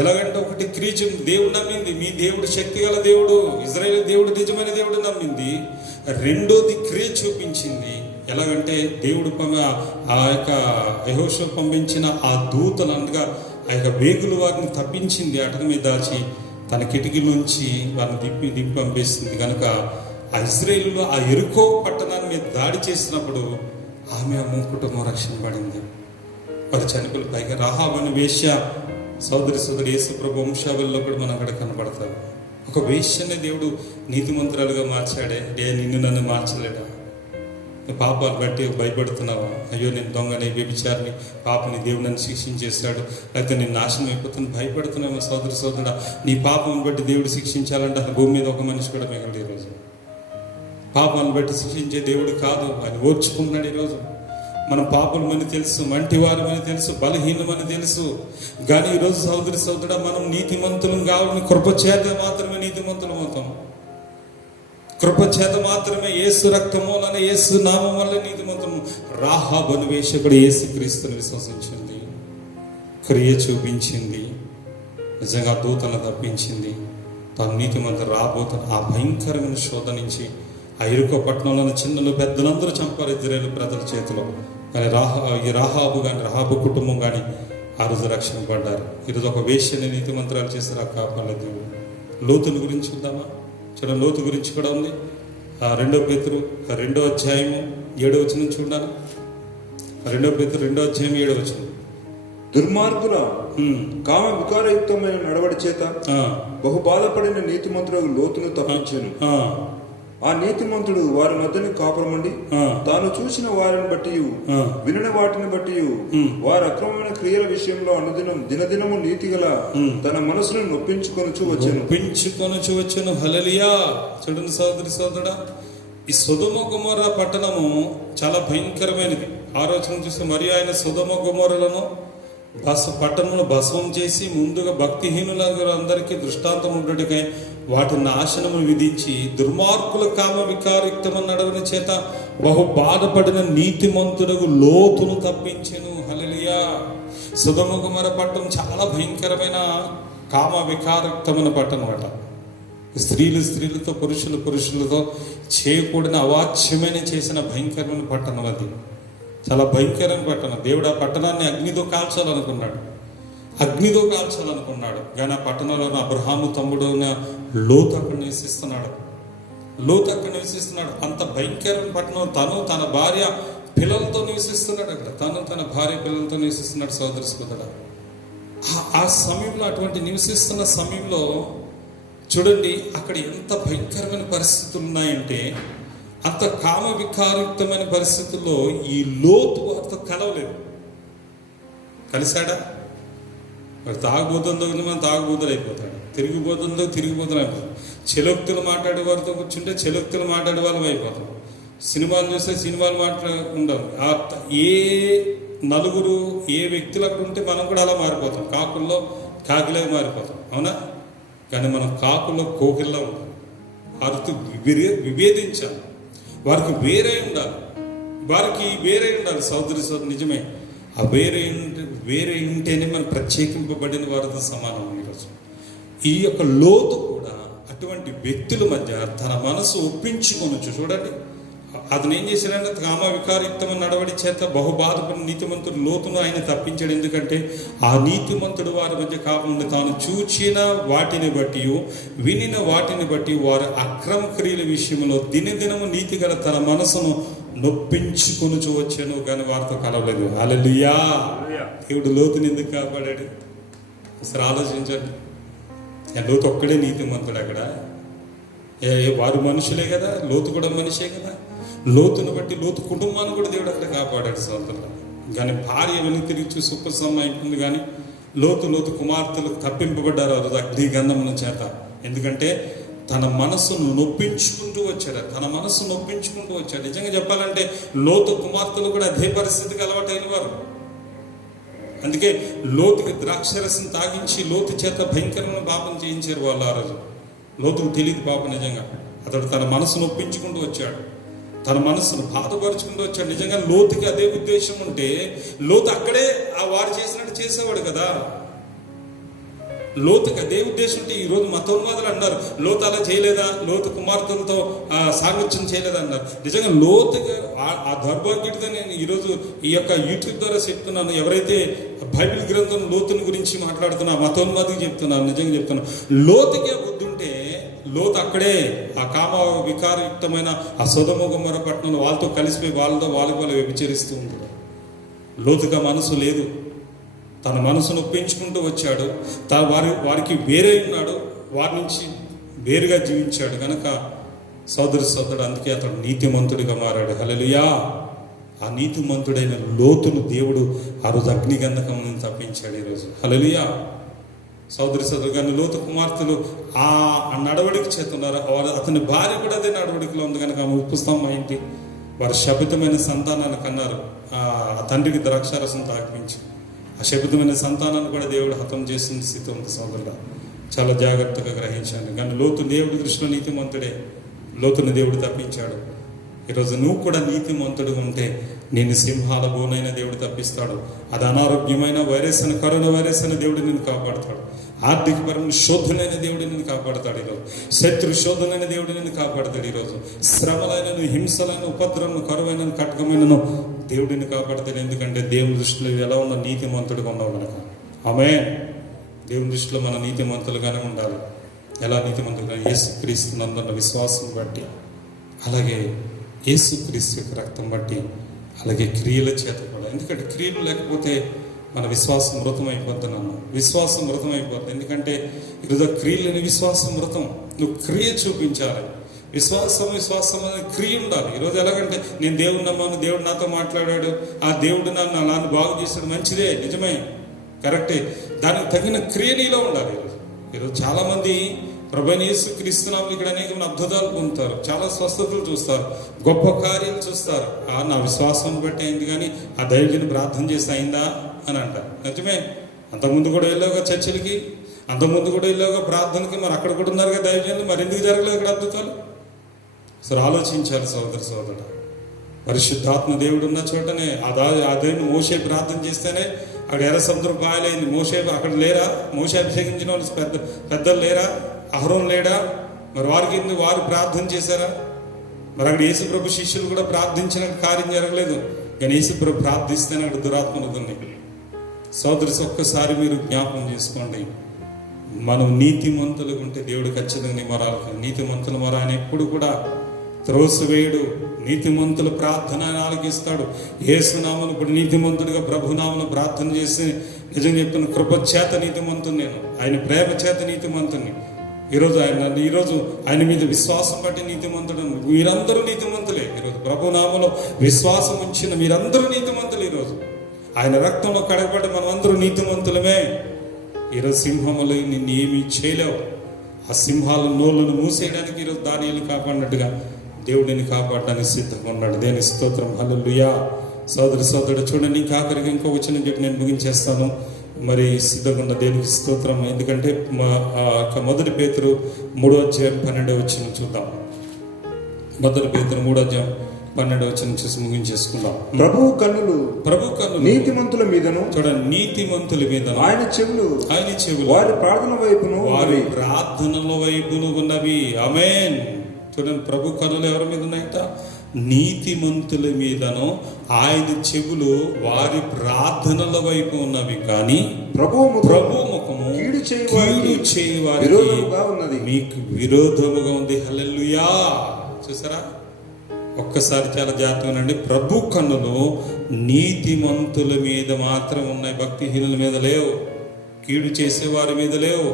ఎలాగంటే ఒకటి క్రీచు దేవుడు నమ్మింది, మీ దేవుడు శక్తి గల దేవుడు, ఇజ్రాయేల్ దేవుడు నిజమైన దేవుడు నమ్మింది. రెండోది క్రియ చూపించింది. ఎలాగంటే దేవుడు ఆ యొక్క యెహోషువ పంపించిన ఆ దూతలు అనగా ఆ యొక్క వేగులు వారిని తప్పించింది, అటక మీద దాచి తన కిటికీ నుంచి వారిని దింపి పంపిస్తుంది. కనుక ఆ ఇజ్రాయేలులో ఆ యెరికో పట్టణాన్ని మీద దాడి చేసినప్పుడు ఆమె కుటుంబం రక్షణ పడింది. వారు చనిపోయి పైగా రాహాబు అనే వేశ్య సోదరి యేసు ప్రభు వంశావళిలో కూడా మనం అక్కడ కనపడతారు. ఒక వేశ్యనే దేవుడు నీతిమంతురాలుగా మార్చాడే, నిన్ను నన్ను మార్చలేడా? పాపాలు బట్టి భయపడుతున్నావా? అయ్యో నేను దొంగని, వ్యభిచారిని, పాపని దేవుడు నన్ను శిక్షించేశాడు, లేకపోతే నేను నాశనం అయిపోతాను భయపడుతున్నావా? సోదరుడా, నీ పాపం బట్టి దేవుడు శిక్షించాలంటే భూమి మీద ఒక మనిషి కూడా మిగలడు. ఈరోజు పాపాలను బట్టి శిక్షించే దేవుడు కాదు, ఆయన ఓర్చుకుంటున్నాడు. ఈరోజు మనం పాపులమని తెలుసు, మంటివారమని తెలుసు, బలహీనమని తెలుసు, కానీ ఈరోజు సోదరుడా మనం నీతిమంతులం కావాలని కృపచేత మాత్రమే నీతిమంతులం అవుతాం. కృపచేత మాత్రమే, యేసు రక్తం వలన, యేసు నామం వల్ల నీతిమంతులం. రాహాబు అనే వేశ్య యేసు క్రీస్తుని విశ్వసించింది, క్రియ చూపించింది, నిజంగా దూతలను తప్పించింది, తాను నీతిమంతులు రాబోతున్న ఆ భయంకరమైన శోధ నుంచి ఆ యెరికో పట్టణంలోని చిన్నలు పెద్దలందరూ చంపారు ఇజ్రాయేలు ప్రజల చేతిలో. కానీ ఈ రాహాబు కుటుంబం కానీ ఆ రోజు రక్షణ పడ్డారు. ఈరోజు ఒక వేశ్యని నీతి మంత్రాలు చేశారు, ఆ కాపాడలేదు దేవుడు. లోతుని గురించి ఉందామా? చూడండి, లోతు గురించి కూడా ఉంది. 2 పేతురు 2వ అధ్యాయము 7వ వచనం చూడాలి. 2 పేతురు 2వ అధ్యాయం 7వ వచనం. దుర్మార్గుల కామ వికారయుక్తమైన నడవడి చేత బహు బాధపడిన నీతిమంతుడు లోతును తప్పించాను. ఆ నీతిమంతుడు వారి మధ్యని కాపురమండి తాను చూసిన వారిని బట్టి వినిన వాటిని బట్టి వారి అక్రమమైన క్రియల విషయంలో దినదినము నీతిగల తన మనసును నొప్పించుకొనుచు వచ్చాను. హల్లెలూయా. చూడండి సోదరి సోదరుడా, ఈ సొదొమ గొమొర్రా పట్టణము చాలా భయంకరమైనది. ఆలోచన చూస్తే మరి ఆయన సొదొమ గొమొర్రాలను పట్టణంలో భస్మం చేసి ముందుగా భక్తిహీనులందరికీ దృష్టాంతం ఉండటకై వాటి నాశనము విధించి దుర్మార్గుల కామ వికారయుక్తమైన నడవని చేత బహు బాధపడిన నీతిమంతుడకు లోతును తప్పించెను. హల్లెలూయా. సొదొమ గొమొర్రా పట్టణం చాలా భయంకరమైన కామ వికారయుక్తమైన పట్టణం అట. స్త్రీలతో పురుషులతో చేయకూడని అవాచ్యమైన చేసిన భయంకరమైన పట్టణం అది. చాలా భయంకరమైన పట్టణం. దేవుడు ఆ పట్టణాన్ని అగ్నితో కాల్చాలనుకున్నాడు. కానీ ఆ పట్టణంలో అబ్రహాము తమ్ముడు లోతు అక్కడ నివసిస్తున్నాడు. అంత భయంకరమైన పట్టణం. తను తన భార్య పిల్లలతో నివసిస్తున్నాడు అక్కడ. సోదరి సోదరుడా, ఆ సమయంలో అటువంటి నివసిస్తున్న సమయంలో చూడండి అక్కడ ఎంత భయంకరమైన పరిస్థితులు ఉన్నాయంటే, అంత కామ వికారయుక్తమైన పరిస్థితుల్లో ఈ లోతు వారితో కలవలేదు. కలిశాడా? మరి తాగుబోతుందో మనం తాగుబోతులు అయిపోతాడు, తిరిగిపోతుందో అయిపోతాడు. చెలోక్తులు మాట్లాడే వారితో కూర్చుంటే చెలోక్తులు మాట్లాడే వాళ్ళం అయిపోతాం. సినిమాలు చూస్తే సినిమాలు ఉండవు. ఏ నలుగురు ఏ వ్యక్తులు అక్కడ ఉంటే మనం కూడా అలా మారిపోతాం. కాకుల్లో కాకిలా మారిపోతాం, అవునా? కానీ మనం కాకుల్లో కోకిల్లా ఉంటాం. వారితో విభేదించాలి, వారికి వేరే ఉండాలి. సోదరి నిజమే. ఆ వేరే ఉంటేనే మనం ప్రత్యేకింపబడిన వారితో సమానం. ఈరోజు ఈ యొక్క లోతు కూడా అటువంటి వ్యక్తుల మధ్య తన మనసు ఒప్పించుకొనొచ్చు. చూడండి, అతను ఏం చేశాడంటే కామ వికారయుక్తమైన నడవడి చేత బహు బాధపడిన నీతిమంతుడు లోతును ఆయన తప్పించాడు. ఎందుకంటే ఆ నీతిమంతుడు వారి మధ్య కాకుండా తాను చూచిన వాటిని బట్టి వినిన వాటిని బట్టి వారి అక్రమ క్రియల విషయంలో దినదినము నీతి గల తన మనసును నొప్పించుకొనుచు వచ్చాను, కానీ వారితో కలవలేదు. హల్లెలూయా. దేవుడు లోతుని ఎందుకు కాపాడాడు? అసలు ఆలోచించండి. లోతు ఒక్కడే నీతిమంతుడు అక్కడ. వారు మనుషులే కదా, లోతు కూడా మనిషే కదా. లోతును బట్టి లోతు కుటుంబాన్ని కూడా దేవుడు అక్కడ కాపాడాడు సోదరులు. కానీ భార్య వెనక్కి తిరిగి చూసి ఉపశమనం అయిపోయింది. కానీ లోతు కుమార్తెలు తప్పింపబడ్డారు ఆ రోజు అగ్ని గంధముల చేత. ఎందుకంటే తన మనస్సును నొప్పించుకుంటూ వచ్చాడు. నిజంగా చెప్పాలంటే లోతు కుమార్తెలు కూడా అదే పరిస్థితికి అలవాటైన వారు. అందుకే లోతుకి ద్రాక్షరసం తాగించి లోతు చేత భయంకరమైన పాపం చేయించారు వాళ్ళు ఆ రోజు. లోతుకు తెలియదు పాపం. నిజంగా అతడు తన మనసును ఒప్పించుకుంటూ వచ్చాడు, తన మనసును బాధపరుచుకుంటూ వచ్చాడు. నిజంగా లోతుకి అదే ఉద్దేశం ఉంటే లోతు అక్కడే ఆ వారు చేసినట్టు చేసేవాడు కదా. లోతుకి అదే ఉద్దేశం ఉంటే ఈరోజు మతోన్మాదులు అన్నారు లోతు అలా చేయలేదా, లోతు కుమార్తెలతో సాంగత్యం చేయలేదా అన్నారు. నిజంగా లోతుగా ఆ దౌర్భాగ్యుడితో నేను ఈరోజు ఈ యొక్క యూట్యూబ్ ద్వారా చెప్తున్నాను. ఎవరైతే బైబిల్ గ్రంథం లోతుని గురించి మాట్లాడుతున్నా మతోన్మాదికి చెప్తున్నాను, నిజంగా చెప్తున్నాను. లోతుకే బుద్ధి ఉంటే లోతు అక్కడే ఆ కామ వికారయుక్తమైన ఆ సొదొమ గొమొర్రా పట్టణంలో వాళ్ళతో కలిసిపోయి వాళ్ళు వ్యభిచరిస్తూ ఉంటాడు. లోతుగా మనసు లేదు, తన మనసును ఒప్పించుకుంటూ వచ్చాడు. వారికి వేరే ఉన్నాడు, వారి నుంచి వేరుగా జీవించాడు. కనుక సోదరుడు అందుకే అతడు నీతిమంతుడిగా మారాడు. హల్లెలూయా. ఆ నీతిమంతుడైన లోతును దేవుడు ఆ రోజు అగ్నిగంధకం నుంచి తప్పించాడు ఈరోజు. హల్లెలూయా. సోదరు కానీ లోతు కుమార్తెలు ఆ నడవడికి చేస్తున్నారు. అతని భార్య కూడా అదే నడవడికలో ఉంది. కనుక ఆమె ఉప్పుస్తంభం అయింది. వారు శపితమైన సంతానాన్ని కన్నారు. ఆ తండ్రికి ద్రాక్షారసం తాగిపించి ఆ శపితమైన సంతానాన్ని కూడా దేవుడు హతం చేసిన స్థితి ఉంది. సోదరుగా చాలా జాగ్రత్తగా గ్రహించాను. కానీ లోతు దేవుడి దృష్టిలో నీతిమంతుడే. లోతుని దేవుడు తప్పించాడు. ఈరోజు నువ్వు కూడా నీతిమంతుడు ఉంటే నేను సింహాల బోనైన దేవుడు తప్పిస్తాడు. అది అనారోగ్యమైన వైరస్ అని, కరోనా వైరస్ అని దేవుడు నిన్ను కాపాడుతాడు. ఆర్థికపరమైన శోధనైన దేవుడు నిన్ను కాపాడుతాడు. ఈరోజు శత్రు శోధనైన దేవుడు నిన్ను కాపాడుతాడు. ఈరోజు శ్రమలైనను, హింసలైన, ఉపద్రవను, కరువైన, కటకమైనను దేవుడిని కాపాడతాడు. ఎందుకంటే దేవుని దృష్టిలో ఎలా ఉన్న నీతిమంతుడిగా ఉన్నావు కనుక. ఆమేన్. దేవుని దృష్టిలో మన నీతిమంతులుగానే ఉండాలి. ఎలా నీతిమంతులుగా? యేసుక్రీస్తు నందున్న విశ్వాసం బట్టి, అలాగే యేసుక్రీస్తు యొక్క రక్తం బట్టి, అలాగే క్రియల చేత కూడా. ఎందుకంటే క్రియలు లేకపోతే మన విశ్వాసం మృతమైపోతున్నాను. విశ్వాసం మృతమైపోతుంది. ఎందుకంటే ఈరోజు క్రియలని విశ్వాసం మృతం. నువ్వు క్రియ చూపించాలి. విశ్వాసం అనేది క్రియ ఉండాలి. ఈరోజు ఎలాగంటే నేను దేవుడు నమ్మాను, దేవుడు నాతో మాట్లాడాడు, ఆ దేవుడు నన్ను బాగు చేశాడు, మంచిదే, నిజమే, కరెక్టే. దానికి తగిన క్రియ నీలో ఉండాలి. ఈరోజు చాలా మంది ప్రభువైన యేసుక్రీస్తునామములో ఇక్కడ అనేక అద్భుతాలు పొందుతారు, చాలా స్వస్థతలు చూస్తారు, గొప్ప కార్యాలు చూస్తారు. నా విశ్వాసం బట్టి అయింది, కానీ ఆ దైవజను ప్రార్థన చేసి అయిందా అని అంటారు. నిజమే. అంతకుముందు కూడా వెళ్ళావుగా చర్చిలకి, అంతకుముందు కూడా వెళ్ళావుగా ప్రార్థనకి, మరి అక్కడ కూడా ఉన్నారు కదా దైవజనులు, మరి ఎందుకు జరగలేదు ఇక్కడ అద్భుతాలు? అసలు ఆలోచించాలి సోదరుడు. పరిశుద్ధాత్మ దేవుడు ఉన్న చోటనే ఆ దేవుని మోషే ప్రార్థన చేస్తేనే అక్కడ ఎర్ర సముద్రం పాయలైంది. మోషే అక్కడ లేరా? మోషే అభిషేకించిన వాళ్ళు పెద్దలు లేరా? అహరోన్ లేడా? మరి వారు ప్రార్థన చేశారా? మరి అక్కడ యేసుప్రభు శిష్యులు కూడా ప్రార్థించిన కార్యం జరగలేదు. కానీ యేసుప్రభు ప్రార్థిస్తేనే అక్కడ దురాత్మలు ఉంది. సోదరు, ఒక్కసారి మీరు జ్ఞాపకం చేసుకోండి. మనం నీతిమంతులుగా ఉంటే దేవుడు ఖచ్చితంగా మొరాలి. నీతిమంతుల మొర ఆయన ఎప్పుడు కూడా త్రోసివేయుడు. నీతిమంతుల ప్రార్థన ఆయన ఆలకిస్తాడు. యేసునామమున ఇప్పుడు నీతిమంతుడిగా ప్రభునామమున ప్రార్థన చేసి నిజం చెప్తున్న కృప చేత నీతిమంతుని, నేను ఆయన ప్రేమ చేత నీతిమంతుని. ఈరోజు ఆయన మీద విశ్వాసం బట్టి నీతిమంతుడు. మీరందరూ నీతిమంతులే. ఈరోజు ప్రభునామములో విశ్వాసం ఉంచిన మీరందరూ నీతిమంతులు. ఈరోజు ఆయన రక్తంలో కడగబడి మనం అందరూ నీతిమంతులమే. ఈరోజు సింహములు నిన్ను ఏమీ చేయలేవు. ఆ సింహాల నోళ్ళను మూసేయడానికి ఈరోజు దానియేలుని కాపాడినట్టుగా దేవుడిని కాపాడడానికి సిద్ధంగా ఉన్నాడు. దేని స్తోత్రం, హల్లెలూయా. సోదరుడు చూడండి, ఇంకా ఆఖరికి ఇంకో వచనం చెప్పి నేను ముగించేస్తాను. మరి సిద్ధంగా ఉన్న దేవునికి స్తోత్రం. ఎందుకంటే మొదటి పేతురు 3:12 చూద్దాం. మొదటి పేతురు 3:12 చూసి ముగించేసుకుందాం. ప్రభు కన్నులు నీతిమంతుల మీదను, చూడండి, నీతిమంతుల మీద ఆయన చెవులు వారి ప్రార్థనల వైపును ఉన్నవి. ఆమేన్. చూడండి, ప్రభు కన్నులు ఎవరి మీద ఉన్నాయట? నీతిమంతుల మీదను ఆయన చెవులు వారి ప్రార్థనల వైపు ఉన్నవి, కానీ ప్రభు ముఖము కీడు చేయవారికి మీకు విరోధముగా ఉంది. హల్లెలూయా. చూసారా? ఒక్కసారి చాలా జాగ్రత్తగానండి. ప్రభు కన్నులు నీతిమంతుల మీద మాత్రం ఉన్నాయి, భక్తిహీనుల మీద లేవు, కీడు చేసే వారి మీద లేవు.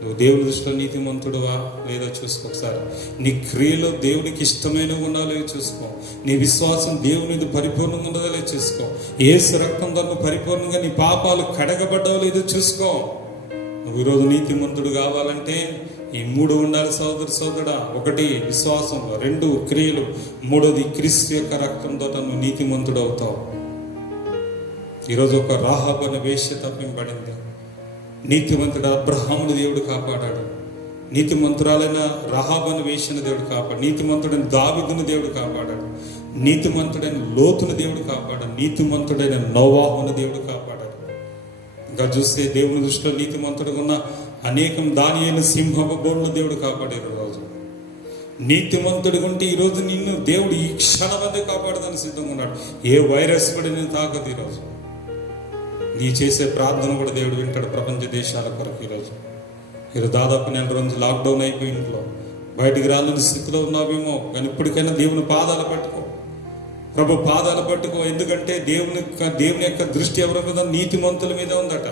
నువ్వు దేవుడి దృష్టిలో నీతిమంతుడువా లేదా చూసుకో. ఒకసారి నీ క్రియలో దేవుడికి ఇష్టమైన ఉండాలో చూసుకో. నీ విశ్వాసం దేవుని మీద పరిపూర్ణంగా ఉన్నదో లేదో చూసుకో. యేసు రక్తం ద్వారా పరిపూర్ణంగా నీ పాపాలు కడగబడ్డావో లేదో చూసుకో. నువ్వు ఈరోజు నీతిమంతుడు కావాలంటే ఈ 3 ఉండాలి సోదరుడా. 1 విశ్వాసం, 2 క్రియలు, 3 క్రీస్తు యొక్క రక్తంతో నువ్వు నీతిమంతుడు అవుతావు. ఈరోజు ఒక రాహాబు అనే వేశ్య తప్పింపబడింది. నీతిమంతుడు అబ్రహాముని దేవుడు కాపాడాడు. నీతిమంతురాలైన రాహాబు అనే వేశ్యను దేవుడు కాపాడు. నీతిమంతుడైన దావీదును దేవుడు కాపాడాడు. నీతిమంతుడైన లోతును దేవుడు కాపాడాడు. నీతిమంతుడైన నోవాహును దేవుడు కాపాడాడు. ఇంకా చూస్తే దేవుని దృష్టిలో నీతిమంతుడుగా ఉన్న అనేకం దానియేలు సింహపు బోర్లు దేవుడు కాపాడారు. రోజు నీతిమంతుడిగా ఉంటే ఈరోజు నిన్ను దేవుడు ఈ క్షణమందే కాపాడదని సిద్ధంగా ఉన్నాడు. ఏ వైరస్ కూడా నేను తాకదు. ఈరోజు నీ చేసే ప్రార్థన కూడా దేవుడు వింటాడు. ప్రపంచ దేశాల కొరకు ఈరోజు దాదాపు 4 రోజులు లాక్డౌన్ అయిపోయి ఇంట్లో బయటికి రాలని స్థితిలో ఉన్నావేమో, కానీ ఇప్పటికైనా దేవుని పాదాలు పట్టుకో, ప్రభు పాదాలు పట్టుకో. ఎందుకంటే దేవుని యొక్క దృష్టి ఎవరి మీద? నీతిమంతుల మీద ఉందట.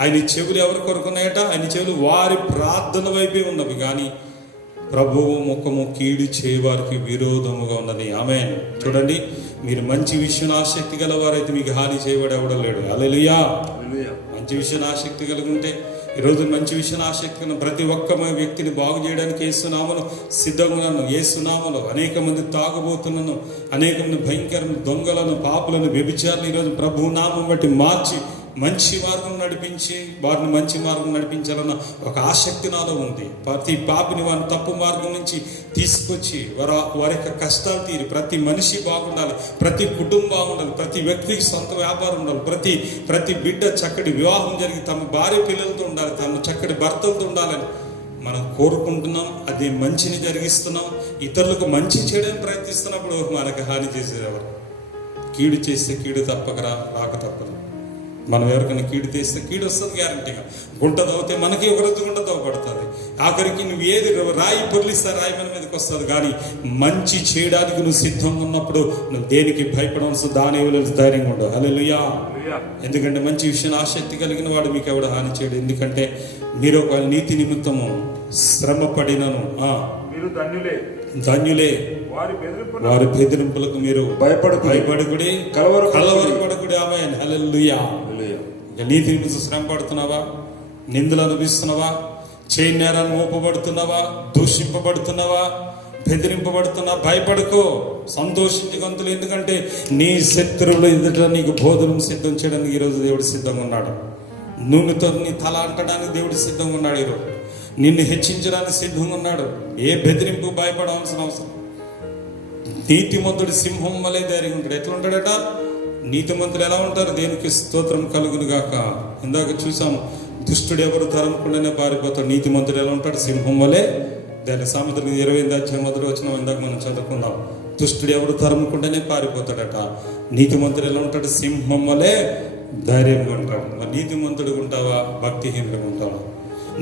ఆయన చెవులు ఎవరి కొరకు ఉన్నాయట? ఆయన చెవులు వారి ప్రార్థన వైపే ఉన్నవి, కానీ ప్రభువు ముఖము కీడు చేయవారికి విరోధముగా ఉన్నది. ఆమేన్. చూడండి, మీరు మంచి విషయం ఆసక్తి గలవారైతే మీకు హాని చేయబడి ఎవడం లేడు. హల్లెలూయా. మంచి విషయం ఆసక్తి కలిగి ఉంటే, ఈరోజు మంచి విషయం ఆసక్తి కలిగిన ప్రతి ఒక్క వ్యక్తిని బాగు చేయడానికి యేసునామములో సిద్ధంగా ఉన్నాను. యేసునామములో అనేక మంది తాగుబోతులను, అనేక మంది భయంకరమైన దొంగలను, పాపులను, వ్యభిచారులను ఈరోజు ప్రభు నామం బట్టి మార్చి మంచి మార్గం నడిపించి వారిని మంచి మార్గం నడిపించాలన్న ఒక ఆసక్తి నాలో ఉంది. ప్రతి పాపిని వారిని తప్పు మార్గం నుంచి తీసుకొచ్చి వారి యొక్క కష్టాలు తీరి ప్రతి మనిషి బాగుండాలి, ప్రతి కుటుంబం బాగుండాలి, ప్రతి వ్యక్తికి సొంత వ్యాపారం ఉండాలి, ప్రతి బిడ్డ చక్కటి వివాహం జరిగి తమ భార్య పిల్లలతో ఉండాలి, తమ చక్కటి భర్తలతో ఉండాలని మనం కోరుకుంటున్నాం. అది మంచిని జరిగిస్తున్నాం. ఇతరులకు మంచి చేయడానికి ప్రయత్నిస్తున్నప్పుడు మనకు హాని చేసేవారు. కీడు చేస్తే కీడు తప్పకరా రాక తప్పదు. మనం ఎవరికైనా కీడు చేస్తే కీడు వస్తుంది గ్యారంటీగా. గుంట తవ్వితే మనకి ఒక రోజు గుంట తవ్వబడుతుంది. ఆఖరికి నువ్వు ఏది రాయి పొర్లిస్తే రాయి మన మీదకి వస్తుంది. కానీ మంచి చేయడానికి నువ్వు సిద్ధంగా ఉన్నప్పుడు నువ్వు దేనికి భయపడవలసిన దాని ధైర్యంగా ఉండవు. హల్లెలూయా. ఎందుకంటే మంచి విషయం ఆసక్తి కలిగిన వాడు మీకు ఎవడు హాని చేయడు. ఎందుకంటే మీరు ఒక నీతి నిమిత్తము శ్రమ పడినను ధన్యులే వారి బెదిరింపులకు మీరు భయపడకుడి కలవరపడకుడి. ఆమేన్. హల్లెలూయా. నీతి నిమిత్తం శ్రమ పడుతున్నావా? నిందలు అనుభవిస్తున్నావా? చేయి నేరాన్ని మోపబడుతున్నావా? దూషింపబడుతున్నావా? బెదిరింపబడుతున్నా? భయపడుకో, సంతోషించి గంతులు. ఎందుకంటే నీ శత్రువులు ఎదుట నీకు భోజనం సిద్ధం చేయడానికి ఈరోజు దేవుడు సిద్ధంగా ఉన్నాడు. నూనెతో నీ తల అంటడానికి దేవుడు సిద్ధంగా ఉన్నాడు. ఈరోజు నిన్ను హెచ్చించడానికి సిద్ధంగా ఉన్నాడు. ఏ బెదిరింపు భయపడవలసిన అవసరం. నీతిమంతుడు సింహం వలె ధైర్యం ఉంటాడు. ఎట్లా ఉంటాడట? నీతిమంతులు ఎలా ఉంటారు? దేనికి స్తోత్రం కలుగును గాక. ఇందాక చూసాము, దుష్టుడు ఎవరు తరమకుండానే పారిపోతాడు. నీతిమంతుడు ఎలా ఉంటాడు? సింహం వలె ధైర్యం. సామెతలు 28వ అధ్యాయం మొదటి వచనం ఇందాక మనం చదువుకున్నాం. దుష్టుడు ఎవరు తరమకుండానే పారిపోతాడట. నీతిమంతుడు ఎలా ఉంటాడు? సింహం వలె ధైర్యంగా ఉంటాడు. మరి నీతిమంతుడు ఉంటావా? భక్తిహీనులుగా ఉంటావా?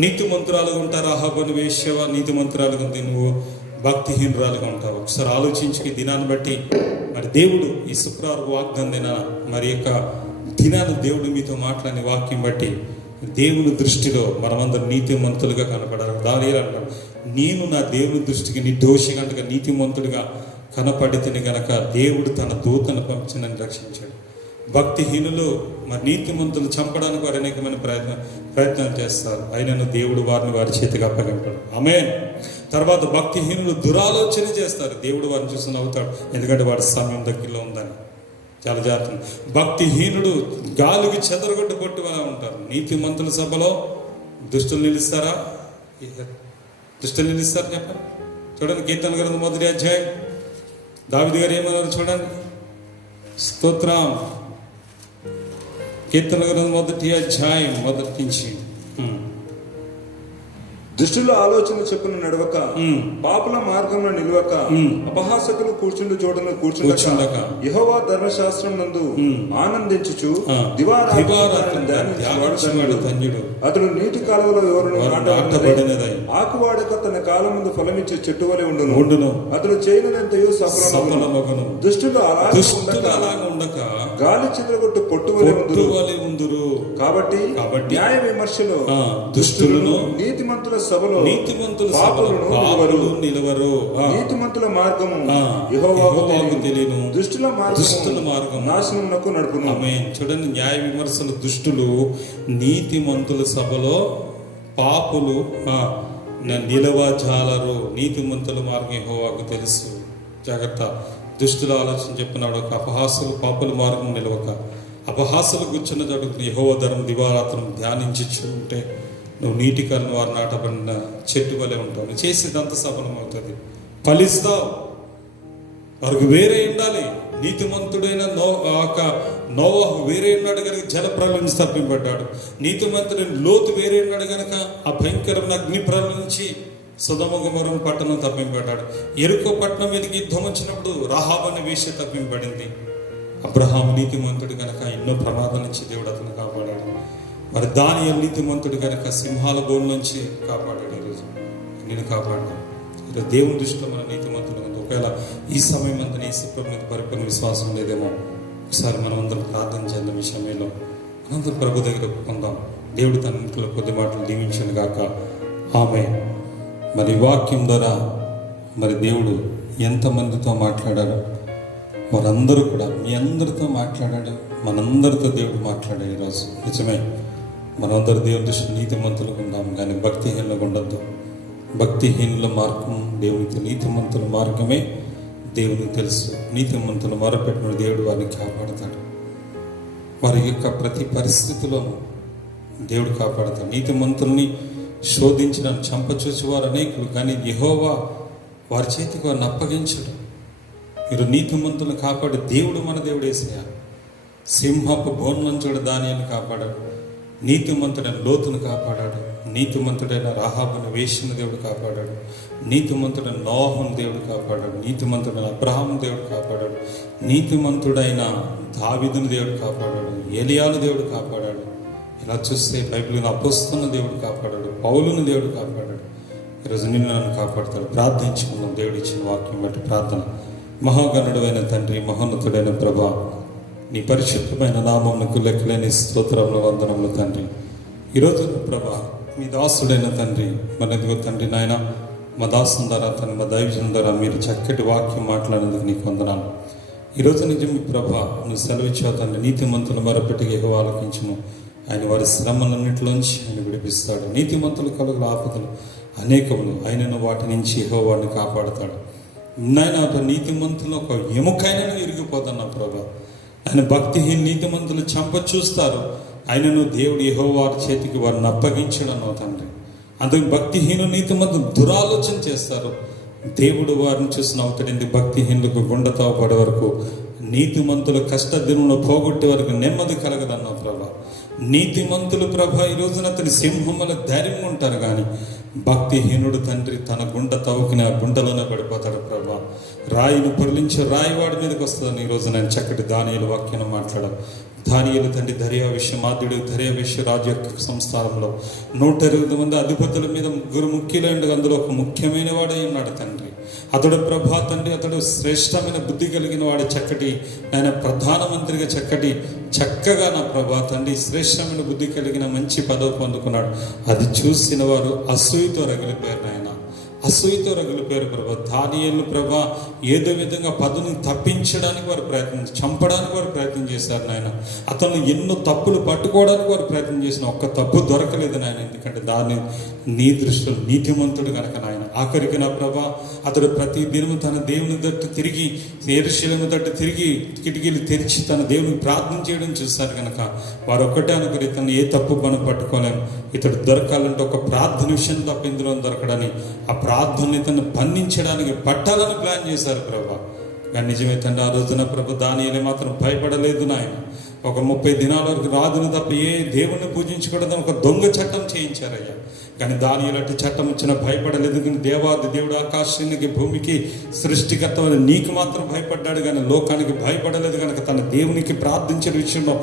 నీతిమంతురాలుగా ఉంటారా? అహాబను వేశ్యవా? నీతిమంతురాలుగా ఉంది, నువ్వు భక్తిహీనురాలుగా ఉంటావు. ఒకసారి ఆలోచించి ఈ దినాన్ని బట్టి మరి దేవుడు ఈ శుక్రవారం వాగ్దానం మరి యొక్క దినాన్ని దేవుడు మీతో మాట్లాడిన వాక్యం బట్టి దేవుని దృష్టిలో మనమందరం నీతిమంతులుగా కనపడాలి. దానిలో అంటాడు, నేను నా దేవుని దృష్టికి నిర్దోషిగా నీతిమంతుడిగా కనపడితేనే గనక దేవుడు తన దూతను పంపించి నన్ను రక్షించాడు. భక్తిహీనులు మరి నీతిమంతులు చంపడానికి వారు అనేకమైన ప్రయత్నాలు చేస్తారు. అయినను దేవుడు వారిని వారి చేతికి అప్పగింపాడు. ఆమేన్. తర్వాత భక్తిహీనులు దురాలోచన చేస్తారు. దేవుడు వారిని చూసి నవ్వుతాడు. ఎందుకంటే వాడి సమయం దగ్గరలో ఉందని. చాలా జాగ్రత్త. భక్తిహీనుడు గాలికి చెదరగొట్టు కొట్టి అలా ఉంటారు. నీతిమంతుల సభలో దుష్టులు నిలుస్తారా? దుష్టులు నిలుస్తారు చెప్పండి. చూడండి, కీర్తన గ్రంథం 1వ అధ్యాయం దావీదు గారు ఏమన్నారు చూడండి. స్తోత్రం. కీర్తన గ్రంథం 1వ అధ్యాయం 1 నుంచి. దుష్టుల ఆలోచన చెప్పున నడవక, పాపుల మార్గంలో నిలవక, అపహాసకులు కూర్చుండు చోటును కూర్చుండక, యెహోవా ధర్మశాస్త్రం నందు ఆనందించుచు ధన్యుడు. అతడు నీటి కాలువలో ఎవరు ఆకువాడక తన కాలం ముందు ఫలమిచ్చే చెట్టు వలె ఉండును. అతడు చేయనంతయు సఫలమగును. దుష్టులు అలాగా ఉండక గాలి చెదరగొట్టు పొట్టు వలె ఉందురు. కాబట్టి న్యాయ విమర్శలో దుష్టులను నీతిమంతుల సభలో పాపులు నిలవరు. నీతిమంతుల మార్గము యెహోవాకు తెలియను, దుష్టుల మార్గము నాశనమునకు నడుపును. ఆమేన్. చూడండి, న్యాయ విమర్శలు దుష్టులు, నీతిమంతుల సభలో పాపులు నిలవజాలరు. నీతిమంతుల మార్గం యెహోవాకు తెలుసు. జాగ్రత్త. దుష్టుల ఆలోచన చెప్పినాడు. ఒక అపహాసులు పాపుల మార్గం నిలవక, అపహాసులు కూర్చున్న చోటు యెహోవా ధర్మం దివారాత్రం ధ్యానించి ఉంటే నువ్వు నీటి కాలను వారు నాటబడిన చెట్టు వలె ఉంటావు. నువ్వు చేసేదంతా సఫలమవుతుంది, ఫలిస్తావు. వారికి వేరే ఉండాలి. నీతిమంతుడైన నోవాహు వేరే ఉన్నాడు కనుక జలప్రలయం నుంచి తప్పింపడ్డాడు. నీతిమంతుడైన లోతు వేరే ఉన్నాడు కనుక ఆ భయంకరమైన అగ్నిప్రలయం నుంచి సొదొమ గొమొర్రా పట్టణం తప్పింపడ్డాడు. యెరికో పట్టణం మీదకి యుద్ధం వచ్చినప్పుడు రహాబు అనే వేశ్య తప్పింపబడింది. అబ్రహాము నీతిమంతుడు కనుక ఎన్నో ప్రమాదాల నుంచి దేవుడు అతను కాపాడాడు. మరి దానియేలు నీతిమంతుడు కనుక సింహాల బోన్ నుంచి కాపాడాడు. ఈరోజు నేను కాపాడాను. ఈరోజు దేవుని దృష్టిలో మన నీతిమంతుడు ఉంది. ఒకవేళ ఈ సమయం అంతా నీ ప్రభు మీద పరిపూర్ణ విశ్వాసం లేదేమో, ఒకసారి మనం అందరం ప్రార్థన చేద్దాం. ఈ సమయంలో మనందరం ప్రభు దగ్గర పొందాం. దేవుడు తన ఇంట్లో కొద్ది మాటలు దీవించను గాక. ఆమేన్. మరి వాక్యం ద్వారా మరి దేవుడు ఎంతమందితో మాట్లాడారు, వారందరూ కూడా మీ అందరితో మాట్లాడాడు. మనందరితో దేవుడు మాట్లాడాడు. ఈరోజు నిజమే, మనందరూ దేవుని దృష్టి నీతిమంతులుగా ఉన్నాం, కానీ భక్తిహీనులుగా ఉండొద్దు. భక్తిహీనుల మార్గం దేవునికి, నీతిమంతుల మార్గమే దేవునికి తెలుసు. నీతిమంతులు మొరపెట్టిన దేవుడు వారిని కాపాడుతాడు. వారి యొక్క ప్రతి పరిస్థితిలోనూ దేవుడు కాపాడుతాడు. నీతిమంతుల్ని శోధించిన చంపచూసేవారు అనేకులు, కానీ యెహోవా వారి చేతికి వారిని అప్పగించడు. మీరు నీతిమంతులను కాపాడు దేవుడు, మన దేవుడు యేసయ్య. సింహపు బోన్ నుంచి దానియేలును కాపాడాడు. నీతిమంతుడైన లోతును కాపాడాడు. నీతిమంతుడైన రాహాబును వేశ్యను దేవుడు కాపాడాడు. నీతిమంతుడైన నోహును దేవుడు కాపాడాడు. నీతిమంతుడైన అబ్రహాము దేవుడు కాపాడాడు. నీతిమంతుడైన దావీదును దేవుడు కాపాడాడు. ఏలియాను దేవుడు కాపాడాడు. ఇలా చూస్తే బైబిల్ని అపోస్తున్న దేవుడు కాపాడాడు. పౌలును దేవుడు కాపాడాడు. ఈరోజు నిన్ను నన్ను కాపాడుతాడు. ప్రార్థించుకుందాం. దేవుడు ఇచ్చిన వాక్యం బట్టి ప్రార్థన. మహాగణుడైన తండ్రి, మహోన్నతుడైన ప్రభా, నీ పరిశుద్ధమైన నామమునకు లెక్కలేని స్తోత్రములు, వందనములు తండ్రి. ఈరోజు ప్రభా, మీ దాసుడైన తండ్రి, మనదిగో తండ్రి నాయన, మా దాసుని ద్వారా తండ్రి, మా దైవజనం ద్వారా మీరు చక్కటి వాక్యం మాట్లాడేందుకు నీకు వందనాలు. ఈరోజు నిజం ప్రభా, నువ్వు సెలవిచ్చావు తండ్రి, నీతిమంతులు మరొకటికి ఎగవ ఆలకించును. ఆయన వారి శ్రమలన్నింటిలోంచి ఆయన విడిపిస్తాడు. నీతిమంతులు కలుగుల ఆపదలు అనేకములు, ఆయనను వాటి నుంచి యెహోవాను కాపాడుతాడు. నాయన నీతిమంతులు ఒక ఎముకైనను విరిగిపోతున్నా ప్రభా. ఆయన భక్తిహీన నీతిమంతులు చంప చూస్తారు, ఆయనను దేవుడు యెహోవా చేతికి వారిని అప్పగించడం తండ్రి. అందుకు భక్తిహీన నీతిమంతులు దురాలోచన చేస్తారు, దేవుడు వారిని చూసిన అవుతాడింది. భక్తిహీనులకు గుండెతో పడే వరకు, నీతిమంతులు కష్ట దినంలో పోగొట్టే వరకు నెమ్మది కలగదన్నావు ప్రభా. నీతిమంతులు ప్రభా ఈ రోజున అతని సింహముల ధైర్యంగా ఉంటారు, కానీ భక్తిహీనుడు తండ్రి తన గుండె తవ్వుకుని ఆ గుండెలోనే పడిపోతాడు ప్రభా. రాయిని పొరలించి రాయి వాడి మీదకి వస్తుందని ఈరోజు నేను చక్కటి దానియేలు వాక్యాన్ని మాట్లాడాను. దానియేలు తండ్రి దర్యావేషమాద్యుడు దర్యావేష రాజు యొక్క సంస్థానంలో 120 మంది అధిపతుల మీద ముగ్గురు ముఖ్యులైన అందులో ఒక ముఖ్యమైన వాడై ఉన్నాడు తండ్రి. అతడు ప్రభా తండ్రి, అతడు శ్రేష్టమైన బుద్ధి కలిగిన వాడు, చక్కటి ఆయన ప్రధానమంత్రిగా చక్కగా నా ప్రభా తండ్రి శ్రేష్టమైన బుద్ధి కలిగిన మంచి పదవి పొందుకున్నాడు. అది చూసిన వారు అసూయతో రగిలిపోయారు నాయన, అసూయతో రగిలిపోయారు ప్రభా. దానియేలు ప్రభా ఏదో విధంగా పదును తప్పించడానికి వారు చంపడానికి వారు ప్రయత్నం చేశారు నాయన. అతను ఎన్నో తప్పులు పట్టుకోవడానికి వారు ప్రయత్నం చేసిన ఒక్క తప్పు దొరకలేదు నాయన. ఎందుకంటే దాన్ని నీ దృష్టిలో నీతిమంతుడు కనుక నాయన. ఆఖరికి నా ప్రభా అతడు ప్రతి దినము తన దేవుని తట్టు తిరిగి, యెరూషలేము తట్టు తిరిగి కిటికీలు తెరిచి తన దేవునికి ప్రార్థన చేయడం చూశారు కనుక వారు ఒక్కటే అనుకుని ఇతను ఏ తప్పు మనం పట్టుకోలేము, ఇతడు దొరకాలంటే ఒక ప్రార్థన విషయం తప్ప ఇందులో దొరకడని ఆ ప్రార్థనని ఇతను బంధించడానికి పట్టాలని ప్లాన్ చేశారు ప్రభా. కానీ నిజమే తండ్రి, ఆ రోజున ప్రభు దానియేలు మాత్రం భయపడలేదు నాయన. ఒక 30 దినాల వరకు రాజును తప్ప ఏ దేవుణ్ణి పూజించకూడదని ఒక దొంగ చట్టం చేయించారయ్యా. కానీ దానియేలు అట్టి చట్టం వచ్చినా భయపడలేదు. కానీ దేవాది దేవుడు ఆకాశానికి భూమికి సృష్టికర్త నీకు మాత్రం భయపడ్డాడు, కానీ లోకానికి భయపడలేదు. కనుక తన దేవునికి ప్రార్థించిన విషయంలో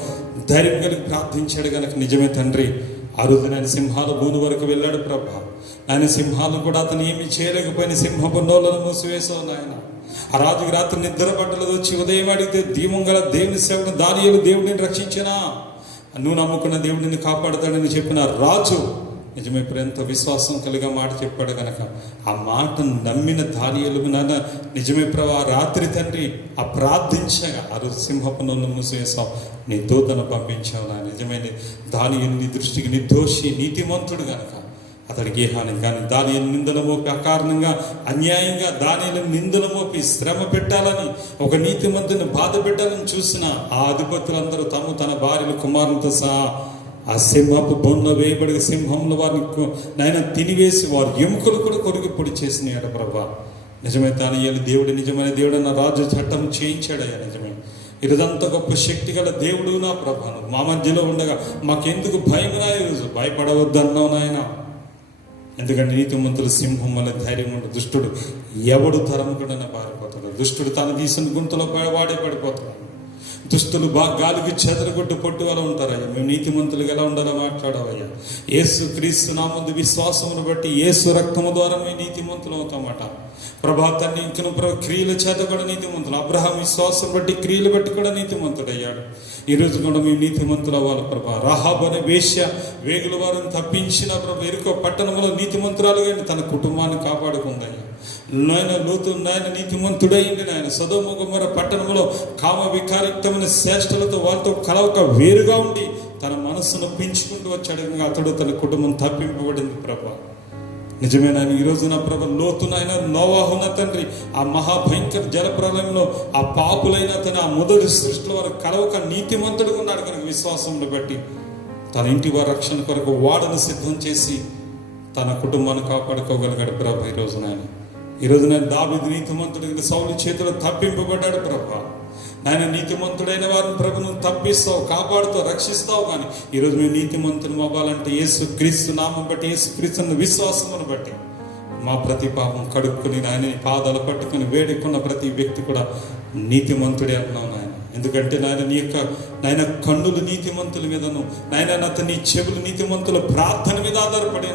ధైర్యం కలిగి ప్రార్థించాడు కనుక నిజమే తండ్రి, ఆ రోజు ఆయన సింహాల భూమి వరకు వెళ్ళాడు ప్రభా. ఆయన సింహాలు కూడా అతను ఏమి చేయలేకపోయిన సింహపు నోలను మూసివేసావు నాయన. ఆ రాజుకి రాత్రి నిద్ర పట్టలేదు. వచ్చి ఉదయం అడిగితే దీపం గల దేవుని సేవను దానియేలు దేవుడిని రక్షించినా, నువ్వు నమ్ముకున్న దేవుడిని కాపాడుతాడని చెప్పిన రాజు నిజమే ఇప్పుడు ఎంత విశ్వాసం కలిగా మాట చెప్పాడు కనుక ఆ మాటను నమ్మిన దానియేలు నాన్న నిజమే ప్రభా. రాత్రి తండ్రి ఆ ప్రార్థించగా ఆ రోజు సింహపు నోళ్ళు మూసివేసావు, నీ దూతను పంపించావు నా. నిజమైన దానియేలు నీ దృష్టికి నిర్దోషి నీతిమంతుడు కనుక అతడికి ఏ హాని. కానీ దానియేలు నిందలు మోపి అకారణంగా అన్యాయంగా దానియేలు నిందలు మోపి శ్రమ పెట్టాలని, ఒక నీతిమంతుని బాధ పెట్టాలని చూసిన ఆ అధిపతులందరూ తన భార్యలు కుమారులతో సహా ఆ సింహపు బొన్న వేయబడి సింహంలో వారిని నాయన తినివేసి వారి ఎముకలు కూడా కొరికి పొడి చేసినాడు ప్రభా. నిజమే దానియేలు దేవుడు నిజమైన దేవుడు అన్న రాజు చట్టం చేయించాడయ్యా. నిజమే ఇదంతా గొప్ప శక్తి గల దేవుడు నా ప్రభా. మా మధ్యలో ఉండగా మాకెందుకు భయం రా? ఈరోజు భయపడవద్దన్నావు నాయన. ఎందుకంటే నీతిమంతులు సింహం వల్ల ధైర్యం ఉండే, దుష్టుడు ఎవడు తరముకుడైనా పారిపోతాడు. దుష్టుడు తన తీసిన గుంతలో వాడే పడిపోతాడు. దుస్తులు బాగా గాలికి చెదరగొట్టు పొట్టు వల్ల ఉంటారయ్యా. మేము నీతిమంతులుగా ఎలా ఉండాలో మాట్లాడవయ్యా. యేసు క్రీస్తు నామందు విశ్వాసమును బట్టి యేసు రక్తము ద్వారా మేము నీతిమంతులు అవుతామట ప్రభా. తండ్రి ఇంకను క్రియల చేత కూడా నీతిమంతులు. అబ్రహాం విశ్వాసం బట్టి క్రియలు బట్టి కూడా నీతిమంతుడయ్యాడు. ఈరోజు కూడా మేము నీతిమంతులు అవ్వాలి ప్రభా. రాహాబు అనే వేశ్య వేగుల వారిని తప్పించిన ప్రభా ఎరుకో పట్టణంలో నీతిమంతురాలుగా తన కుటుంబాన్ని కాపాడుకుందయ్యా. నాయన లోతు నాయన నీతిమంతుడైంది నాయన. సొదొమ గొమొర్రా పట్టణంలో కామ వికారయుక్తమైన శ్రేష్టలతో వాళ్ళతో కలవక వేరుగా ఉండి తన మనస్సును పెంచుకుంటూ వచ్చాడు. అతడు తన కుటుంబం తప్పింపబడింది ప్రభా. నిజమే నాయన. ఈరోజు నా ప్రభ లోతు నాయన నోవాహున తండ్రి ఆ మహాభయంకర జలప్రలయంలో ఆ పాపులైన తన ఆ మొదటి సృష్టిలో వారు కలవక నీతిమంతుడుగా ఉన్నాడు కనుక విశ్వాసంలో బట్టి తన ఇంటి వారి రక్షణ కొరకు వాడను సిద్ధం చేసి తన కుటుంబాన్ని కాపాడుకోగలిగాడు ప్రభ. ఈరోజు నేను దావీదు నీతిమంతుడికి సౌలు చేతిలో తప్పింపబడ్డాడు ప్రభా. నాయన నీతిమంతుడైన వారిని ప్రభు నువ్వు తప్పిస్తావు, కాపాడుతావు, రక్షిస్తావు. కానీ ఈరోజు మేము నీతిమంతులు అవ్వాలంటే యేసు క్రీస్తు నామం బట్టి, యేసు క్రీస్తు విశ్వాసమును బట్టి మా ప్రతి పాపం కడుక్కుని నాయన పాదాలు పట్టుకుని వేడుకున్న ప్రతి వ్యక్తి కూడా నీతిమంతుడే అన్నావు నాయన. ఎందుకంటే నాయన నీ యొక్క నాయన కన్నులు నీతిమంతుల మీదను, నాయన నీ చెవులు నీతిమంతుల ప్రార్థన మీద ఆధారపడి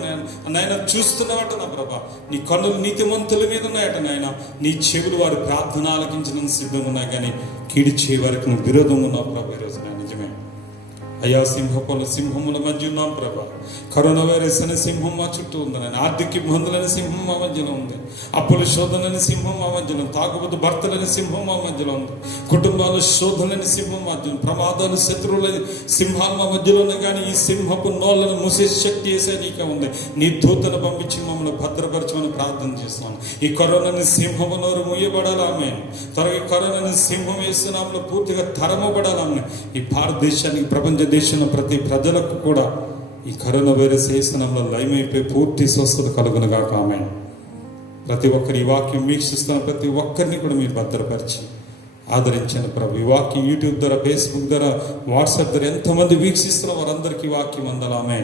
నాయన చూస్తున్నావట నా ప్రభా. నీ కన్నులు నీతిమంతుల మీద ఉన్నాయట నాయన, నీ చెవులు వారి ప్రార్థన ఆలకించిన సిద్ధం ఉన్నాయి, కానీ కీడి చేయ వారికి నువ్వు విరోధం ఉన్నావు ప్రభా. ఈరోజు నిజమే అయ్యా, సింహముల మధ్య ఉన్నాం ప్రభా. కరోనా వైరస్ అనే సింహం మా చుట్టూ ఉంది నాయన, ఆర్థిక ఇబ్బందులని సింహం మా మధ్యలో ఉంది, అప్పుల శోధనని సింహం మా మధ్యలో, తాగుబోతు భర్తలని సింహం మా మధ్యలో ఉంది, కుటుంబాల శోధనని సింహం మధ్యలో, ప్రమాదాలు శత్రువులని సింహాలు మా మధ్యలో ఉన్నాయి. కానీ ఈ సింహపు నోళ్ళను మూసే శక్తి వేసే నీకే ఉంది. నీ దూతను పంపించి మమ్మల్ని భద్రపరచమని ప్రార్థన చేస్తున్నాను. ఈ కరోనాని సింహము నోరు ముయ్యబడాలామే, త్వరగా కరోనాని సింహం వేస్తున్నాము పూర్తిగా తరమబడాలామే. ఈ భారతదేశానికి, ప్రపంచ దేశంలో ప్రతి ప్రజలకు కూడా ఈ కరోనా వైరస్ వేసనంలో లయమైపోయి పూర్తి స్వస్థత కలుగునుగా ఆమేన్. ప్రతి ఒక్కరి ఈ వాక్యం వీక్షిస్తున్న ప్రతి ఒక్కరిని కూడా మీరు భద్రపరిచి ఆదరించండి ప్రభు. ఈ వాక్యం యూట్యూబ్ ద్వారా, ఫేస్బుక్ ద్వారా, వాట్సాప్ ద్వారా ఎంతమంది వీక్షిస్తున్న వారందరికీ వాక్యం అందాలామే.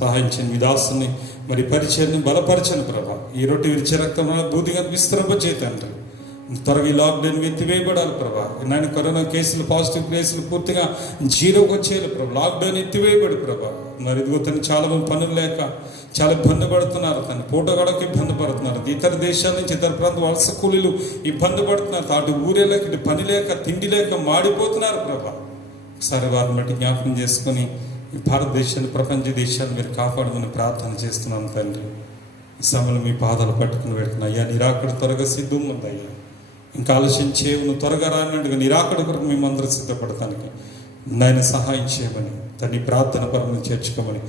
సహాయం చేయండి. మీ దాసుని మరి పరిచయాన్ని బలపరచండి ప్రభా. ఈ రొట్టె విరిచే రక్తం బూదిగా విస్తరింపచేతండి. త్వరగా ఈ లాక్డౌన్ ఎత్తివేయబడాలి ప్రభా. నాయన కరోనా కేసులు, పాజిటివ్ కేసులు పూర్తిగా జీరోకి వచ్చేయాలి ప్రభా. లాక్డౌన్ ఎత్తివేయబడి ప్రభా. మరి ఇదిగో తను చాలా మంది పనులు లేక చాలా ఇబ్బంది పడుతున్నారు, తను పూటగడకు ఇబ్బంది పడుతున్నారు, ఇతర దేశాల నుంచి ఇతర ప్రాంత వలస కూలీలు ఇబ్బంది పడుతున్నారు, అటు ఊరే లేక ఇటు పని లేక తిండి లేక మాడిపోతున్నారు ప్రభా. సరే వారిని బట్టి జ్ఞాపకం చేసుకుని ఈ భారతదేశాన్ని, ప్రపంచ దేశాన్ని మీరు కాపాడమని ప్రార్థన చేస్తున్నాను తండ్రి. ఈ సమయంలో మీ పాదాలు పట్టుకుని పెడుతున్నా అయ్యా. నిరాకడ త్వరగా సిద్ధం ఉంది అయ్యా. ఇంకా ఆలస్యం చేయను, త్వరగా రానట్టుగా నిరాకడ కొరకు మేమందరూ సిద్ధపడటానికి నాయన సహాయం చేయమని తన్ని ప్రార్థన పరమని చేర్చుకోమని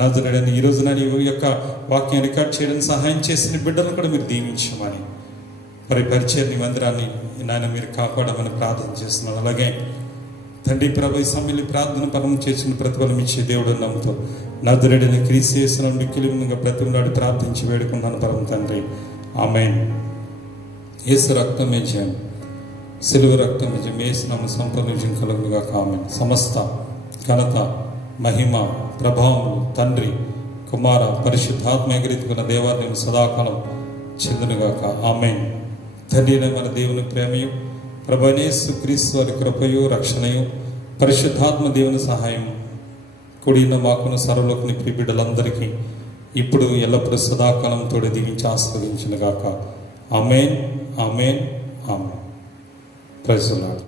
నజరేయుడైన ఈ రోజు నాని ఈ యొక్క వాక్యం రికార్డ్ చేయడానికి సహాయం చేసిన బిడ్డలను కూడా మీరు దీవించమని, మరి పరిచయాన్ని మందిరాన్ని నాయన మీరు కాపాడమని ప్రార్థన చేస్తున్నాను. అలాగే తండ్రి ప్రభు ఈ సమయంలో ప్రార్థన పరమం చేసిన ప్రతిఫలం ఇచ్చే దేవుడు నమ్ముతో నజరేయుడైన క్రీస్తు యేసు మిక్కిలిగా బ్రతిమలాడి ప్రార్థించి వేడుకున్నాను పరమ తండ్రి. ఆమేన్. యేసు రక్తమే జయం, సిలువ రక్తమే జయం, యేసు నామ సంప్రదించం కలుగుగా ఆమేన్. సమస్త ఘనత, మహిమ, ప్రభావం తండ్రి, కుమార, పరిశుద్ధాత్మ ఎగిరితుకున్న దేవాలయం సదాకాలం చెందునుగాక ఆమేన్. తండ్రి మన దేవుని ప్రేమయు, ప్రభువైన యేసు క్రీస్తు వారి కృపయు, రక్షణయు, పరిశుద్ధాత్మ దేవుని సహాయం కూడిన మాకును సర్వలోకని ప్రియ బిడ్డలందరికీ ఇప్పుడు ఎల్లప్పుడూ సదాకాలం తోడు దీవించి ఆస్వాదించునుగాక amen. Amen. Amen. Praise the lord.